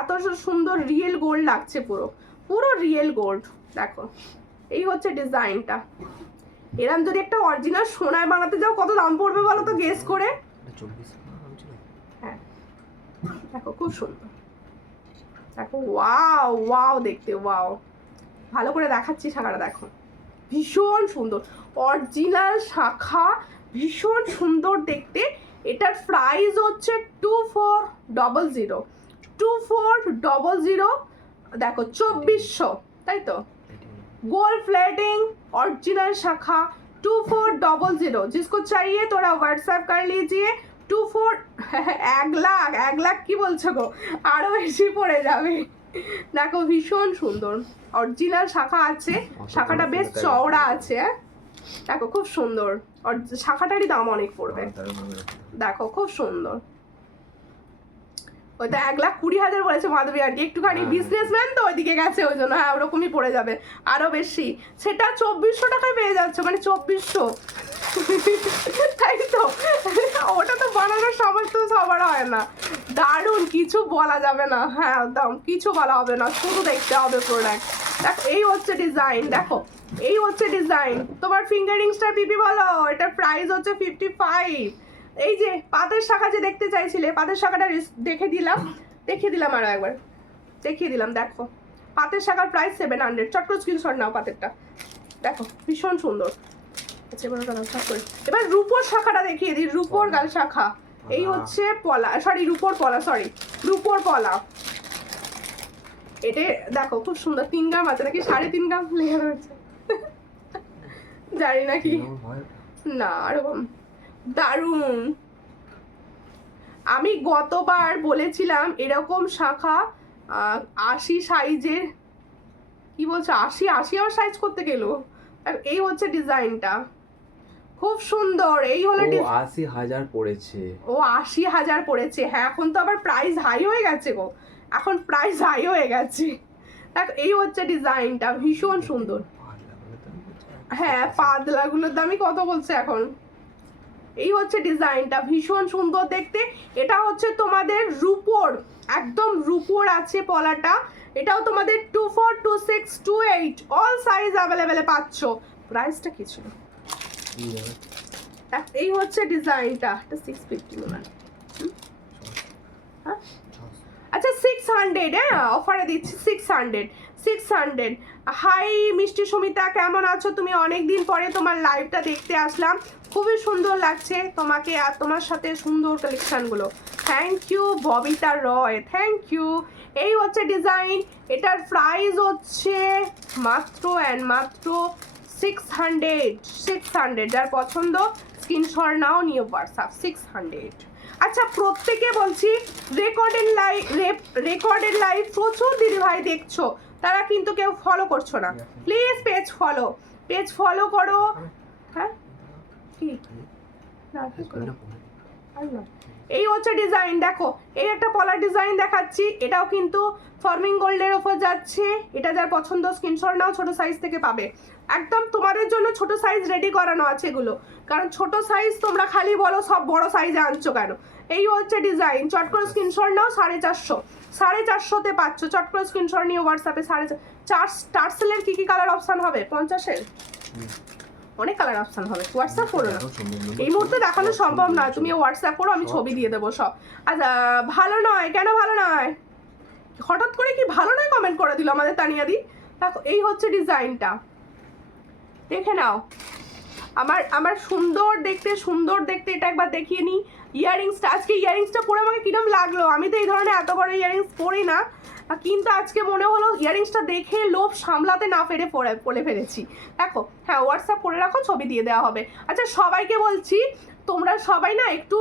এত সুন্দর রিয়েল গোল্ড লাগছে, পুরো পুরো রিয়েল গোল্ড। দেখো এই হচ্ছে ডিজাইনটা, এরকম যদি একটা অরিজিনাল সোনায় বানাতে যাও কত দাম পড়বে বলো তো, গেস করে। হ্যাঁ দেখো খুব সুন্দর, দেখো ওয়াও ওয়াও দেখতে, ওয়াও ভালো করে দেখাচ্ছি শাখাটা, দেখো ভীষণ সুন্দর অরিজিনাল শাখা, ভীষণ সুন্দর দেখতে। এটার প্রাইস হচ্ছে 2400, 2400, দেখো 2400, তাই তো, गोल्ड प्लेटिंग ओरिजिनल शाखा 2400, जिसको चाहिए थोड़ा व्हाट्सएप कर लीजिए। 24 1 লাখ কি বলছো গো, আরো বেশি পড়ে যাবে। দেখো ভীষণ সুন্দর অরিজিনাল শাখা আছে, শাখাটা বেশ চওড়া আছে, দেখো খুব সুন্দর, শাখাটারই দাম অনেক পড়বে, দেখো খুব সুন্দর। ওই তো 1,20,000 বলেছে মাধবী আন্টি, একটুখানি বিজনেসম্যান তো ওইদিকে গেছে, ওই জন্য হ্যাঁ ওরকমই পড়ে যাবে, আরো বেশি। সেটা 2400 টাকায় পেয়ে যাচ্ছে, মানে 2400, তাই তো, ওটা তো বানানোর সময় তো সবার হয় না। দারুণ, কিছু বলা যাবে না, হ্যাঁ একদম কিছু বলা হবে না, শুধু দেখতে হবে প্রোডাক্ট। দেখো এই হচ্ছে ডিজাইন, দেখো এই হচ্ছে ডিজাইন। তোমার ফিঙ্গারিংসটা পিপি বলো, এটার প্রাইস হচ্ছে 55। এই যে পাতের শাখা যে দেখতে চাইছিলে, পাতের শাখাটা দেখিয়ে দিলাম আরো একবার দেখিয়ে দিলাম। দেখো পাতের শাখার প্রাইস 700, চট করে স্ক্রিনশট নাও পাতেরটা, দেখো ভীষণ সুন্দর। আচ্ছা এবার রূপোর শাখাটা দেখিয়ে দিই, রূপোর গাল শাখা। এই হচ্ছে পলা, সরি রূপোর পলা, সরি রূপোর পলা, এটা দেখো খুব সুন্দর 3 গ্রাম আছে নাকি 3.5 গ্রাম লেখা রয়েছে জানি না কি এরকম হয়? না এরকম দারুণ। আমি গতবার বলেছিলাম এরকম শাখা 80 সাইজের, কি বলছো 80 আমার সাইজ করতে গেলো। আর এই হচ্ছে ডিজাইনটা, খুব সুন্দর। এই হলো ও 80,000 পড়েছে। ও 80,000 পড়েছে। হ্যাঁ এখন তো আবার প্রাইস হাই হয়ে গেছে গো, এখন প্রাইস হাই হয়ে গেছে। দেখ এই হচ্ছে ডিজাইনটা, ভীষণ সুন্দর। হ্যাঁ পাতলাগুলোর দামই কত বলছে এখন। এই হচ্ছে ডিজাইনটা, ভীষণ সুন্দর দেখতে। এটা হচ্ছে তোমাদের রুপোর, একদম রুপোর আছে পলাটা। এটাও তোমাদের 24, 26, 28 অল সাইজ অ্যাভেলেবেলে পাচ্ছ। প্রাইসটা কি ছিল? এই হচ্ছে ডিজাইনটা, এটা 650 মনে হয়। হ্যাঁ আচ্ছা 600, হ্যাঁ অফারে দিচ্ছি 600। হাই মিষ্টি সুমিতা, কেমন আছো তুমি? অনেকদিন পরে তোমার লাইভটা দেখতে আসলাম, খুবই সুন্দর লাগছে তোমাকে আর তোমার সাথে সুন্দর কালেকশনগুলো। Thank you Babita Roy, thank you. এই হচ্ছে ডিজাইন, এটার প্রাইস হচ্ছে মাত্র অ্যান্ড মাত্র 600। যার পছন্দ স্ক্রিনশট নাও, নিয়ে হোয়াটসঅ্যাপ 600। আচ্ছা প্রত্যেকে বলছি রেকর্ডেড লাইভ প্রচুর দিদিভাই দেখছো, তারা কিন্তু কেউ ফলো করছো না। প্লিজ পেজ ফলো করো। হ্যাঁ কি না এই হচ্ছে ডিজাইন, দেখো এই একটা পলার ডিজাইন দেখাচ্ছি, এটাও কিন্তু ফর্মিং গোল্ডের ওপর যাচ্ছে। এটা যার পছন্দ স্ক্রিনশট নাও, ছোট সাইজ থেকে পাবে। একদম তোমাদের জন্য ছোট সাইজ রেডি করানো আছে এগুলো, কারণ ছোট সাইজ তোমরা খালি বলো সব বড় সাইজে আনছো কেন। এই হচ্ছে ডিজাইন, চট করে স্ক্রিনশট নাও। 450 পাচ্ছ, চট করে স্ক্রিনশট নিয়ে হোয়াটসঅ্যাপে 450। টার্সেলের কি কালার অপশন হবে? 50-এর অনেক কালার অপশন হবে। হোয়াটসঅ্যাপ করো না, এই মুহূর্তে দেখানো সম্ভব নয়, তুমি হোয়াটসঅ্যাপ করো, আমি ছবি দিয়ে দেবো সব। আচ্ছা ভালো নয় কেন? ভালো নয় হঠাৎ করে কি ভালো নয় কমেন্ট করে দিল আমাদের তানিয়াদি। দেখো এই হচ্ছে ডিজাইনটা, দেখে নাও। আমার সুন্দর দেখতে এটা একবার দেখিয়ে নিই। ইয়াররিংসটা, আজকে ইয়াররিংসটা পরে আমাকে কিরম লাগলো? আমি তো এই ধরনের এত বড় ইয়াররিংস পরি না, কিন্তু আজকে মনে হলো ইয়াররিংসটা দেখে লোভ সামলাতে না পেরে পরে ফেলেছি। দেখো হ্যাঁ হোয়াটসঅ্যাপ করে রাখো, ছবি দিয়ে দেওয়া হবে। আচ্ছা সবাইকে বলছি তোমরা সবাই না একটু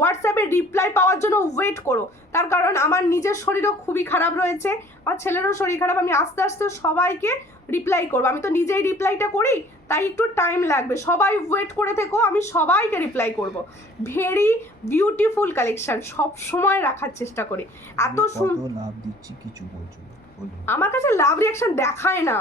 হোয়াটসঅ্যাপে রিপ্লাই পাওয়ার জন্য ওয়েট করো, তার কারণ আমার নিজের শরীরও খুবই খারাপ রয়েছে, আমার ছেলেরও শরীর খারাপ। আমি আস্তে আস্তে সবাইকে রিপ্লাই করবো, আমি তো নিজেই রিপ্লাইটা করি, তাই একটু টাইম লাগবে। সবাই ওয়েট করে থেকো, আমি সবাইকে রিপ্লাই করব। ভেরি বিউটিফুল কালেকশন, সব সময় রাখার চেষ্টা করি। এত সুন্দর লাভ দিচ্ছি, কিছু বলছো? আমার কাছে লাভ রিয়াকশন দেখায় না,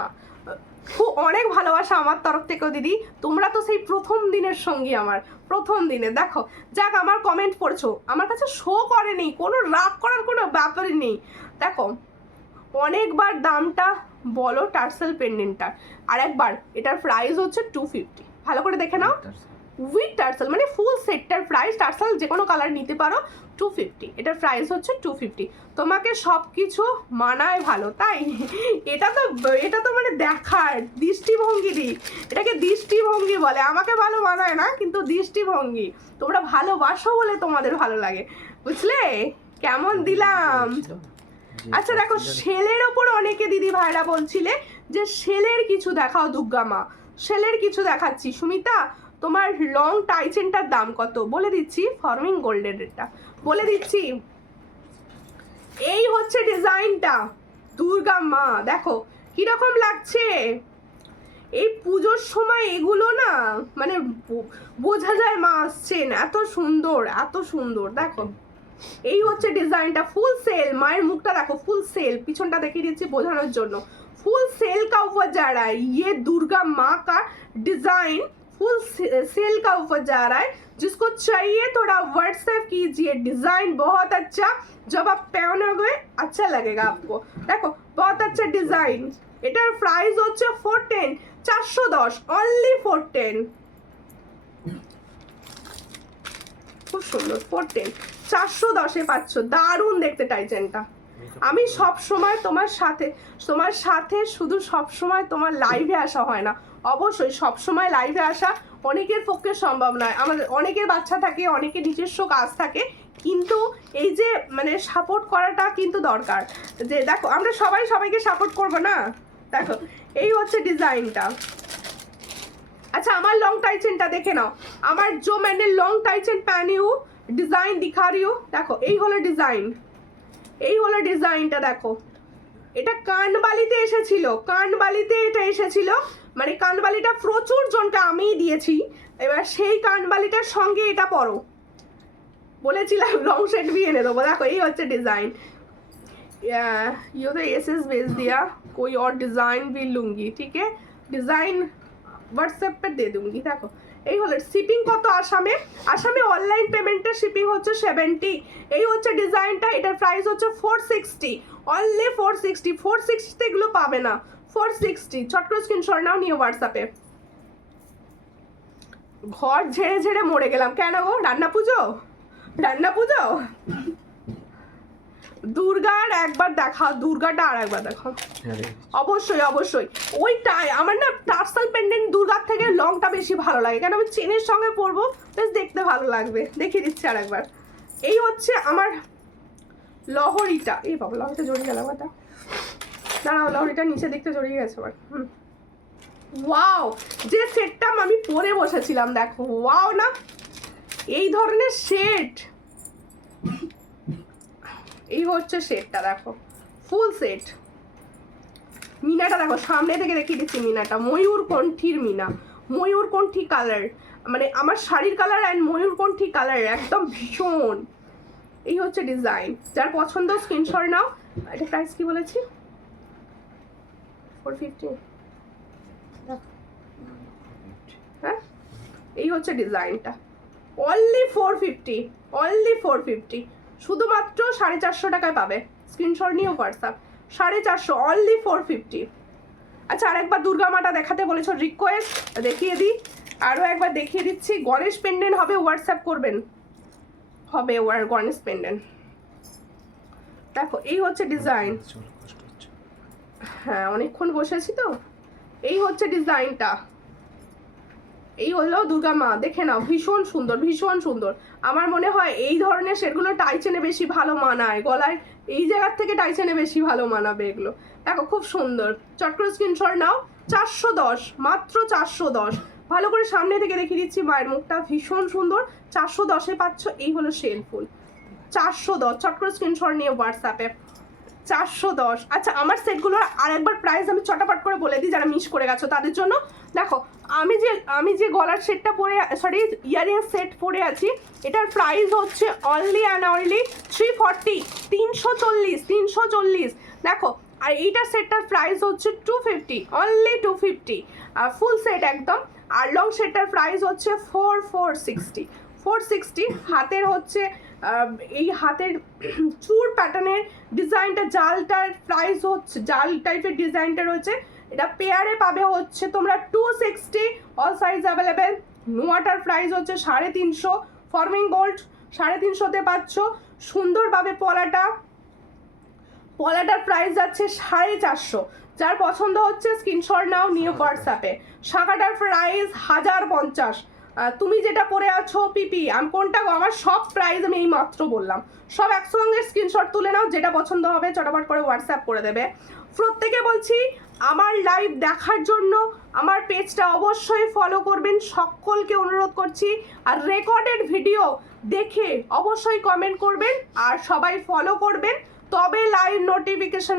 খুব অনেক ভালোবাসা আমার তরফ থেকেও দিদি। তোমরা তো সেই প্রথম দিনের সঙ্গী, আমার প্রথম দিনে। দেখো যাক আমার কমেন্ট পড়ছো, আমার কাছে শো করেনি, কোনো রাগ করার কোনো ব্যাপারই নেই। দেখো অনেকবার দামটা বলো টার্সেল পেন্ডেন্টটার, আর একবার এটার প্রাইস হচ্ছে 250। ভালো করে দেখে নাও, উইথ টার্সেল মানে ফুল সেটটার প্রাইস, টার্সেল যে কোনো কালার নিতে পারো 250। এটার প্রাইস হচ্ছে 250। তোমাকে সব কিছু মানায় ভালো, তাই এটা তো মানে দেখার দৃষ্টিভঙ্গি দিই, এটাকে দৃষ্টিভঙ্গি বলে। আমাকে ভালো মানায় না, কিন্তু দৃষ্টিভঙ্গি। তোমরা ভালোবাসো বলে তোমাদের ভালো লাগে, বুঝলে? কেমন দিলাম? আচ্ছা দেখো সেলের ওপর অনেকে দিদি ভাইরা বলছিলে যে সেলের কিছু দেখাও দুর্গা মা, সেলের কিছু দেখাচ্ছি। সুমিতা তোমার লং টাইচেনটার দাম কত বলে দিচ্ছি, ফর্মিং গোল্ডের রেটটা বলে দিচ্ছি। এই হচ্ছে ডিজাইনটা, দুর্গা মা দেখো কিরকম লাগছে। এই পুজোর সময় এগুলো না মানে বোঝা যায় মা আসছেন, এত সুন্দর দেখো। এই হচ্ছে ডিজাইনটা, ফুল সেল। মায়ের মুখটা দেখো, ফুল সেল। পিছনটা দেখিয়ে দিচ্ছি বোঝানোর জন্য। फुल सेल का ऊपर जा रहा है, ये दुर्गा माँ का डिजाइन फुल सेल का ऊपर जा रहा है। जिसको चाहिए थोड़ा व्हाट्सएप कीजिए, डिजाइन बहुत अच्छा, जब आप पहनोगे अच्छा लगेगा आपको। देखो बहुत अच्छा डिजाइन। এটার প্রাইস হচ্ছে 410, 410 অনলি 410। খুব সুন্দর 410, 410 পাচ্ছ। দারুণ দেখতে টাইজেনটা। আমি সব সময় তোমার সাথে শুধু সব সময় তোমার লাইভে আসা হয় না, অবশ্যই সব সময় লাইভে আসা অনেকের পক্ষে সম্ভব নয়। আমাদের অনেকের বাচ্চা থাকে, অনেকের নিজস্ব কাজ থাকে, কিন্তু এই যে মানে সাপোর্ট করাটা কিন্তু দরকার, যে দেখো আমরা সবাই সবাইকে সাপোর্ট করবো না। দেখো এই হচ্ছে ডিজাইনটা। अच्छा আমার লং টাই চেনটা দেখে নাও, আমার जो मैंने লং টাই চেন पहनी हूँ डिजाइन दिखा रही हूँ, দেখো এই হলো ডিজাইন, এই হলো ডিজাইনটা। দেখো এটা কানবালিতে এসেছিল, কানবালিতে এটা এসেছিল, মানে কানবালিটা প্রচুর জনকে আমিই দিয়েছি। এবার সেই কানবালিটার সঙ্গে এটা পরো, বলেছিলাম লং সেট भी এনে দেবো। দেখো এই হচ্ছে ডিজাइन, ये तो एसएस भेज दिया, कोई और डिज़ाइन भी लूँगी, ठीक है डिज़ाइन হোয়াটসঅ্যাপ পে দিয়ে दूंगी। দেখো এই হলো শিপিং কত আসামে, আসামে অনলাইন পেমেন্টের শিপিং হচ্ছে 70। এই হচ্ছে ডিজাইনটা, এটার প্রাইস হচ্ছে 460, অনলি 460। 460 এগুলো পাবে না, 460। চট করে স্ক্রিনশট নাও, নিয়ে হোয়াটসঅ্যাপে। ঘর ঝেড়ে ঝেড়ে মরে গেলাম, কেন গো রান্না পুজো, রান্না পুজো। দুর্গার একবার দেখাও, দুর্গাটা আর একবার দেখাও। অবশ্যই অবশ্যই, ওইটাই আমার না টার্সাল পেন্ডেন্ট দুর্গার থেকে লংটা বেশি ভালো লাগে, কেন আমি চেনের সঙ্গে পরবো, বেশ দেখতে ভালো লাগবে। দেখিয়ে দিচ্ছি আর একবার। এই হচ্ছে আমার লহরিটা, এই বাবা লহরিটা জড়িয়ে গেল কথা, দাঁড়াও লহরিটা নিচে দেখতে জড়িয়ে গেছে আবার। ওয়াও, যে সেটটা আমি পরে বসেছিলাম, দেখো ওয়াও না, এই ধরনের সেট, এই হচ্ছে সেটটা। দেখো ফুল সেট, মিনাটা দেখো সামনে থেকে দেখিয়ে দিচ্ছি, মিনাটা ময়ূরকণ্ঠীর মিনা, ময়ূরকণ্ঠী কালার, মানে আমার শাড়ির কালার অ্যান্ড ময়ূরকণ্ঠী কালার একদম ভীষণ। এই হচ্ছে ডিজাইন, যার পছন্দ স্ক্রিনশট নাও। এটা প্রাইস কি বলেছি, 450। হ্যাঁ এই হচ্ছে ডিজাইনটা, অনলি 450, অনলি 450, শুধুমাত্র 450 টাকায় পাবে। স্ক্রিনশট নিয়ে হোয়াটসঅ্যাপ, 450, অনলি 450। আচ্ছা আরেকবার দুর্গা মাটা দেখাতে বলেছো, রিকোয়েস্ট দেখিয়ে দিই, আরও একবার দেখিয়ে দিচ্ছি। গণেশ পেন্ডেন্ট হবে, হোয়াটসঅ্যাপ করবেন, হবে ওয়ার গণেশ পেন্ডেন্ট। দেখো এই হচ্ছে ডিজাইন, হ্যাঁ অনেকক্ষণ বসেছি তো। এই হচ্ছে ডিজাইনটা, এই হলো দুর্গা মা, দেখে নাও ভীষণ সুন্দর, ভীষণ সুন্দর। আমার মনে হয় এই ধরনের সেটগুলো টাই চেনে বেশি ভালো মানায়, গলায় এই জায়গার থেকে টাই চেনে বেশি ভালো মানাবে এগুলো। দেখো খুব সুন্দর, চট করে স্ক্রিনশট নাও। 410, মাত্র 410। ভালো করে সামনে থেকে দেখিয়ে দিচ্ছি মায়ের মুখটা, ভীষণ সুন্দর। 410-এ পাচ্ছ, এই হলো শেল ফুল, 410। চট করে স্ক্রিনশট নিয়ে হোয়াটসঅ্যাপে, 410। আচ্ছা আমার সেটগুলোর আরেকবার প্রাইস আমি চটাপট করে বলে দিই, যারা মিস করে গেছো তাদের জন্য। দেখো আমি যে গলার সেটটা পরে, সরি ইয়ারিং সেট পরে আছি, এটার প্রাইস হচ্ছে অনলি অ্যান্ড অনলি 340, 340। দেখো আর এইটার সেটটার প্রাইস হচ্ছে 250, অনলি 250, আর ফুল সেট একদম। আর লং সেটটার প্রাইস হচ্ছে 460। হাতের হচ্ছে এই হাতের চুর প্যাটার্নের ডিজাইনটা, জালটার প্রাইস হচ্ছে, জাল টাইপের ডিজাইনটা রয়েছে, এটা পেয়ারে পাবে হচ্ছে তোমরা 260, অল সাইজ অ্যাভেলেবেল। নোয়াটার প্রাইস হচ্ছে 350, ফর্মিং গোল্ড 350-তে পাচ্ছ। সুন্দরভাবে পলাটার প্রাইস যাচ্ছে 450, যার পছন্দ হচ্ছে স্ক্রিনশট নাও, নিয়ে হোয়াটসঅ্যাপে। শাখাটার প্রাইস 1050। তুমি যেটা পরে আছো পিপি, আমি কোনটা গো, আমার সব প্রাইস আমি এই মাত্র বললাম, সব একসঙ্গে স্ক্রিনশট তুলে নাও, যেটা পছন্দ হবে চটাপট করে হোয়াটসঅ্যাপ করে দেবে। প্রত্যেকে বলছি আমার লাইভ দেখার জন্য আমার পেজটা অবশ্যই ফলো করবেন, সকলকে অনুরোধ করছি। আর রেকর্ডেড ভিডিও দেখে অবশ্যই কমেন্ট করবেন, আর সবাই ফলো করবেন, তবে লাইভ নোটিফিকেশন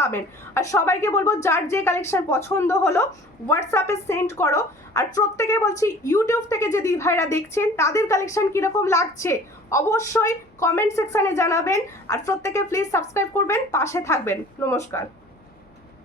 পাবেন। আর সবাইকে বলবো যার যে কালেকশন পছন্দ হলো হোয়াটসঅ্যাপে সেন্ড করো। আর প্রত্যেকে বলছি ইউটিউব থেকে যে দিদি ভাইরা দেখছেন তাদের কালেকশন কীরকম লাগছে অবশ্যই কমেন্ট সেকশানে জানাবেন। আর প্রত্যেকে প্লিজ সাবস্ক্রাইব করবেন, পাশে থাকবেন। নমস্কার।